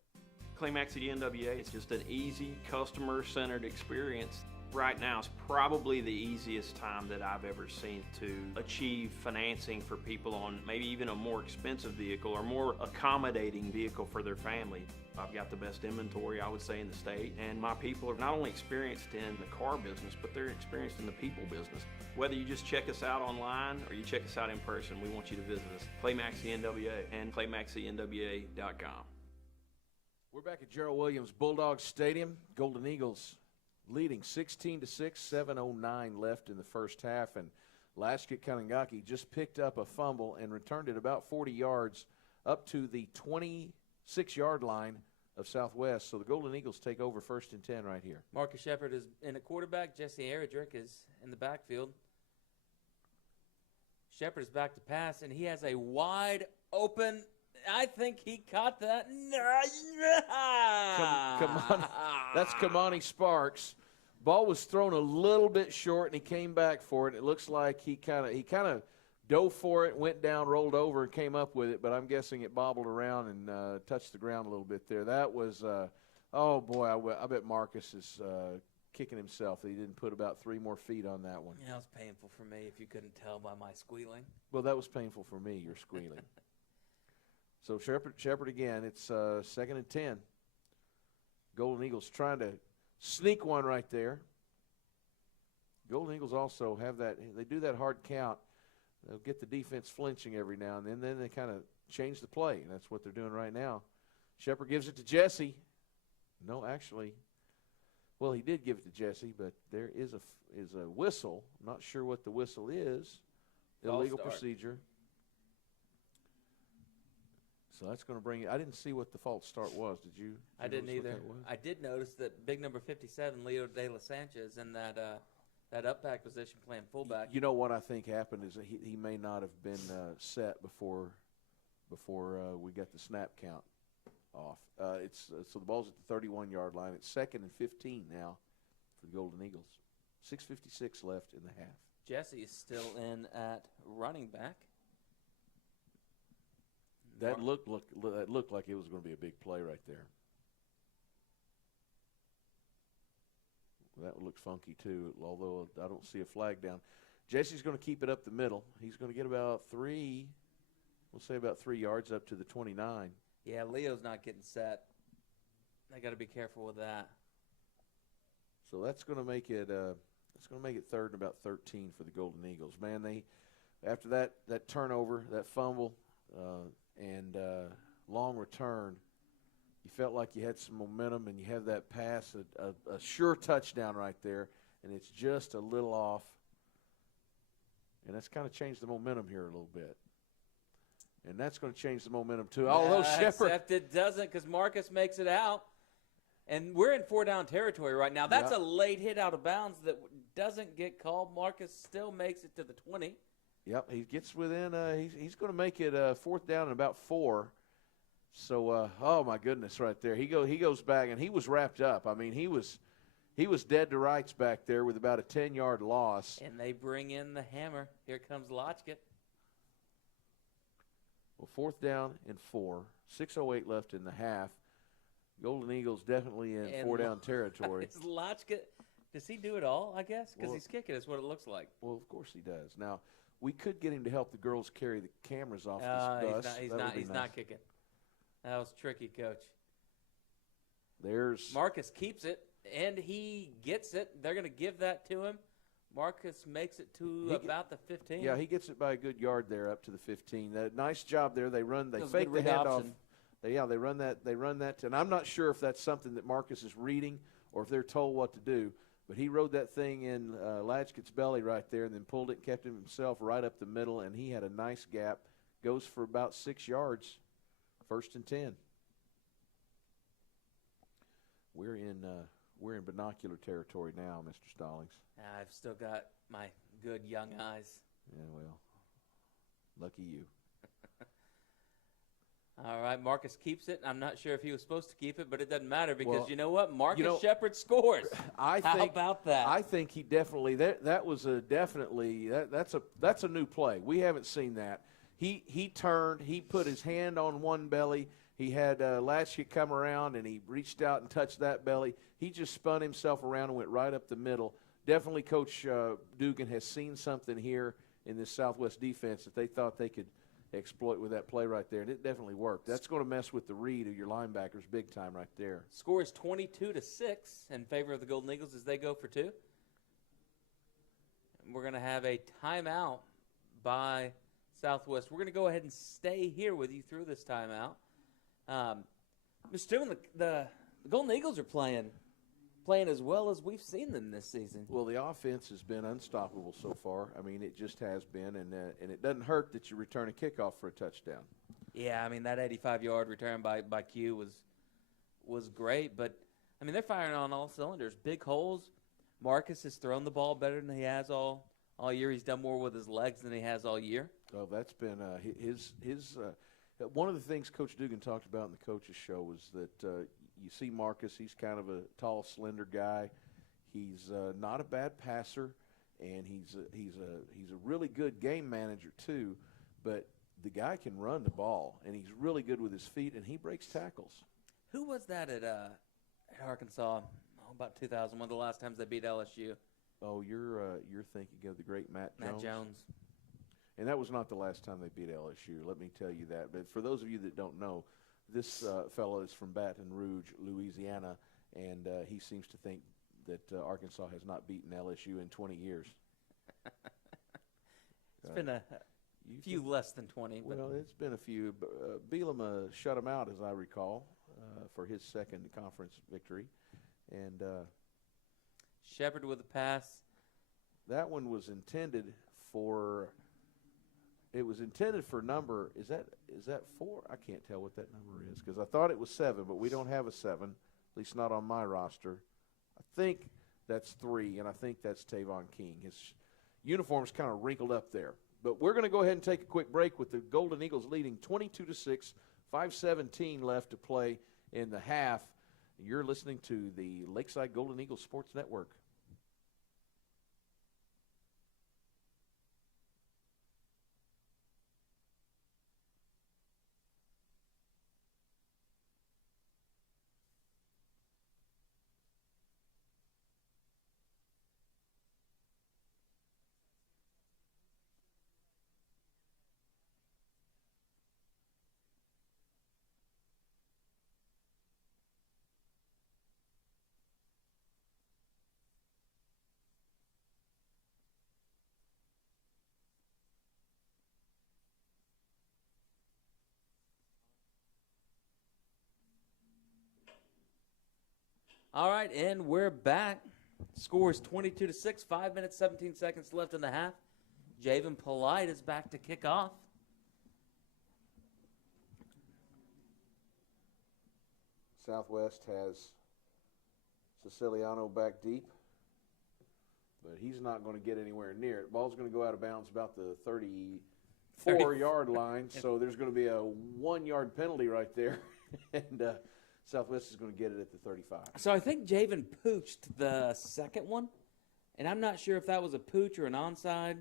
Climax at NWA, it's just an easy, customer-centered experience. Right now is probably the easiest time that I've ever seen to achieve financing for people on maybe even a more expensive vehicle or more accommodating vehicle for their family. I've got the best inventory, I would say, in the state, and my people are not only experienced in the car business, but they're experienced in the people business. Whether you just check us out online or you check us out in person, we want you to visit us. Climax NWA and climaxnwa.com. We're back at Gerald Williams Bulldog Stadium. Golden Eagles leading 16-6, 7:09 left in the first half, and Lashkit Kanangaki just picked up a fumble and returned it about 40 yards up to the 26-yard line of Southwest. So the Golden Eagles take over 1st and 10 right here. Marcus Shepard is in at quarterback. Jesse Eredrick is in the backfield. Shepard is back to pass, and he has a wide open. I think he caught that. That's Kamani Sparks. Ball was thrown a little bit short, and he came back for it. It looks like he kind of dove for it, went down, rolled over, and came up with it. But I'm guessing it bobbled around and touched the ground a little bit there. That was, oh boy, I bet Marcus is kicking himself that he didn't put about 3 more feet on that one. Yeah, it was painful for me if you couldn't tell by my squealing. Well, that was painful for me, your squealing. So Shepard again, it's 2nd and 10. Golden Eagles trying to sneak one right there. Golden Eagles also have that, they do that hard count. They'll get the defense flinching every now and then they kind of change the play, and that's what they're doing right now. Shepard gives it to Jesse. No, actually, well, he did give it to Jesse, but there is a whistle. I'm not sure what the whistle is. Illegal procedure. So that's going to bring it. I didn't see what the false start was. Did you? I didn't either. I did notice that big number 57, Leo De La Sanchez, in that up back position playing fullback. You know what I think happened is that he may not have been set before we got the snap count off. So the ball's at the 31-yard line. It's 2nd and 15 now for the Golden Eagles. 6:56 left in the half. Jesse is still in at running back. That looked like it was going to be a big play right there. That looks funky too, although I don't see a flag down. Jesse's going to keep it up the middle. He's going to get about 3 yards up to the 29. Yeah, Leo's not getting set. They got to be careful with that. So that's going to make it. It's going to make it 3rd and about 13 for the Golden Eagles. Man, they after that turnover, that fumble, and long return, you felt like you had some momentum, and you have that pass, a sure touchdown right there, and it's just a little off. And that's kind of changed the momentum here a little bit. And that's going to change the momentum too. Although Shepard, except it doesn't, because Marcus makes it out. And we're in 4-down territory right now. That's a late hit out of bounds that doesn't get called. Marcus still makes it to the 20. Yep, he gets within. He's going to make it 4th down and about 4. So, oh my goodness, right there. He goes back, and he was wrapped up. I mean, he was dead to rights back there with about a 10-yard loss. And they bring in the hammer. Here comes Lotchkett. Well, 4th down and 4. 6:08 left in the half. Golden Eagles definitely in 4-down territory. Is Lotchkett, does he do it all, I guess? Because Well, he's kicking is what it looks like. Well, of course he does. Now, we could get him to help the girls carry the cameras off this bus. He's Nice. not kicking. That was tricky, Coach. There's Marcus keeps it, and he gets it. They're going to give that to him. Marcus makes it to about the 15. Yeah, he gets it by a good yard there up to the 15. Nice job there. They Feels fake the good read handoff. option. They run that. And I'm not sure if that's something that Marcus is reading or if they're told what to do. But he rode that thing in Latchkett's belly right there and then pulled it and kept himself right up the middle. And he had a nice gap. Goes for about 6 yards. 1st and 10. We're in binocular territory now, Mr. Stallings. I've still got my good young eyes. Yeah, well, lucky you. All right, Marcus keeps it. I'm not sure if he was supposed to keep it, but it doesn't matter because Well, you know what? Marcus you know, Shepard scores. How about that? I think he definitely that was a definitely that's a new play. We haven't seen that. He turned. He put his hand on one belly. He had Latchkett come around, and he reached out and touched that belly. He just spun himself around and went right up the middle. Definitely Coach Dugan has seen something here in this Southwest defense that they thought they could exploit with that play right there, and it definitely worked. That's going to mess with the read of your linebackers big time right there. Score is 22-6 in favor of the Golden Eagles as they go for 2. And we're going to have a timeout by Southwest. We're going to go ahead and stay here with you through this timeout. Mr. Tillman, the Golden Eagles are playing as well as we've seen them this season. Well, the offense has been unstoppable so far. I mean, it just has been, and it doesn't hurt that you return a kickoff for a touchdown. Yeah, I mean, that 85-yard return by Q was great, but, I mean, they're firing on all cylinders. Big holes. Marcus has thrown the ball better than he has all year. He's done more with his legs than he has all year. Oh, that's been his one of the things Coach Dugan talked about in the coaches show was that you see Marcus, he's kind of a tall, slender guy. He's not a bad passer, and he's a really good game manager too. But the guy can run the ball, and he's really good with his feet, and he breaks tackles. Who was that at Arkansas? About 2001, the last times they beat LSU. Oh, you're thinking of the great Matt Jones. And that was not the last time they beat LSU, let me tell you that. But for those of you that don't know, this fellow is from Baton Rouge, Louisiana, and he seems to think that Arkansas has not beaten LSU in 20 years. It's been a few less than 20. Well, it's been a few. Bielema shut him out, as I recall, for his second conference victory. And Shepard with a pass. That one was intended for – it was intended for number – is that 4? I can't tell what that number is because I thought it was 7, but we don't have a 7, at least not on my roster. I think that's 3, and I think that's Tavon King. His uniform's kind of wrinkled up there. But we're going to go ahead and take a quick break with the Golden Eagles leading 22-6, 5:17 left to play in the half. You're listening to the Lakeside Golden Eagles Sports Network. All right, and we're back. Score is 22-6, 5 minutes, 17 seconds left in the half. Javen Polite is back to kick off. Southwest has Siciliano back deep, but he's not going to get anywhere near it. Ball's going to go out of bounds about the 34-yard line, so there's going to be a 1-yard penalty right there, and Southwest is going to get it at the 35. So I think Javen pooched the second one, and I'm not sure if that was a pooch or an onside,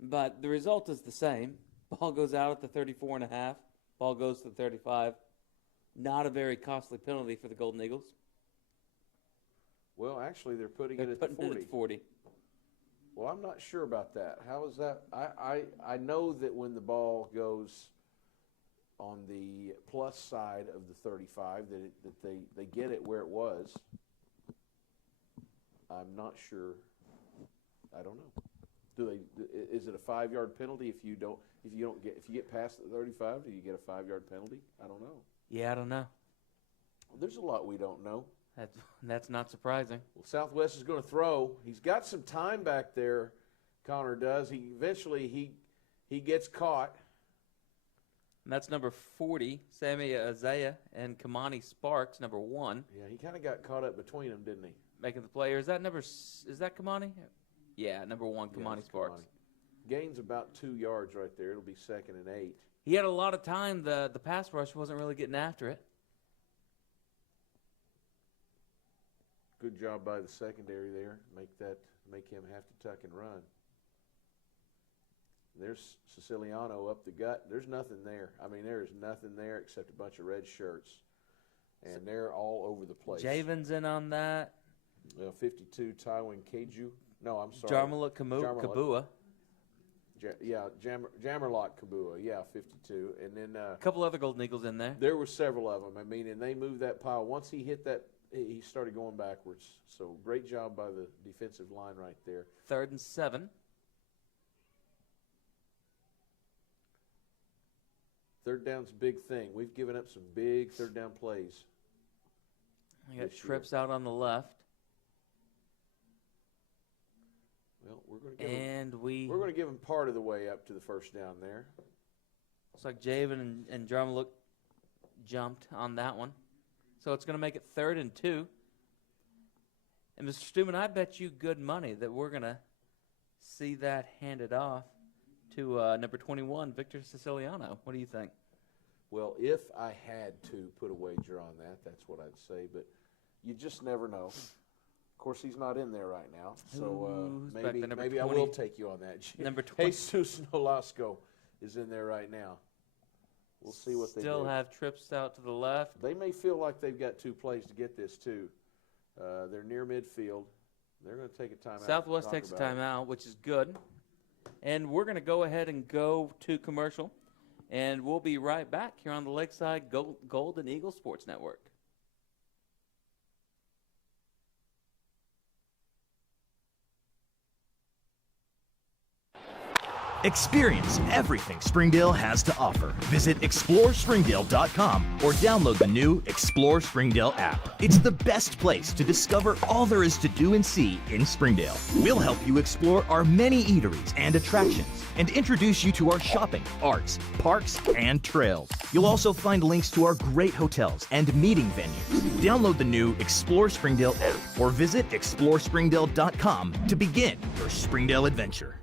but the result is the same. Ball goes out at the 34.5. Ball goes to the 35. Not a very costly penalty for the Golden Eagles. Well, actually, they're putting it at the 40. It at 40. Well, I'm not sure about that. How is that? I know that when the ball goes on the plus side of the 35, that they get it where it was. I'm not sure. I don't know. Is it a 5-yard penalty if you get past the 35? Do you get a 5-yard penalty? I don't know. Yeah, I don't know. There's a lot we don't know. That's not surprising. Well, Southwest is going to throw. He's got some time back there. Connor does. He gets caught. And that's number 40, Sammy Isaiah, and Kamani Sparks, number 1. Yeah, he kind of got caught up between them, didn't he? Making the play. Or is that Kamani? Yeah, number 1, Kamani Sparks. Kamani. Gains about 2 yards right there. It'll be 2nd and 8. He had a lot of time. The pass rush wasn't really getting after it. Good job by the secondary there. Make him have to tuck and run. There's Siciliano up the gut. There's nothing there. I mean, there is nothing there except a bunch of red shirts. And they're all over the place. Javen's in on that. 52, Tywin Keju. No, I'm sorry. Jarmaluk Kabua. Jammerlock Kabua. Yeah, 52. And then A couple other Golden Eagles in there. there were several of them. I mean, and they moved that pile. Once he hit that, he started going backwards. So great job by the defensive line right there. 3rd and 7. Third down's a big thing. We've given up some big third down plays. We got trips out on the left. Well, we're going to give him part of the way up to the first down there. Looks like Javen and Jarmaluk jumped on that one. So it's going to make it 3rd and 2. And Mr. Stuman, I bet you good money that we're going to see that handed off to number 21, Victor Siciliano. What do you think? Well, if I had to put a wager on that, that's what I'd say. But you just never know. Of course, he's not in there right now. So maybe I will take you on that. Number 20. Jesus Nolasco is in there right now. We'll see what they do. Still have trips out to the left. They may feel like they've got 2 plays to get this, too. They're near midfield. They're going to take a timeout. Southwest takes a timeout, which is good. And we're going to go ahead and go to commercial. And we'll be right back here on the Lakeside Golden Eagle Sports Network. Experience everything Springdale has to offer. Visit ExploreSpringdale.com or download the new Explore Springdale app. It's the best place to discover all there is to do and see in Springdale. We'll help you explore our many eateries and attractions and introduce you to our shopping, arts, parks, and trails. You'll also find links to our great hotels and meeting venues. Download the new Explore Springdale app or visit ExploreSpringdale.com to begin your Springdale adventure.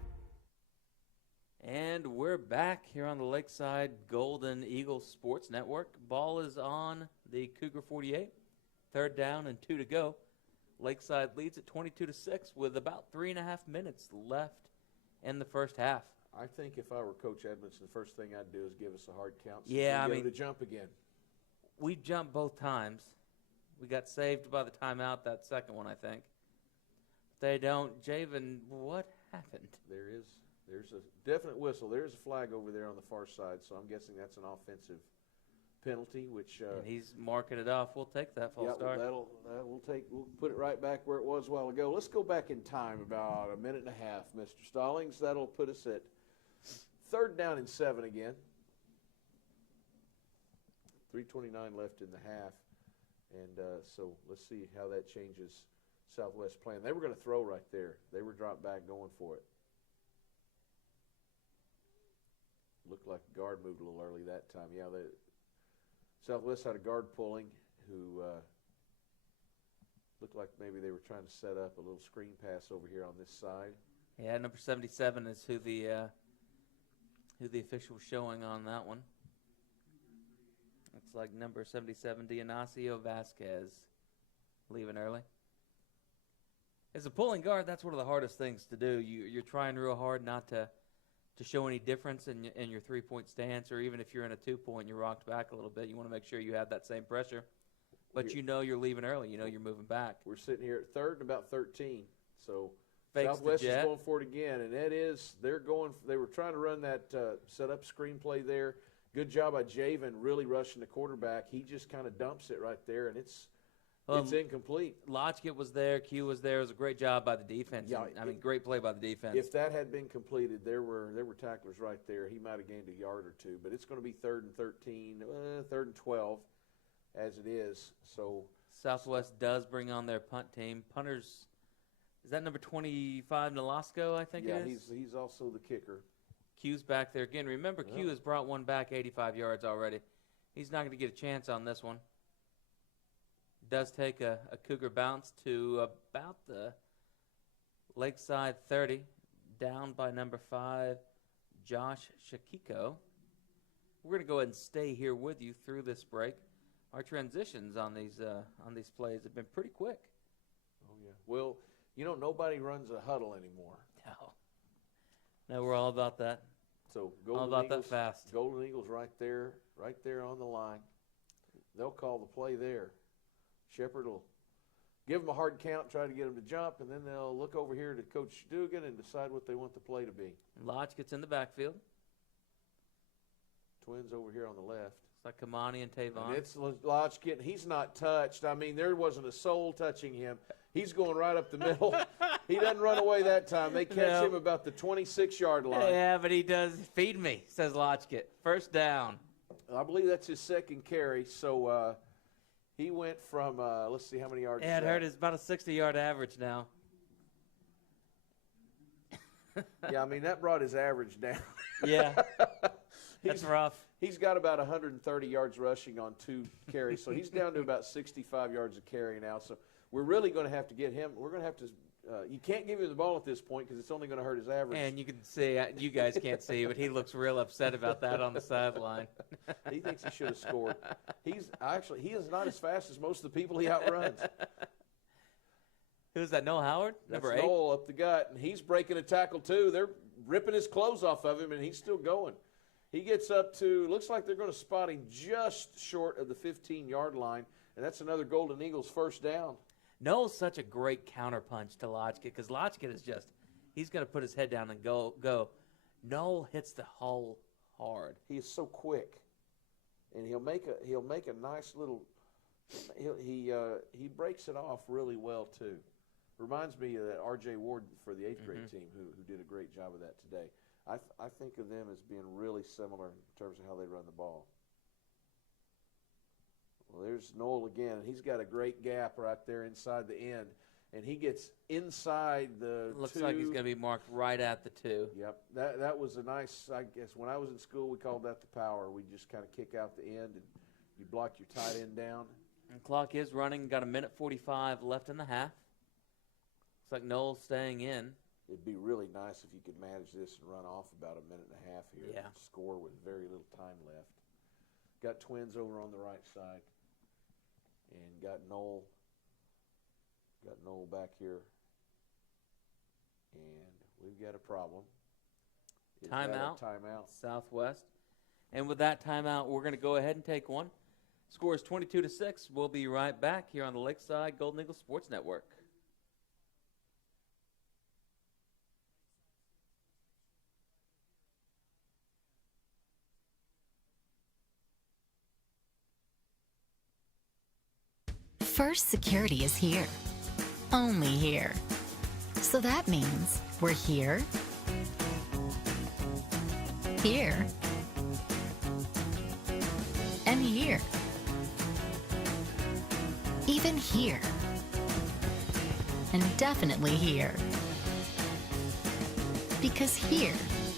And we're back here on the Lakeside Golden Eagle Sports Network. Ball is on the Cougar 48. 3rd down and 2 to go. Lakeside leads at 22-6 with about 3.5 minutes left in the first half. I think if I were Coach Edmondson, the first thing I'd do is give us a hard count. Yeah, get him to jump again. We jumped both times. We got saved by the timeout, that second one, I think. They don't. Javen, what happened? There's a definite whistle. There's a flag over there on the far side, so I'm guessing that's an offensive penalty, which and he's marking it off. We'll take that false start. We'll put it right back where it was a while ago. Let's go back in time about a minute and a half, Mr. Stallings. That'll put us at 3rd down and 7 again. 3:29 left in the half. And so let's see how that changes Southwest plan. They were going to throw right there. They were dropped back going for it. Looked like guard moved a little early that time. Yeah, Southwest had a guard pulling who looked like maybe they were trying to set up a little screen pass over here on this side. Yeah, number 77 is who the official was showing on that one. Looks like number 77, Dionisio Vasquez, leaving early. As a pulling guard, that's one of the hardest things to do. You're trying real hard not to show any difference in your three-point stance, or even if you're in a two-point, you're rocked back a little bit. You want to make sure you have that same pressure. But you know you're leaving early. You know you're moving back. We're sitting here at third and about 13. So Fakes Southwest the is jet. going for it again, and they were trying to run that set up screenplay there. Good job by Javen really rushing the quarterback. He just kind of dumps it right there, and it's incomplete. Lodgkit was there. Q was there. It was a great job by the defense. Yeah, great play by the defense. If that had been completed, there were tacklers right there. He might have gained a yard or two, but it's going to be 3rd and 13, 3rd and 12 as it is. So Southwest does bring on their punt team. Punters, is that number 25, Nolasco, I think it is? Yeah, he's also the kicker. Q's back there again. Remember, Q has brought one back 85 yards already. He's not going to get a chance on this one. Does take a Cougar bounce to about the Lakeside 30, down by number 5, Josh Shakiko. We're going to go ahead and stay here with you through this break. Our transitions on these plays have been pretty quick. Oh yeah. Well, nobody runs a huddle anymore. No, we're all about that. So all about that fast. Golden Eagles right there on the line. They'll call the play there. Shepard will give them a hard count, try to get them to jump, and then they'll look over here to Coach Dugan and decide what they want the play to be. Lodge gets in the backfield. Twins over here on the left. It's like Kamani and Tavon. And it's Lodgkit. He's not touched. I mean, there wasn't a soul touching him. He's going right up the middle. He doesn't run away that time. They catch him about the 26-yard line. Yeah, but he does feed me, says Lodgkit. First down. I believe that's his second carry. So he went from, let's see how many yards. Yeah, it hurt. It's about a 60-yard average now. Yeah, I mean, that brought his average down. Yeah, that's rough. He's got about 130 yards rushing on 2 carries, so he's down to about 65 yards a carry now. So we're really going to have to get him. We're going to have to. You can't give him the ball at this point because it's only going to hurt his average. And you can see, you guys can't see, but he looks real upset about that on the sideline. He thinks he should have scored. He is not as fast as most of the people he outruns. Who's that? Noel Howard, That's number 8. Noel up the gut, and he's breaking a tackle too. They're ripping his clothes off of him, and he's still going. He gets up to, looks like they're going to spot him just short of the 15-yard line, and that's another Golden Eagles first down. Noel's such a great counterpunch to Lodgkit because Lodgkit is just, he's going to put his head down and go. Noel hits the hole hard. He is so quick, and he'll make a nice little. He breaks it off really well too. Reminds me of that R.J. Ward for the 8th grade team who did a great job of that today. I think of them as being really similar in terms of how they run the ball. Well, there's Noel again, and he's got a great gap right there inside the end, and he gets inside the Looks 2. like he's going to be marked right at the 2. Yep, that was a nice, I guess, when I was in school, we called that the power. We just kind of kick out the end, and you block your tight end down. And clock is running. Got a minute 45 left in the half. Looks like Noel's staying in. It'd be really nice if you could manage this and run off about a minute and a half here. Yeah. Score with very little time left. Got Twins over on the right side. And got Noel back here. And we've got a problem. Timeout. Southwest. And with that timeout, we're going to go ahead and take one. Score is 22-6. We'll be right back here on the Lakeside Golden Eagle Sports Network. First Security is here. Only here. So that means we're here, here, and here. even here, and definitely here. Because here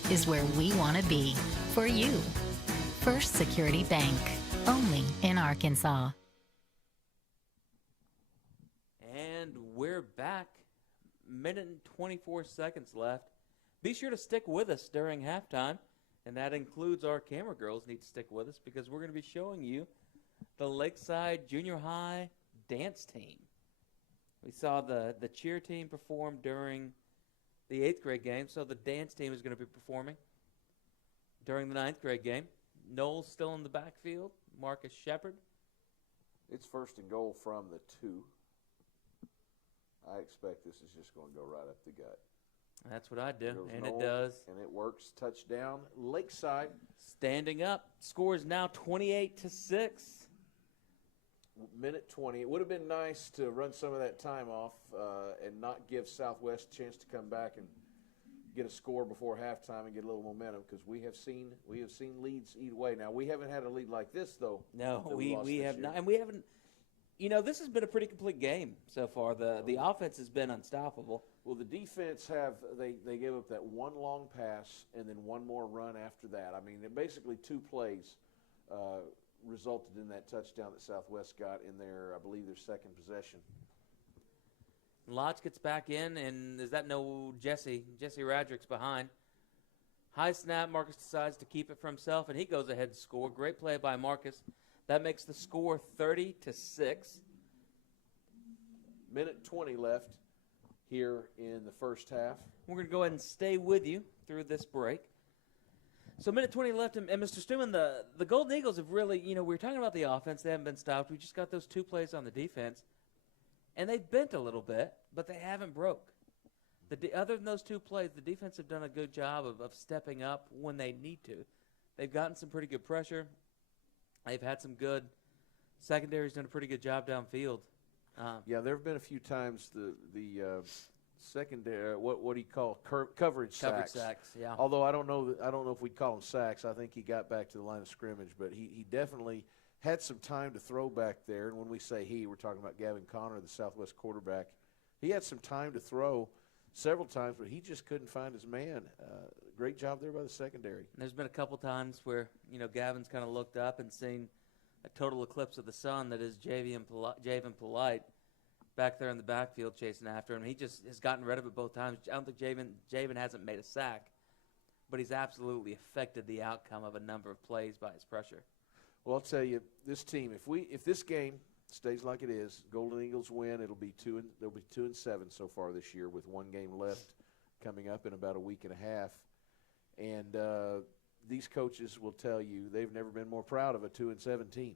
is where we want to be for you. First Security Bank, only in Arkansas. And we're back. Minute and 24 seconds left. Be sure to stick with us during halftime, and that includes our camera girls need to stick with us because we're going to be showing you the Lakeside Junior High dance team. We saw the cheer team perform during the 8th grade game, so the dance team is going to be performing during the 9th grade game. Noel's still in the backfield. Marcus Shepard. It's first and goal from the 2. I expect this is just going to go right up the gut. That's what I do, and Noel, it does. And it works. Touchdown, Lakeside. Standing up. Score is now 28-6. Minute 20. It would have been nice to run some of that time off and not give Southwest a chance to come back and get a score before halftime and get a little momentum, because we have seen leads eat away. Now, we haven't had a lead like this, though. No, we have not. And we haven't. You know, this has been a pretty complete game so far. The offense has been unstoppable. Well, the defense they gave up that one long pass and then one more run after that. I mean, basically 2 plays resulted in that touchdown that Southwest got in their, I believe, their second possession. Lodge gets back in, and is that no Jesse? Jesse Radrick's behind. High snap. Marcus decides to keep it for himself, and he goes ahead to score. Great play by Marcus. That makes the score 30-6. Minute 20 left here in the first half. We're going to go ahead and stay with you through this break. So minute 20 left, and Mr. Stuman, the Golden Eagles have really, we were talking about the offense. They haven't been stopped. We just got those 2 plays on the defense. And they've bent a little bit, but they haven't broke. Other than those 2 plays, the defense have done a good job of stepping up when they need to. They've gotten some pretty good pressure. They've had some good secondary's done a pretty good job downfield. Yeah, there have been a few times the secondary, what do you call coverage sacks? Yeah. Although I don't know if we'd call them sacks. I think he got back to the line of scrimmage, but he definitely had some time to throw back there. And when we say he, we're talking about Gavin Connor, the Southwest quarterback. He had some time to throw several times, but he just couldn't find his man. Great job there by the secondary. There's been a couple times where, Gavin's kind of looked up and seen a total eclipse of the sun that is Javen Polite back there in the backfield chasing after him. He just has gotten rid of it both times. I don't think Javen hasn't made a sack, but he's absolutely affected the outcome of a number of plays by his pressure. Well, I'll tell you, this team, if this game stays like it is, Golden Eagles win, they'll be 2-7 so far this year, with 1 game left coming up in about a week and a half. And these coaches will tell you they've never been more proud of a 2-7 team.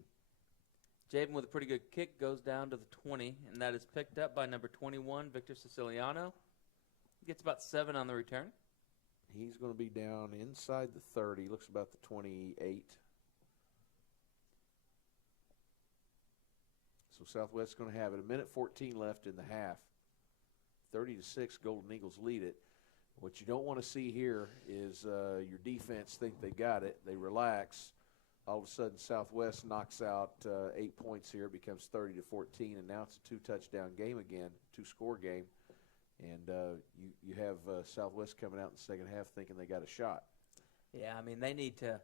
Javen with a pretty good kick goes down to the 20, and that is picked up by number 21, Victor Siciliano. He gets about 7 on the return. He's going to be down inside the 30, looks about the 28. So Southwest's going to have it. 1:14 left in the half. 30-6, Golden Eagles lead it. What you don't want to see here is your defense think they got it. They relax. All of a sudden, Southwest knocks out 8 points here. It becomes 30-14, and now it's a 2-touchdown game again, 2-score game. And you have Southwest coming out in the second half thinking they got a shot. Yeah, I mean, they need to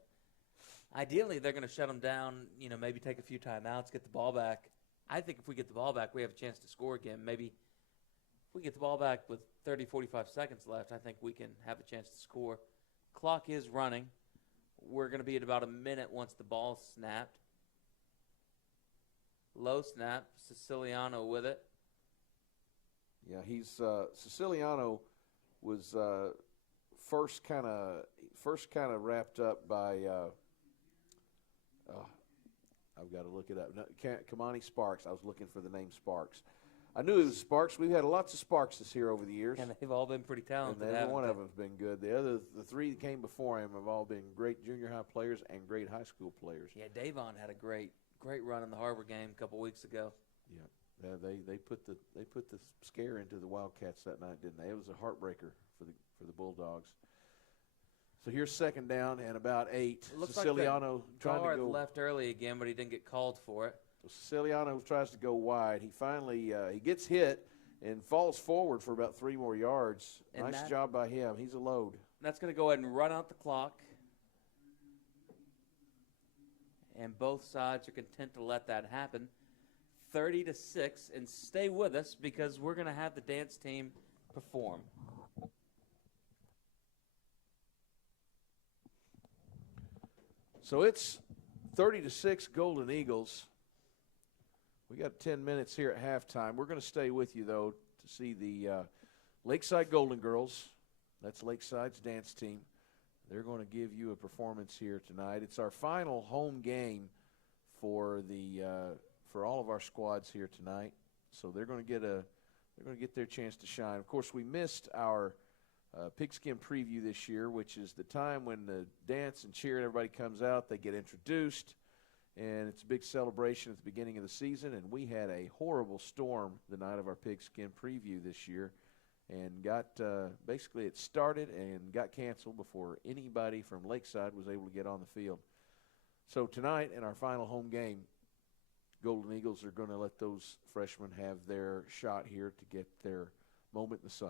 – ideally, they're going to shut them down, maybe take a few timeouts, get the ball back. I think if we get the ball back, we have a chance to score again. Maybe if we get the ball back with 30, 45 seconds left, I think we can have a chance to score. Clock is running. We're going to be at about a minute once the ball's snapped. Low snap, Siciliano with it. Yeah, Siciliano was first kind of wrapped up by I've got to look it up. No, Kamani Sparks. I was looking for the name Sparks. I knew it was Sparks. We've had lots of Sparkses here over the years. And they've all been pretty talented. And every one of them has been good. The 3 that came before him have all been great junior high players and great high school players. Yeah, Davon had a great run in the HAR-BER game a couple weeks ago. Yeah, they put the scare into the Wildcats that night, didn't they? It was a heartbreaker for the Bulldogs. So here's second down and about 8. It looks Siciliano like trying to go. left early again, but he didn't get called for it. Siciliano tries to go wide. He finally he gets hit and falls forward for about 3 more yards. And nice job by him. He's a load. That's going to go ahead and run out the clock. And both sides are content to let that happen. 30-6, and stay with us because we're going to have the dance team perform. So it's 30-6 Golden Eagles. We got 10 minutes here at halftime. We're going to stay with you, though, to see the Lakeside Golden Girls. That's Lakeside's dance team. They're going to give you a performance here tonight. It's our final home game for for all of our squads here tonight. So they're going to get their chance to shine. Of course, we missed our pigskin preview this year, which is the time when the dance and cheer and everybody comes out. They get introduced, and it's a big celebration at the beginning of the season. And we had a horrible storm the night of our pigskin preview this year, and got basically it started and got canceled before anybody from Lakeside was able to get on the field. So tonight in our final home game, Golden Eagles are going to let those freshmen have their shot here to get their moment in the sun.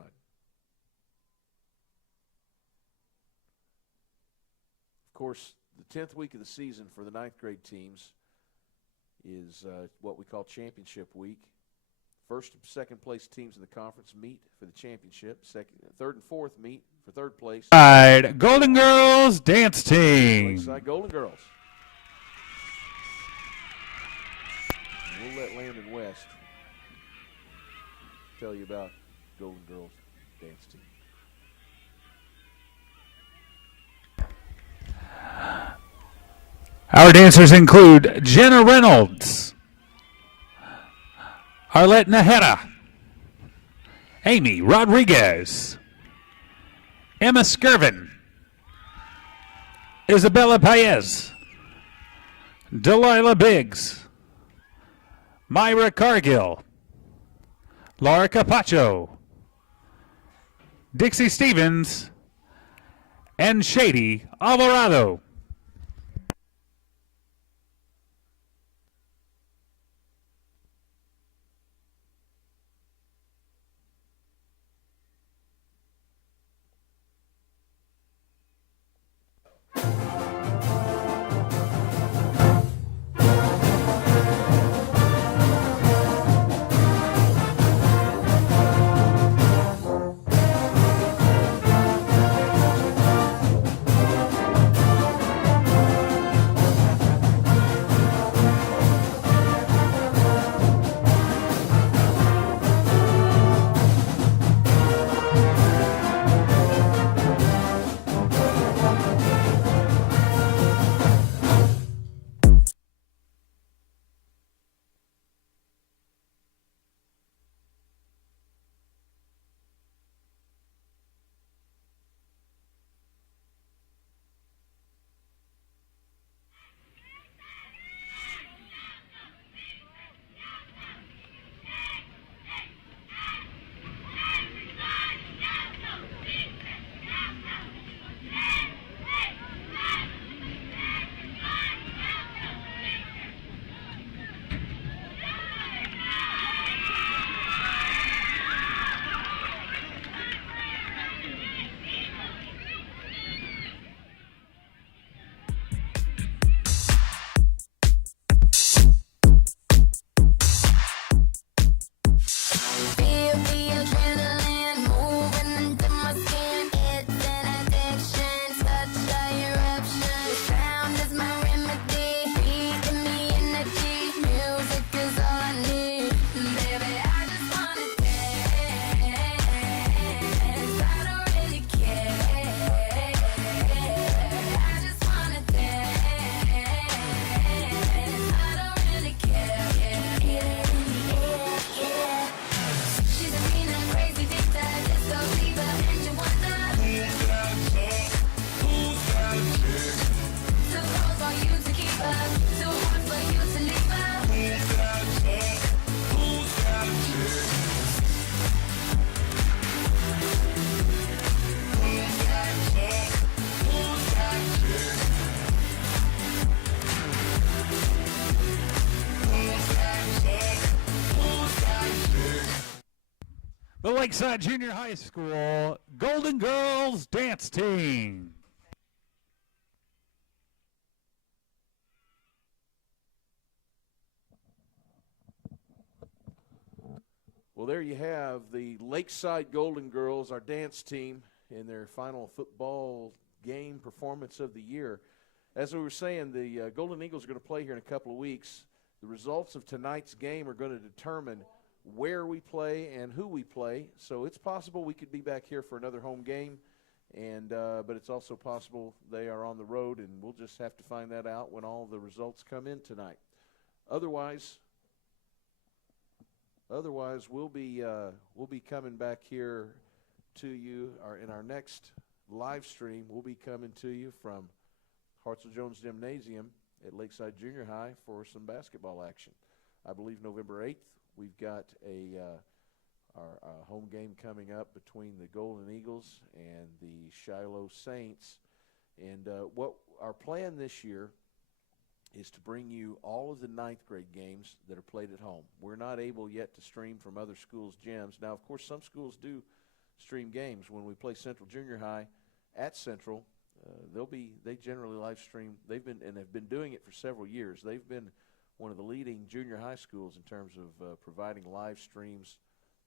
Of course, the 10th week of the season for the 9th grade teams is what we call championship week. First and second place teams in the conference meet for the championship. Third and fourth meet for third place. Lakeside Golden Girls dance team. Lakeside Golden Girls. We'll let Landon West tell you about Golden Girls dance team. Our dancers include Jenna Reynolds, Arlette Naheda, Amy Rodriguez, Emma Skirvin, Isabella Paez, Delilah Biggs, Myra Cargill, Laura Capacho, Dixie Stevens, and Shady Alvarado. the Lakeside Junior High School Golden Girls Dance Team. Well, there you have the Lakeside Golden Girls, our dance team, in their final football game performance of the year. As we were saying, the Golden Eagles are going to play here in a couple of weeks. The results of tonight's game are going to determine where we play and who we play. So it's possible we could be back here for another home game, and but it's also possible they are on the road, and we'll just have to find that out when all the results come in tonight. Otherwise, we'll be coming back here to you in our next live stream. We'll be coming to you from Hartzell Jones Gymnasium at Lakeside Junior High for some basketball action. I believe November 8th we've got our home game coming up between the Golden Eagles and the Shiloh Saints. And what our plan this year is to bring you all of the ninth grade games that are played at home. We're not able yet to stream from other schools' gyms. Now, of course, some schools do stream games. When we play Central Junior High at Central, they generally live stream. They've been doing it for several years. They've been one of the leading junior high schools in terms of providing live streams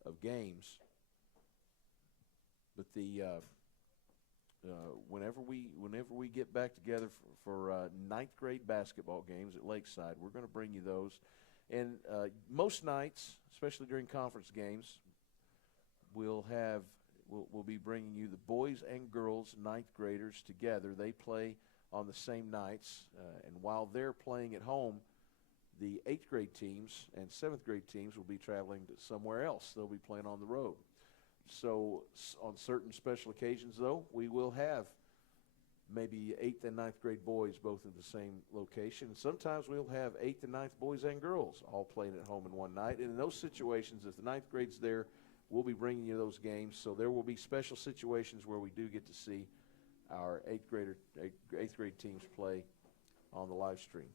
of games. But whenever we get back together for ninth grade basketball games at Lakeside, we're going to bring you those. And most nights, especially during conference games, we'll be bringing you the boys and girls ninth graders together. They play on the same nights, and while they're playing at home, the 8th grade teams and 7th grade teams will be traveling to somewhere else. They'll be playing on the road. So on certain special occasions, though, we will have maybe 8th and 9th grade boys both in the same location. Sometimes we'll have 8th and 9th boys and girls all playing at home in one night. And in those situations, if the 9th grade's there, we'll be bringing you those games. So there will be special situations where we do get to see our 8th grade teams play on the live stream.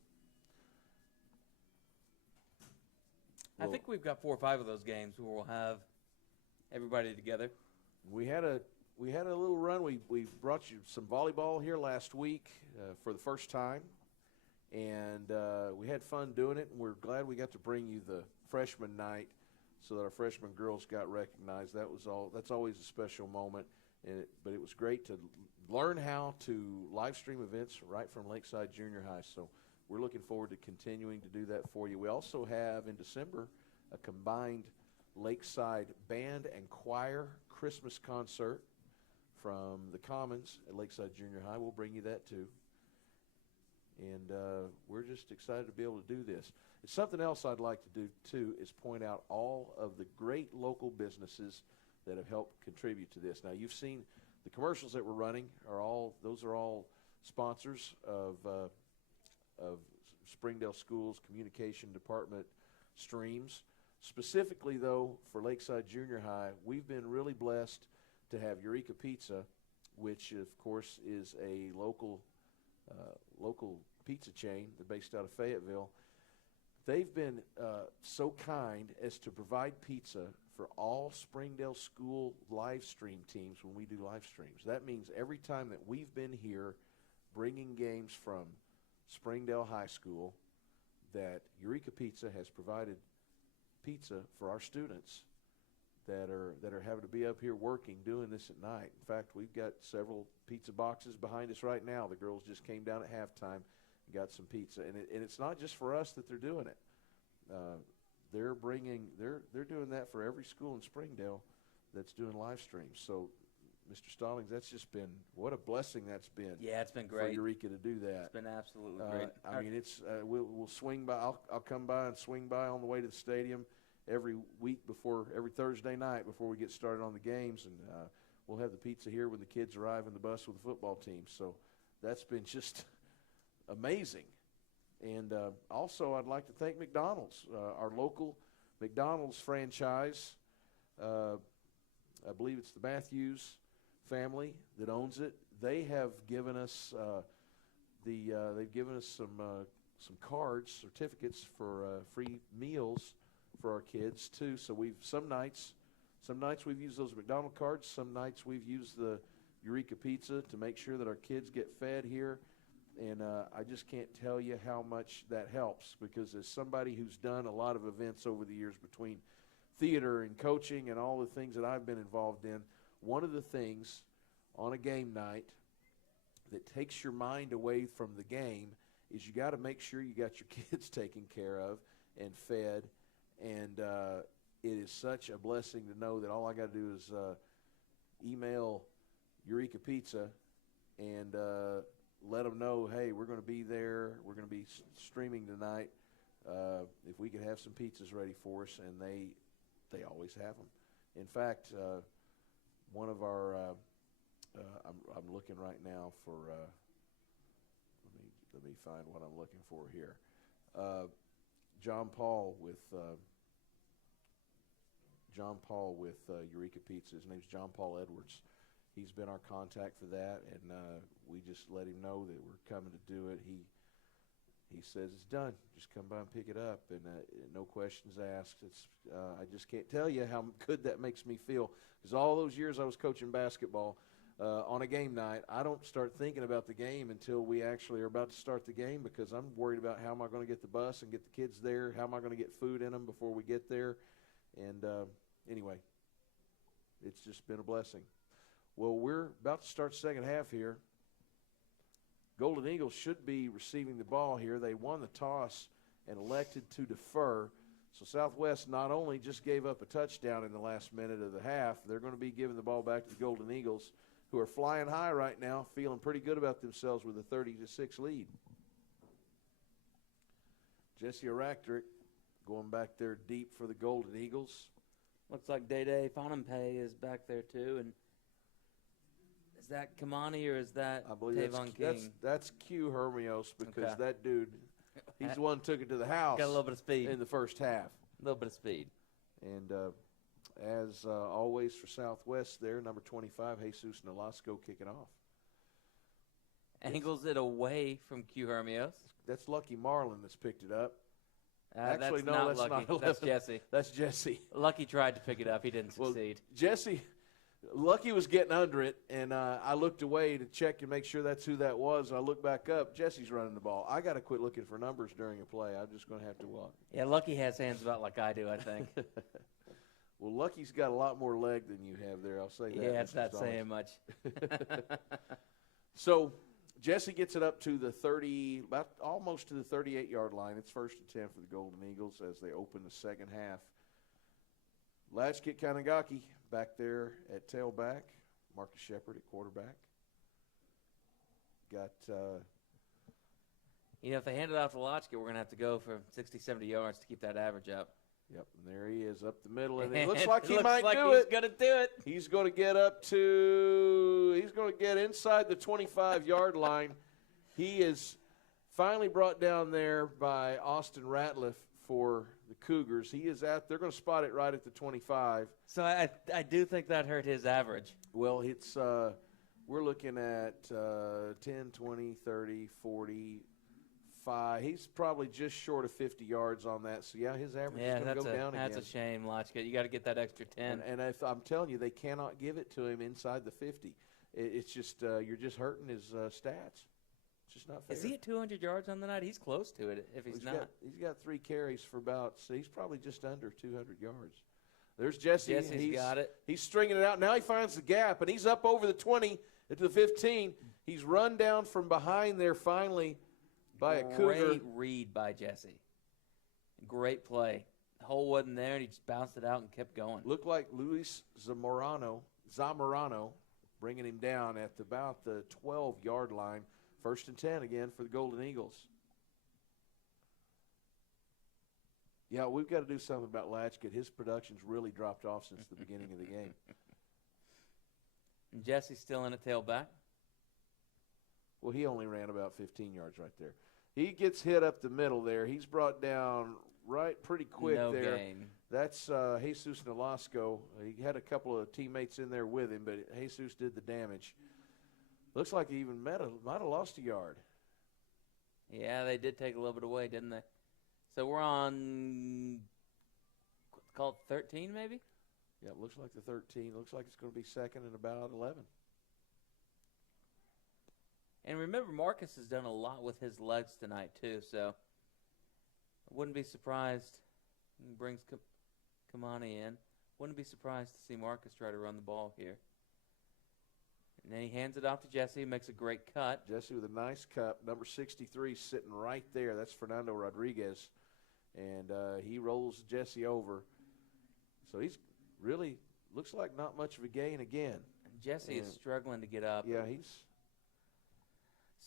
I think we've got 4 or 5 of those games where we'll have everybody together. We had a little run. We brought you some volleyball here last week for the first time, and we had fun doing it. And we're glad we got to bring you the freshman night so that our freshman girls got recognized. That's always a special moment. But it was great to learn how to live stream events right from Lakeside Junior High. So we're looking forward to continuing to do that for you. We also have in December a combined Lakeside Band and Choir Christmas concert from the Commons at Lakeside Junior High. We'll bring you that too. And we're just excited to be able to do this. It's something else I'd like to do too is point out all of the great local businesses that have helped contribute to this. Now, you've seen the commercials that we're running those are all sponsors of Springdale Schools Communication Department streams. Specifically, though, for Lakeside Junior High, we've been really blessed to have Eureka Pizza, which, of course, is a local pizza chain. They're based out of Fayetteville. They've been so kind as to provide pizza for all Springdale School live stream teams when we do live streams. That means every time that we've been here bringing games from Springdale High School, that Eureka Pizza has provided pizza for our students that are having to be up here working, doing this at night. In fact, we've got several pizza boxes behind us right now. The girls just came down at halftime and got some pizza. And it's not just for us that they're doing it. They're doing that for every school in Springdale that's doing live streams. So, Mr. Stallings, that's just been what a blessing that's been. Yeah, it's been great for Eureka to do that. It's been absolutely great. I mean, it's we'll swing by. I'll come by and swing by on the way to the stadium every Thursday night before we get started on the games, and we'll have the pizza here when the kids arrive in the bus with the football team. So that's been just amazing. And also, I'd like to thank McDonald's, our local McDonald's franchise. I believe it's the Matthews family that owns it. They have given us they've given us some cards, certificates for free meals for our kids too. So some nights Some nights we've used those McDonald's cards. Some nights we've used the Eureka Pizza to make sure that our kids get fed here. And I just can't tell you how much that helps, because as somebody who's done a lot of events over the years between theater and coaching and all the things that I've been involved in, one of the things on a game night that takes your mind away from the game is you got to make sure you got your kids taken care of and fed. And it is such a blessing to know that all I got to do is email Eureka Pizza and let them know, hey, we're going to be there. We're going to be streaming tonight. If we could have some pizzas ready for us, and they always have them. In fact, one of our I'm looking right now for let me find what I'm looking for here. John Paul with Eureka Pizza. His name's John Paul Edwards. He's been our contact for that, and we just let him know that we're coming to do it. He says it's done. Just come by and pick it up, and no questions asked. I just can't tell you how good that makes me feel, because all those years I was coaching basketball, on a game night, I don't start thinking about the game until we actually are about to start the game, because I'm worried about how am I going to get the bus and get the kids there, how am I going to get food in them before we get there. And anyway, it's just been a blessing. Well, we're about to start second half here. Golden Eagles should be receiving the ball here. They won the toss and elected to defer. So Southwest not only just gave up a touchdown in the last minute of the half, they're going to be giving the ball back to the Golden Eagles, who are flying high right now, feeling pretty good about themselves with a 30-6 lead. Jesse Aractrick going back there deep for the Golden Eagles. Looks like Day Fonenpay is back there too. And is that Kamani or is that I believe Tavon King? That's Q Hermios, because that dude, he's the one who took it to the house. Got a little bit of speed in the first half. A little bit of speed. And as always for Southwest there, number 25, Jesus Nolasco kicking off. Angles it away from Q Hermios. That's Lucky Marlin that's picked it up. Actually, no, that's Lucky. That's Jesse. That's Jesse. Lucky tried to pick it up. He didn't succeed. Jesse, Lucky was getting under it, and I looked away to check and make sure that's who that was. And I looked back up. Jesse's running the ball. I got to quit looking for numbers during a play. I'm just going to have to walk. Yeah, Lucky has hands about like I do, I think. Well, Lucky's got a lot more leg than you have there. I'll say that. Yeah, it's not saying much. So Jesse gets it up to the 30, about almost to the 38-yard line. It's 1st and 10 for the Golden Eagles as they open the second half. Latchkit Kanagaki back there at tailback. Marcus Shepard at quarterback. Got if they hand it off to Latchkit, we're going to have to go for 60, 70 yards to keep that average up. Yep, and there he is up the middle, and it looks like he might do it. He's going to do it. He's going to get inside the 25-yard line. He is finally brought down there by Austin Ratliff for the Cougars. He is at. They're going to spot it right at the 25. So I do think that hurt his average. Well, it's we're looking at 10, 20, 30, 40. He's probably just short of 50 yards on that. So, yeah, his average is going to go down again. That's a shame, Latchkit. You got to get that extra 10. And if I'm telling you, they cannot give it to him inside the 50. It's just you're just hurting his stats. It's just not fair. Is he at 200 yards on the night? He's close to it if he's not. He's got 3 carries for about – so he's probably just under 200 yards. There's Jesse. Jesse's got it. He's stringing it out. Now he finds the gap, and he's up over the 20 to the 15. He's run down from behind there finally – by a Cougar. Great read by Jesse. Great play. The hole wasn't there, and he just bounced it out and kept going. Looked like Luis Zamorano bringing him down at about the 12-yard line. 1st and 10 again for the Golden Eagles. Yeah, we've got to do something about Latchkit. His production's really dropped off since the beginning of the game. And Jesse's still in at tailback. Well, he only ran about 15 yards right there. He gets hit up the middle there. He's brought down right pretty quick there. No gain. That's Jesus Nolasco. He had a couple of teammates in there with him, but Jesus did the damage. Looks like he even might have lost a yard. Yeah, they did take a little bit away, didn't they? So we're on, call it 13 maybe? Yeah, looks like the 13. Looks like it's going to be second and about 11. And remember, Marcus has done a lot with his legs tonight, too, so I wouldn't be surprised. He brings Kamani in. Wouldn't be surprised to see Marcus try to run the ball here. And then he hands it off to Jesse, makes a great cut. Jesse with a nice cut. Number 63 sitting right there. That's Fernando Rodriguez. And he rolls Jesse over. So he's really looks like not much of a gain again. Jesse is struggling to get up. Yeah, he's.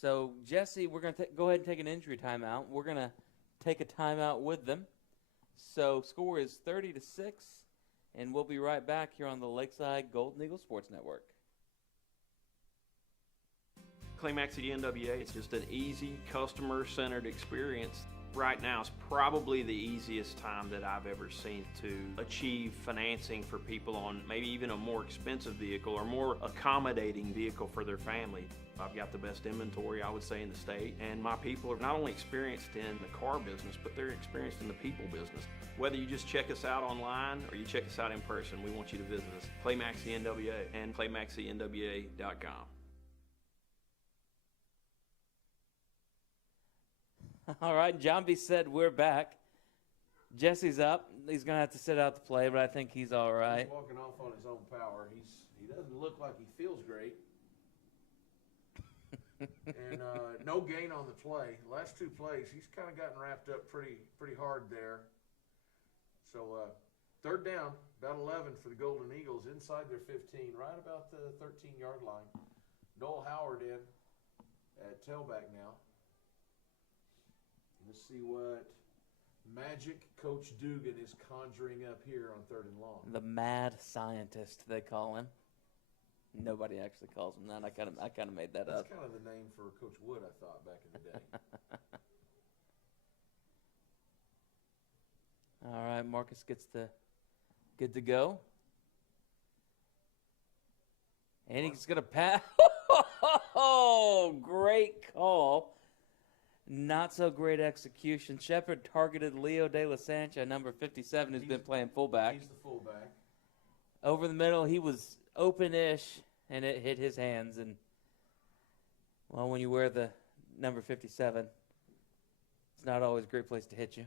So, Jesse, we're going to go ahead and take an injury timeout. We're going to take a timeout with them. So, score is 30-6, and we'll be right back here on the Lakeside Golden Eagle Sports Network. Climax at NWA, it's just an easy, customer-centered experience. Right now is probably the easiest time that I've ever seen to achieve financing for people on maybe even a more expensive vehicle or more accommodating vehicle for their family. I've got the best inventory, I would say, in the state, and my people are not only experienced in the car business, but they're experienced in the people business. Whether you just check us out online or you check us out in person, we want you to visit us. Climax NWA and climaxnwa.com. All right, John B. said we're back. Jesse's up. He's going to have to sit out the play, but I think he's all right. He's walking off on his own power. He doesn't look like he feels great. And no gain on the play. Last two plays, he's kind of gotten wrapped up pretty hard there. So third down, about 11 for the Golden Eagles, inside their 15, right about the 13-yard line. Noel Howard in at tailback now. Let's see what magic Coach Dugan is conjuring up here on third and long. The mad scientist, they call him. Nobody actually calls him that. I kind of made that up. That's kind of the name for Coach Wood, I thought, back in the day. All right, Marcus gets good to go. And he's going to pass. Oh, great call. Not so great execution. Shepard targeted Leo De La Sancha, number 57, who's been playing fullback. He's the fullback. Over the middle, he was open-ish, and it hit his hands. And, well, when you wear the number 57, it's not always a great place to hit you.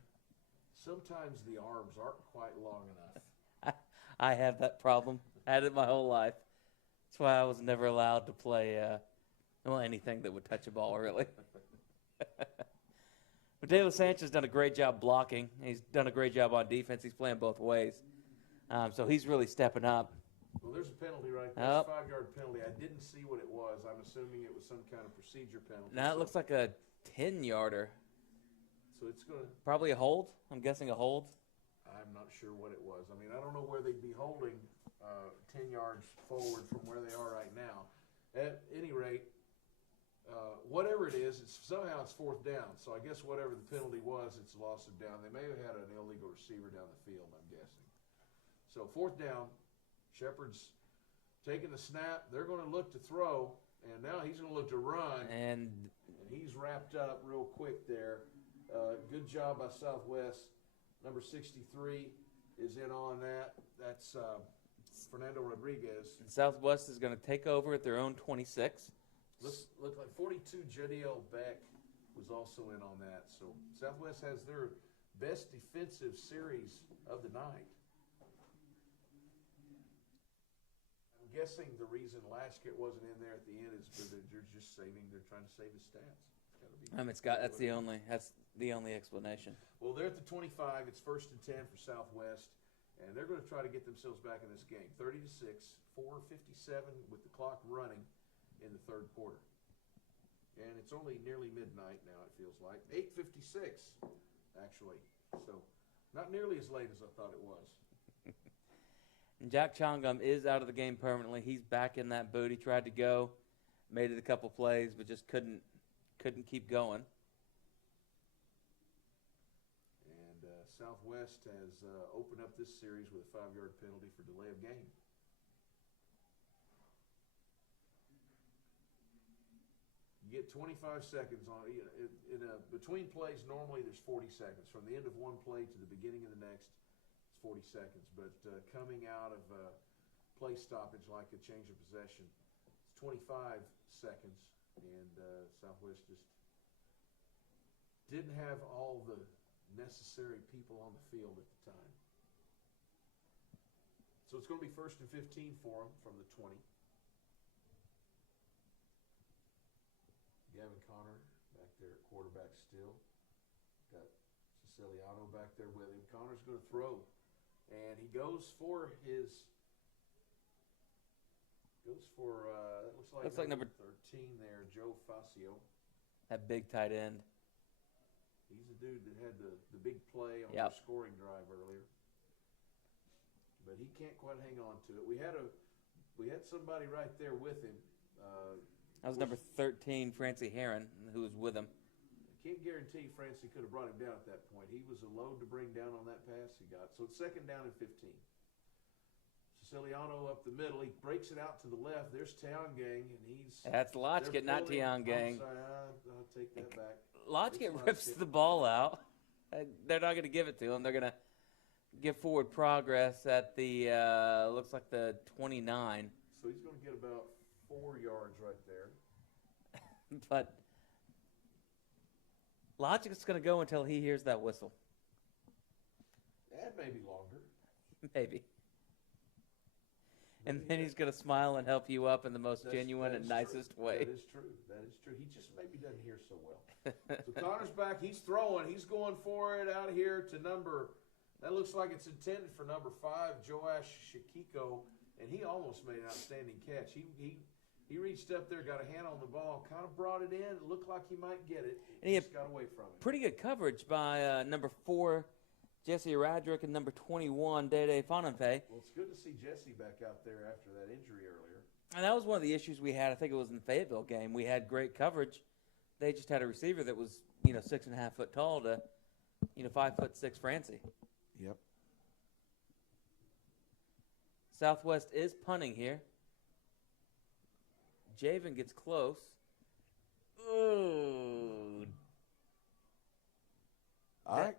Sometimes the arms aren't quite long enough. I have that problem. I had it my whole life. That's why I was never allowed to play, anything that would touch a ball, really. But De La Sancha's done a great job blocking. He's done a great job on defense. He's playing both ways. So he's really stepping up. Well, there's a penalty right there. It's a 5-yard penalty. I didn't see what it was. I'm assuming it was some kind of procedure penalty. Now it looks like a 10-yarder. So it's going to... Probably a hold. I'm guessing a hold. I'm not sure what it was. I mean, I don't know where they'd be holding 10 yards forward from where they are right now. At any rate, whatever it is, somehow it's fourth down. So I guess whatever the penalty was, it's a loss of down. They may have had an illegal receiver down the field, I'm guessing. So fourth down, Shepard's taking the snap. They're going to look to throw, and now he's going to look to run. And he's wrapped up real quick there. Good job by Southwest. Number 63 is in on that. That's Fernando Rodriguez. And Southwest is going to take over at their own 26. Look like 42, Jadiel Beck was also in on that. So Southwest has their best defensive series of the night. I'm guessing the reason Lashkett wasn't in there at the end is because they're just they're trying to save his stats. That's the only explanation. Well, they're at the 25. It's 1st and 10 for Southwest, and they're going to try to get themselves back in this game. 30-6, 4:57 with the clock running in the third quarter. And it's only nearly midnight now, it feels like. 8:56, actually. So not nearly as late as I thought it was. And Jack Chongum is out of the game permanently. He's back in that boot. He tried to go, made it a couple plays, but just couldn't keep going. And Southwest has opened up this series with a 5-yard penalty for delay of game. You get 25 seconds on between plays. Normally there's 40 seconds from the end of one play to the beginning of the next. It's 40 seconds, but coming out of play stoppage like a change of possession, it's 25 seconds, and Southwest just didn't have all the necessary people on the field at the time. So it's going to be 1st and 15 for them from the 20. Gavin Connor back there at quarterback still. Got Siciliano back there with him. Connor's going to throw, and he goes for that looks like number 13 there, Joe Facio. That big tight end. He's the dude that had the big play on Yep. the scoring drive earlier. But he can't quite hang on to it. We had somebody right there with him. That was number 13, Francie Heron, who was with him. I can't guarantee Francie could have brought him down at that point. He was a load to bring down on that pass he got. So it's 2nd down and 15. Siciliano up the middle. He breaks it out to the left. There's Tiangang, and he's... That's Lotchkit, not Tiangang. I'm sorry, I'll take that back. Lotchkit rips the ball out. They're not going to give it to him. They're going to give forward progress at the, looks like the 29. So he's going to get about 4 yards right there. But Lotchkit's going to go until he hears that whistle. And maybe longer. Maybe. And then he's going to smile and help you up in the most genuine and nicest way. That is true. That is true. He just maybe doesn't hear so well. So Connor's back. He's throwing. He's going for it out here to number, that looks like it's intended for number 5, Joash Shikiko. And he almost made an outstanding catch. He reached up there, got a hand on the ball, kind of brought it in. It looked like he might get it. And he just got away from it. Pretty good coverage by number 4, Jesse Radrick, and number 21, Dede Fonenfe. Well, it's good to see Jesse back out there after that injury earlier. And that was one of the issues we had. I think it was in the Fayetteville game. We had great coverage. They just had a receiver that was, 6.5 foot tall to, 5'6" Francie. Yep. Southwest is punting here. Javen gets close. Ooh.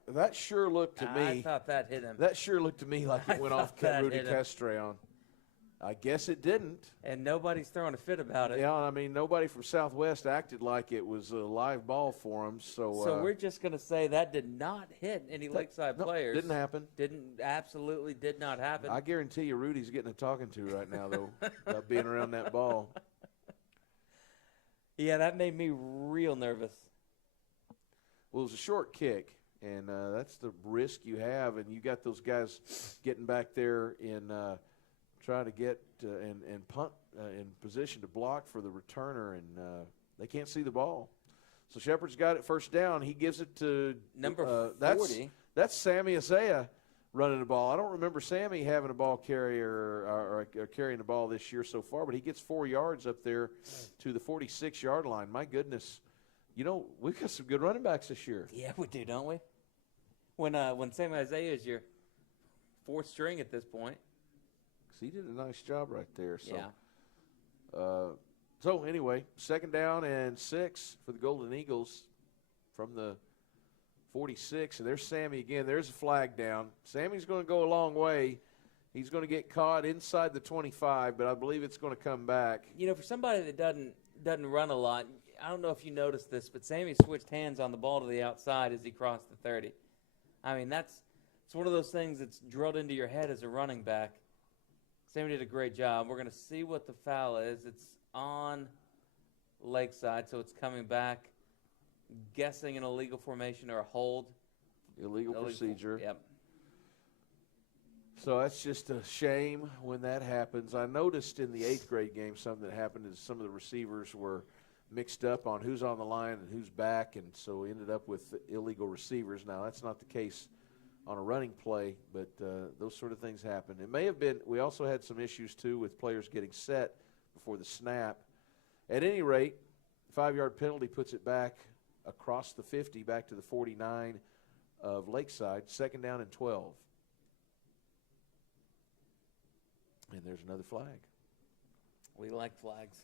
That sure looked to me. I thought that hit him. That sure looked to me like it went off Rudy Castrillon. I guess it didn't. And nobody's throwing a fit about it. Yeah, I mean, nobody from Southwest acted like it was a live ball for them. So we're just going to say that did not hit any Lakeside players. Didn't happen. Absolutely did not happen. I guarantee you Rudy's getting a talking to right now, though, about being around that ball. Yeah, that made me real nervous. Well, it was a short kick, and that's the risk you have. And you got those guys getting back there in trying to get and punt in position to block for the returner, and they can't see the ball. So Shepard's got it 1st down. He gives it to number 40. That's Sammy Isaiah running the ball. I don't remember Sammy having a ball carrier or carrying the ball this year so far, but he gets 4 yards up there to the 46-yard line. My goodness. We've got some good running backs this year. Yeah, we do, don't we? When Sammy Isaiah is your 4th string at this point. He did a nice job right there. So. Yeah. So anyway, 2nd down and 6 for the Golden Eagles from the 46. And there's Sammy again. There's a flag down. Sammy's going to go a long way. He's going to get caught inside the 25, but I believe it's going to come back. For somebody that doesn't run a lot, I don't know if you noticed this, but Sammy switched hands on the ball to the outside as he crossed the 30. I mean, it's one of those things that's drilled into your head as a running back. Sammy did a great job. We're going to see what the foul is. It's on Lakeside, so it's coming back. Guessing an illegal formation or a hold. Illegal procedure. Yep. So that's just a shame when that happens. I noticed in the 8th grade game something that happened is some of the receivers were mixed up on who's on the line and who's back, and so we ended up with illegal receivers. Now, that's not the case on a running play, but those sort of things happen. It may have been – we also had some issues, too, with players getting set before the snap. At any rate, 5-yard penalty puts it back across the 50, back to the 49 of Lakeside, 2nd down and 12. And there's another flag. We like flags.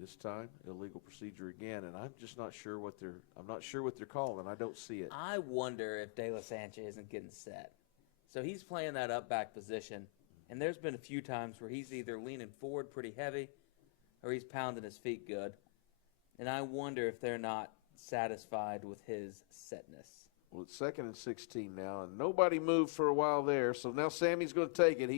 This time, illegal procedure again, and I'm just not sure what they're calling. I don't see it. I wonder if De La Sanchez isn't getting set. So he's playing that up back position, and there's been a few times where he's either leaning forward pretty heavy or he's pounding his feet good. And I wonder if they're not satisfied with his setness. Well, it's 2nd and 16 now, and nobody moved for a while there. So now Sammy's going to take it.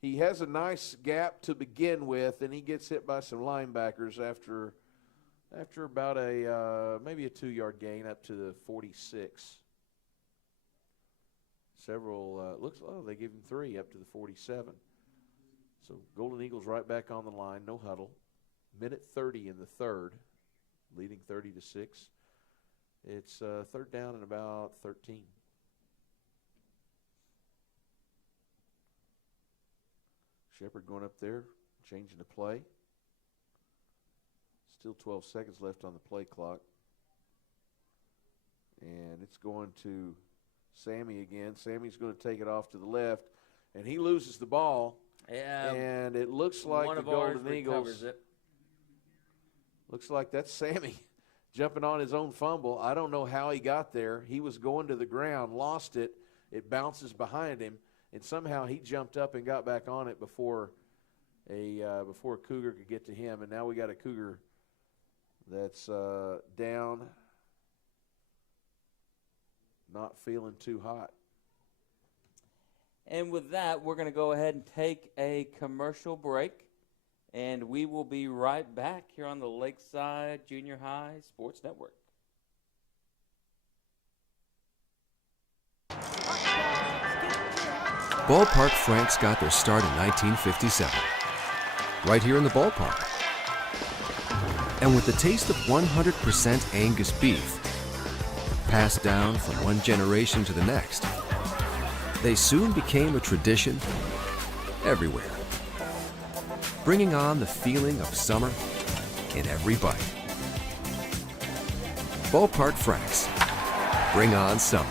He has a nice gap to begin with, and he gets hit by some linebackers after about maybe a 2-yard gain up to the 46. They give him 3 up to the 47. So Golden Eagles right back on the line, no huddle. Minute 30 in the third, leading 30-6. It's 3rd down and about 13. Shepard going up there, changing the play. Still 12 seconds left on the play clock. And it's going to Sammy again. Sammy's going to take it off to the left, and he loses the ball. Yeah. And it looks like one the of ours Golden Eagles. recovers it. Looks like that's Sammy jumping on his own fumble. I don't know how he got there. He was going to the ground, lost it. It bounces behind him, and somehow he jumped up and got back on it before a Cougar could get to him. And now we got a Cougar that's down, not feeling too hot. And with that, we're going to go ahead and take a commercial break, and we will be right back here on the Lakeside Junior High Sports Network. Ballpark Franks got their start in 1957, right here in the ballpark. And with the taste of 100% Angus beef, passed down from one generation to the next, they soon became a tradition everywhere, bringing on the feeling of summer in every bite. Ballpark Franks, bring on summer.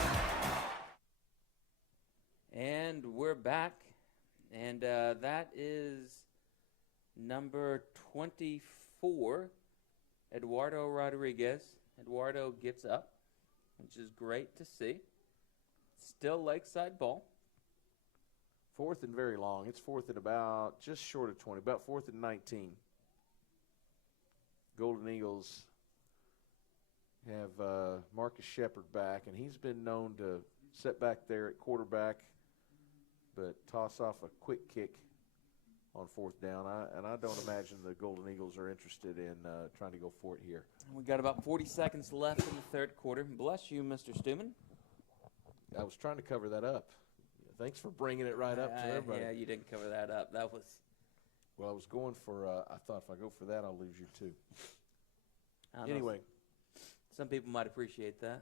And we're back, and that is number 24, Eduardo Rodriguez. Eduardo gets up, which is great to see. Still Lakeside ball. 4th and very long. It's 4th and about just short of 20, about 4th and 19. Golden Eagles have Marcus Shepard back, and he's been known to sit back there at quarterback but toss off a quick kick on 4th down. I don't imagine the Golden Eagles are interested in trying to go for it here. We got about 40 seconds left in the third quarter. Bless you, Mr. Stuman. I was trying to cover that up. Thanks for bringing it right up to everybody. Yeah, you didn't cover that up. That was. Well, I was going for. I thought if I go for that, I'll lose you too. Anyway, some people might appreciate that.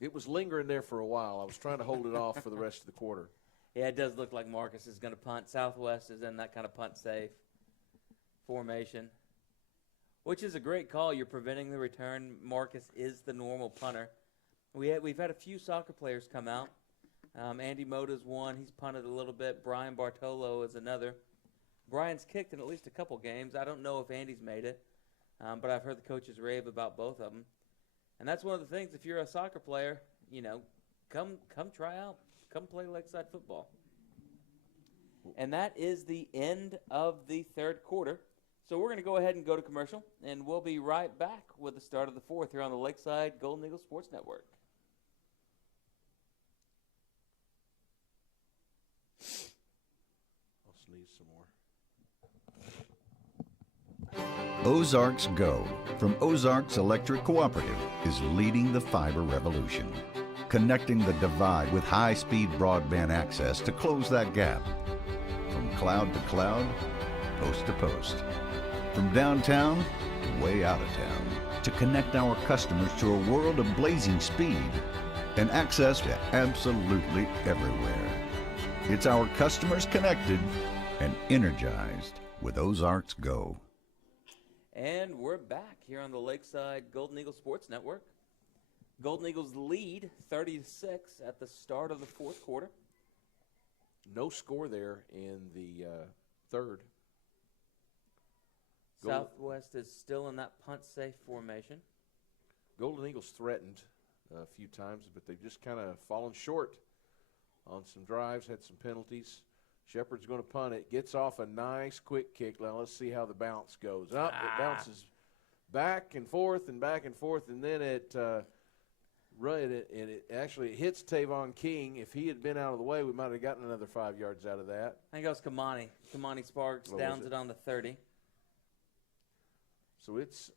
It was lingering there for a while. I was trying to hold it off for the rest of the quarter. Yeah, it does look like Marcus is going to punt. Southwest is in that kind of punt safe formation, which is a great call. You're preventing the return. Marcus is the normal punter. We've had a few soccer players come out. Andy Moda's one. He's punted a little bit. Brian Bartolo is another. Brian's kicked in at least a couple games. I don't know if Andy's made it, but I've heard the coaches rave about both of them. And that's one of the things. If you're a soccer player, come try out. Come play Lakeside football. And that is the end of the third quarter. So we're going to go ahead and go to commercial, and we'll be right back with the start of the fourth here on the Lakeside Golden Eagle Sports Network. I'll sneeze some more. Ozarks Go from Ozarks Electric Cooperative is leading the fiber revolution, connecting the divide with high-speed broadband access to close that gap. From cloud to cloud, post to post. From downtown to way out of town, to connect our customers to a world of blazing speed and access to absolutely everywhere. It's our customers connected and energized with Ozarks Go. And we're back here on the Lakeside Golden Eagle Sports Network. Golden Eagles lead 30-6 at the start of the fourth quarter. No score there in the third. Southwest is still in that punt-safe formation. Golden Eagles threatened a few times, but they've just kind of fallen short on some drives, had some penalties. Shepherd's going to punt it. Gets off a nice quick kick. Now let's see how the bounce goes. It bounces back and forth, and then it actually hits Tavon King. If he had been out of the way, we might have gotten another 5 yards out of that. I think it was Kamani. Kamani Sparks downs it on the 30. So it's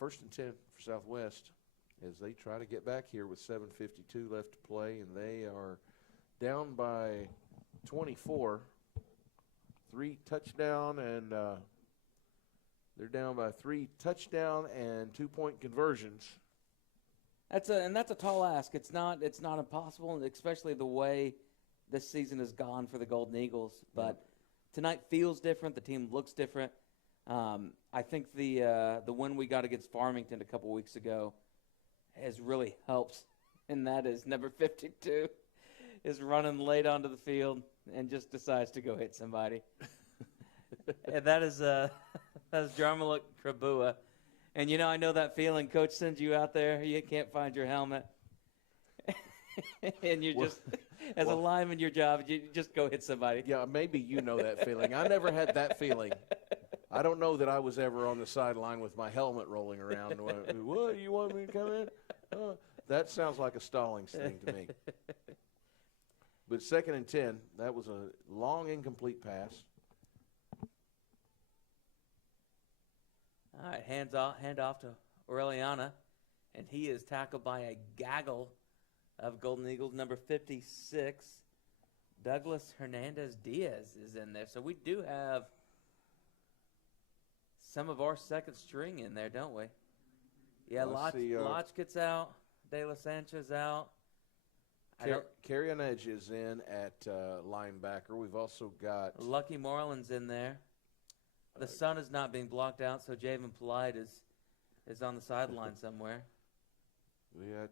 1st and 10 for Southwest as they try to get back here with 7:52 left to play, and they are down by 24. 3 touchdown, and they're down by 3 touchdown and 2-point conversions. That's a tall ask. It's not impossible, especially the way this season has gone for the Golden Eagles. But tonight feels different. The team looks different. I think the win we got against Farmington a couple weeks ago has really helped, and that is number 52 is running late onto the field and just decides to go hit somebody. And that is Jarmaluk Krabua. And, I know that feeling. Coach sends you out there. You can't find your helmet. And you just, as a lineman, your job, you just go hit somebody. Yeah, maybe you know that feeling. I never had that feeling. I don't know that I was ever on the sideline with my helmet rolling around. What, you want me to come in? That sounds like a Stallings thing to me. But 2nd and 10, that was a long, incomplete pass. All right, hand off to Aureliana, and he is tackled by a gaggle of Golden Eagles. Number 56, Douglas Hernandez-Diaz is in there. So we do have some of our second string in there, don't we? Yeah, Lodge gets out. De La Sanchez out. Carrion Edge is in at linebacker. We've also got Lucky Moreland's in there. The sun is not being blocked out, so Javen Polite is on the sideline somewhere. We got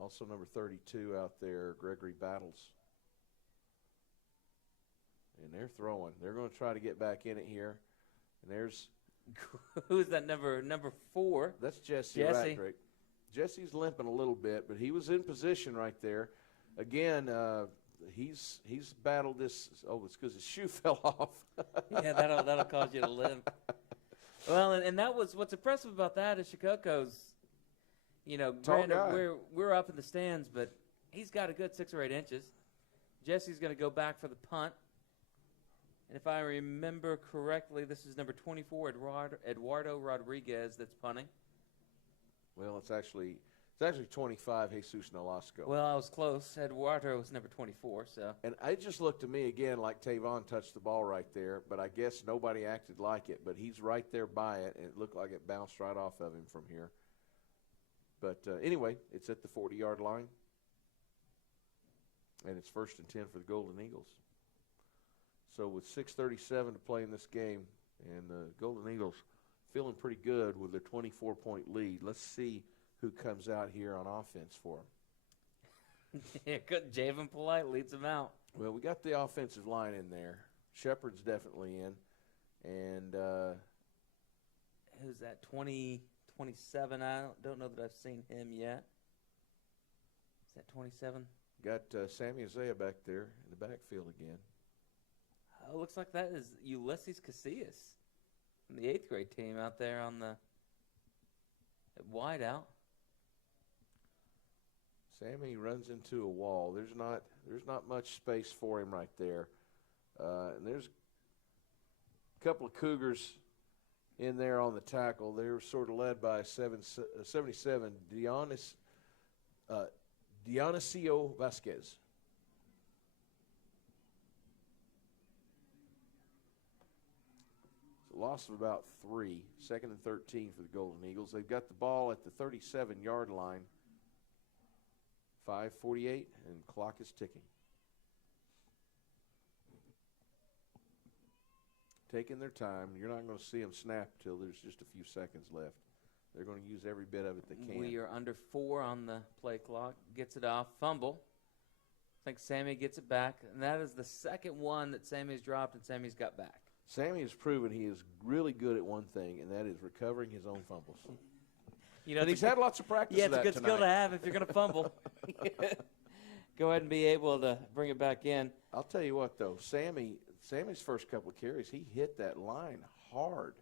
also number 32 out there, Gregory Battles. And they're throwing. They're going to try to get back in it here. And there's who's that number 4? That's Jesse Rattrick. Jesse's limping a little bit, but he was in position right there. Again, he's battled this. Oh, it's because his shoe fell off. Yeah, that'll cause you to limp. Well, and that was what's impressive about that is Shikoko's. Granted, we're up in the stands, but he's got a good 6 or 8 inches. Jesse's going to go back for the punt. And if I remember correctly, this is number 24, Eduardo Rodriguez, that's punting. Well, it's actually 25, Jesus Nolasco. Well, I was close. Eduardo was number 24, so. And it just looked to me, again, like Tavon touched the ball right there, but I guess nobody acted like it. But he's right there by it, and it looked like it bounced right off of him from here. But anyway, it's at the 40-yard line, and it's 1st and 10 for the Golden Eagles. So with 6:37 to play in this game, and the Golden Eagles feeling pretty good with their 24-point lead. Let's see who comes out here on offense for them. Yeah, good. Javen Polite leads them out. Well, we got the offensive line in there. Shepard's definitely in. And who's that, 27? I don't know that I've seen him yet. Is that 27? Got Sammy Isaiah back there in the backfield again. Oh, looks like that is Ulysses Casillas from the 8th grade team out there on the wide out. Sammy runs into a wall. There's not much space for him right there. And there's a couple of Cougars in there on the tackle. They were sort of led by 77, Dionisio Vasquez. It's a loss of about 3, 2nd and 13 for the Golden Eagles. They've got the ball at the 37-yard line. 5:48, and clock is ticking. Taking their time. You're not going to see them snap till there's just a few seconds left. They're going to use every bit of it they can. We are under 4 on the play clock. Gets it off. Fumble. I think Sammy gets it back. And that is the second one that Sammy's dropped and Sammy's got back. Sammy has proven he is really good at one thing, and that is recovering his own fumbles. You know, And he's had lots of practice Yeah, of it's a that good skill to tonight. have if you're going to fumble. Go ahead and be able to bring it back in. I'll tell you what, though, Sammy's first couple of carries, he hit that line hard.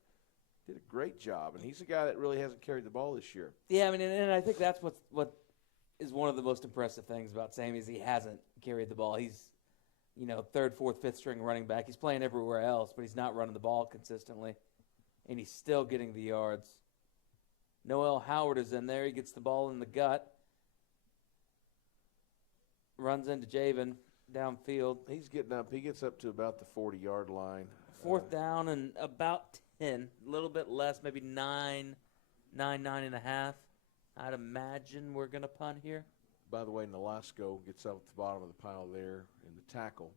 Did a great job, and he's a guy that really hasn't carried the ball this year. Yeah, I mean, and I think that's what is one of the most impressive things about Sammy is he hasn't carried the ball. He's, third, fourth, fifth string running back. He's playing everywhere else, but he's not running the ball consistently, and he's still getting the yards. Noel Howard is in there. He gets the ball in the gut. Runs into Javen downfield. He's getting up. He gets up to about the 40-yard line. Fourth down and about 10, a little bit less, maybe 9 and a half. I'd imagine we're going to punt here. By the way, Nolasco gets up at the bottom of the pile there in the tackle.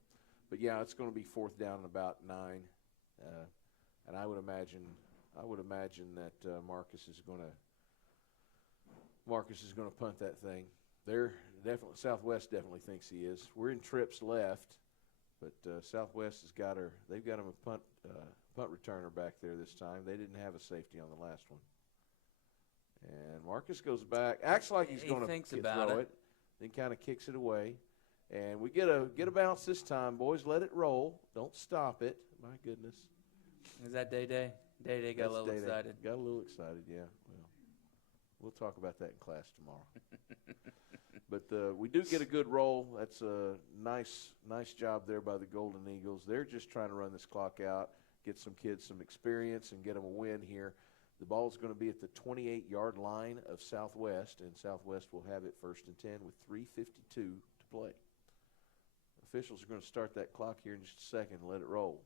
But, yeah, it's going to be fourth down and about 9. And I would imagine that Marcus is going to punt that thing. Southwest definitely thinks he is. We're in trips left, but Southwest they've got him a punt returner back there this time. They didn't have a safety on the last one. And Marcus goes back, acts like he's going to throw it, then kind of kicks it away. And we get a bounce this time, boys. Let it roll. Don't stop it. My goodness. Is that Day-Day? Day-Day got a little excited. Got a little excited, yeah. Well, we'll talk about that in class tomorrow. But we do get a good roll. That's a nice job there by the Golden Eagles. They're just trying to run this clock out, get some kids some experience, and get them a win here. The ball's going to be at the 28-yard line of Southwest, and Southwest will have it 1st and 10 with 3:52 to play. Officials are going to start that clock here in just a second and let it roll.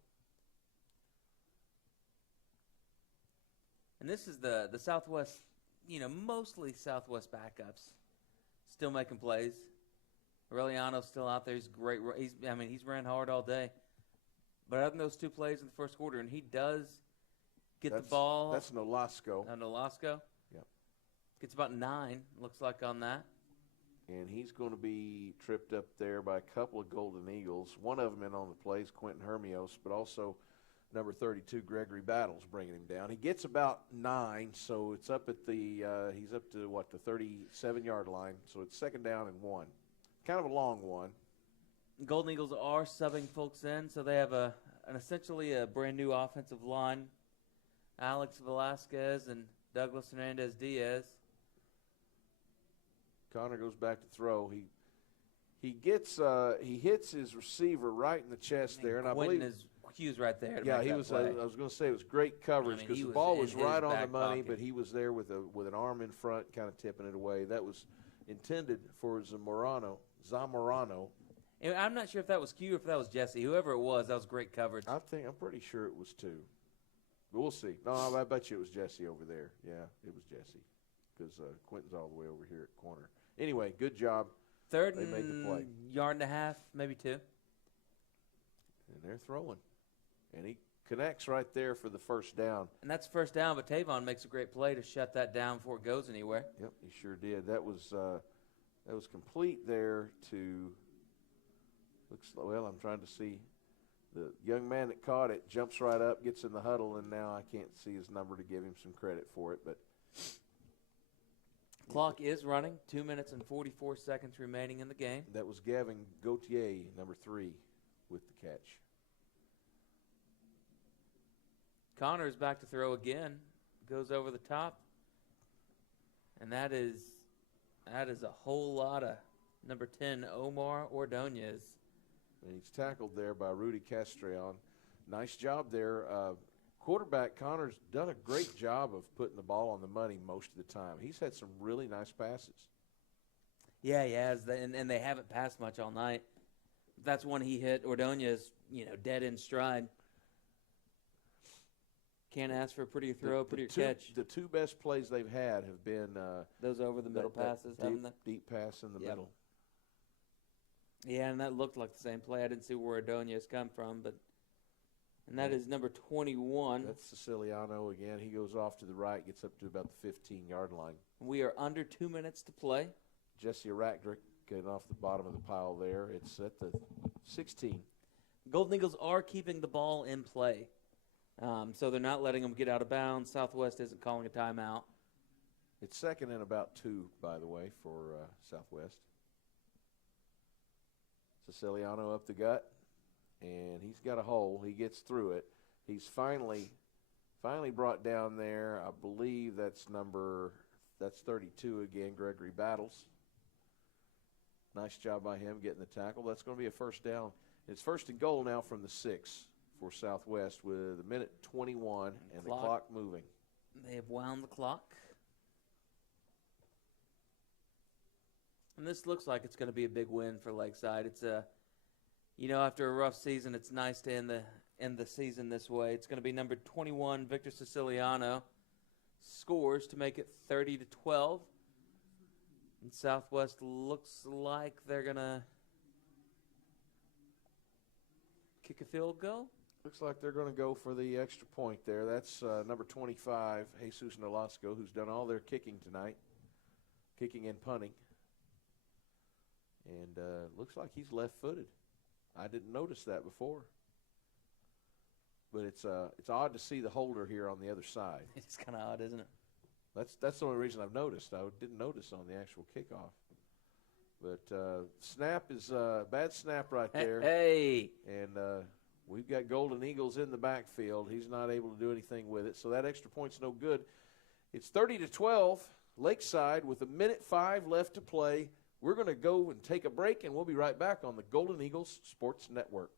And this is the Southwest, mostly Southwest backups still making plays. Aureliano's still out there. He's great. He's ran hard all day. But other than those 2 plays in the first quarter, and he does get the ball. That's Nolasco. Nolasco. Yep. Gets about 9, looks like, on that. And he's going to be tripped up there by a couple of Golden Eagles. One of them in on the plays, Quentin Hermios, but also number 32, Gregory Battles, bringing him down. He gets about 9, so it's up at he's up to, the 37-yard line. So it's 2nd down and 1. Kind of a long one. Golden Eagles are subbing folks in, so they have essentially a brand-new offensive line. Alex Velasquez and Douglas Hernandez-Diaz. Connor goes back to throw. He hits his receiver right in the chest there, and I believe his cues right there. Yeah, he was. I was going to say it was great coverage because the ball was right on the money, but he was there with an arm in front, kind of tipping it away. That was intended for Zamorano. And I'm not sure if that was Q or if that was Jesse. Whoever it was, that was great coverage. I'm pretty sure it was 2. But we'll see. No, I bet you it was Jesse over there. Yeah, it was Jesse because Quentin's all the way over here at corner. Anyway, good job. Third they made the play. Yard and a half, maybe 2. And they're throwing. And he connects right there for the first down. And that's first down, but Tavon makes a great play to shut that down before it goes anywhere. Yep, he sure did. That was complete there to I'm trying to see. The young man that caught it jumps right up, gets in the huddle, and now I can't see his number to give him some credit for it. But clock is running. 2 minutes and 44 seconds remaining in the game. That was Gavin Gauthier, number 3, with the catch. Connor's back to throw again. Goes over the top. And that is a whole lot of number 10, Omar Ordonez. And he's tackled there by Rudy Castrillon. Nice job there. Quarterback Connor's done a great job of putting the ball on the money most of the time. He's had some really nice passes. Yeah, he has. And they haven't passed much all night. That's one he hit. Ordonez, dead in stride. Can't ask for a prettier throw, prettier catch. The 2 best plays they've had have been those over the middle passes, deep pass in the middle. Yeah, and that looked like the same play. I didn't see where Ordonez come from, and that is number 21. That's Siciliano again. He goes off to the right, gets up to about the 15-yard line. We are under 2 minutes to play. Jesse Rackdrick getting off the bottom of the pile there. It's at the 16. Golden Eagles are keeping the ball in play. So they're not letting them get out of bounds. Southwest isn't calling a timeout. It's second and about 2, by the way, for Southwest. Siciliano up the gut, and he's got a hole. He gets through it. He's finally brought down there. I believe that's 32 again, Gregory Battles. Nice job by him getting the tackle. That's going to be a first down. It's first and goal now from the 6 for Southwest with 1:21 and the clock moving. They have wound the clock. And this looks like it's going to be a big win for Lakeside. It's after a rough season, it's nice to end the season this way. It's going to be number 21, Victor Siciliano, scores to make it 30-12. And Southwest looks like they're going to kick a field goal. Looks like they're going to go for the extra point there. That's number 25, Jesus Nolasco, who's done all their kicking tonight, kicking and punting. And looks like he's left-footed. I didn't notice that before. But it's odd to see the holder here on the other side. It's kind of odd, isn't it? That's the only reason I've noticed. I didn't notice on the actual kickoff. But snap is bad snap right there. Hey! And we've got Golden Eagles in the backfield. He's not able to do anything with it, so that extra point's no good. It's 30-12, Lakeside with 1:05 left to play. We're going to go and take a break, and we'll be right back on the Golden Eagles Sports Network.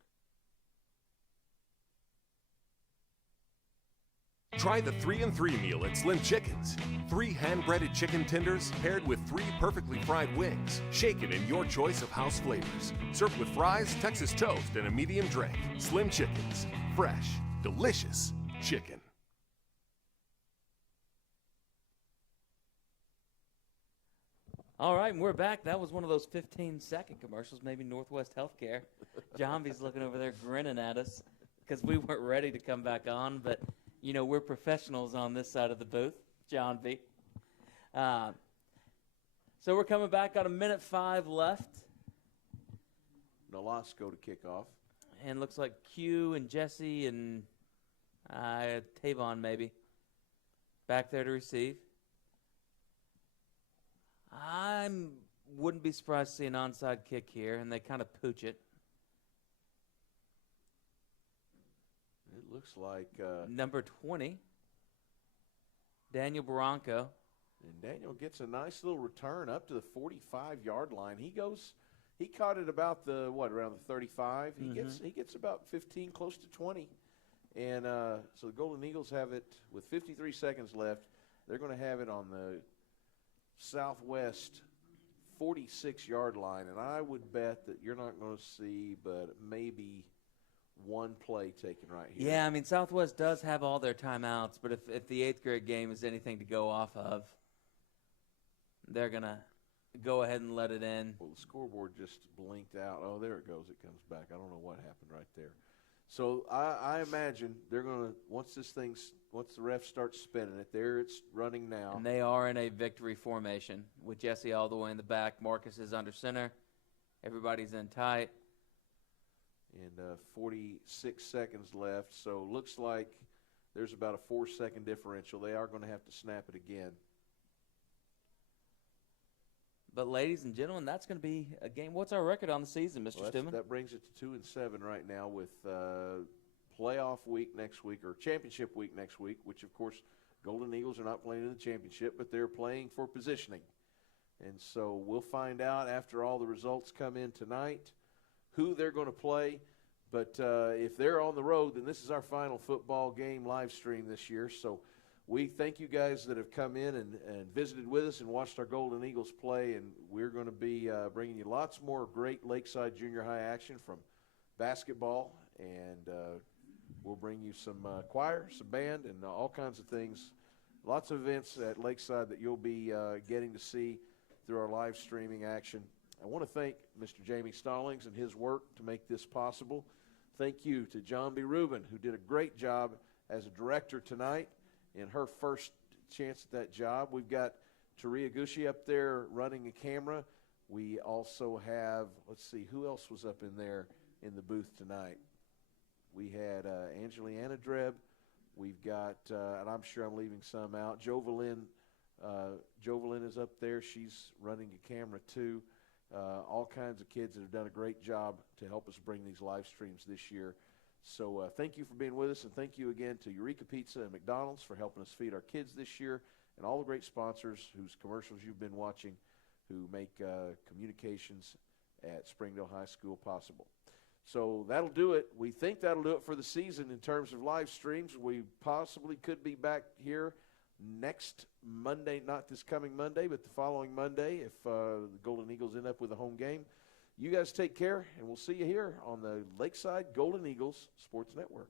Try the 3-and-3 meal at Slim Chickens. 3 hand-breaded chicken tenders paired with 3 perfectly fried wings, shaken in your choice of house flavors. Served with fries, Texas toast, and a medium drink. Slim Chickens. Fresh, delicious chicken. All right, and we're back. That was one of those 15-second commercials, maybe Northwest Healthcare. John B's looking over there grinning at us because we weren't ready to come back on, but, we're professionals on this side of the booth, John B. So we're coming back, got 1:05 left. Nolasco to kick off. And looks like Q and Jesse and Tavon maybe back there to receive. I wouldn't be surprised to see an onside kick here, and they kind of pooch it. It looks like number 20, Daniel Barranco. And Daniel gets a nice little return up to the 45-yard line. He caught it about around the 35. He gets about 15, close to 20. And so the Golden Eagles have it with 53 seconds left. They're going to have it on the Southwest 46-yard line, and I would bet that you're not going to see but maybe one play taken right here. Yeah, Southwest does have all their timeouts, but if the 8th grade game is anything to go off of, they're going to go ahead and let it in. Well, the scoreboard just blinked out. Oh, there it goes. It comes back. I don't know what happened right there. So I imagine they're going to, once the ref starts spinning it, there it's running now. And they are in a victory formation with Jesse all the way in the back. Marcus is under center. Everybody's in tight. And 46 seconds left. So looks like there's about a 4-second differential. They are going to have to snap it again. But, ladies and gentlemen, that's going to be a game. What's our record on the season, Mr. Stewman? That brings it to 2-7 right now with playoff week next week, or championship week next week, which, of course, Golden Eagles are not playing in the championship, but they're playing for positioning. And so we'll find out after all the results come in tonight who they're going to play. But if they're on the road, then this is our final football game live stream this year. So we thank you guys that have come in and visited with us and watched our Golden Eagles play, and we're going to be bringing you lots more great Lakeside Junior High action from basketball, and we'll bring you some choir, some band, and all kinds of things. Lots of events at Lakeside that you'll be getting to see through our live streaming action. I want to thank Mr. Jamie Stallings and his work to make this possible. Thank you to John B. Rubin, who did a great job as a director tonight in her first chance at that job. We've got Taria Gushi up there running a camera. We also have, let's see, who else was up in there in the booth tonight? We had Angeliana Dreb. We've got, and I'm sure I'm leaving some out, Joe Valin Jovelyn is up there. She's running a camera too. All kinds of kids that have done a great job to help us bring these live streams this year. So thank you for being with us, and thank you again to Eureka Pizza and McDonald's for helping us feed our kids this year, and all the great sponsors whose commercials you've been watching who make communications at Springdale High School possible. So that'll do it. We think that'll do it for the season in terms of live streams. We possibly could be back here next Monday, not this coming Monday, but the following Monday if the Golden Eagles end up with a home game. You guys take care, and we'll see you here on the Lakeside Golden Eagles Sports Network.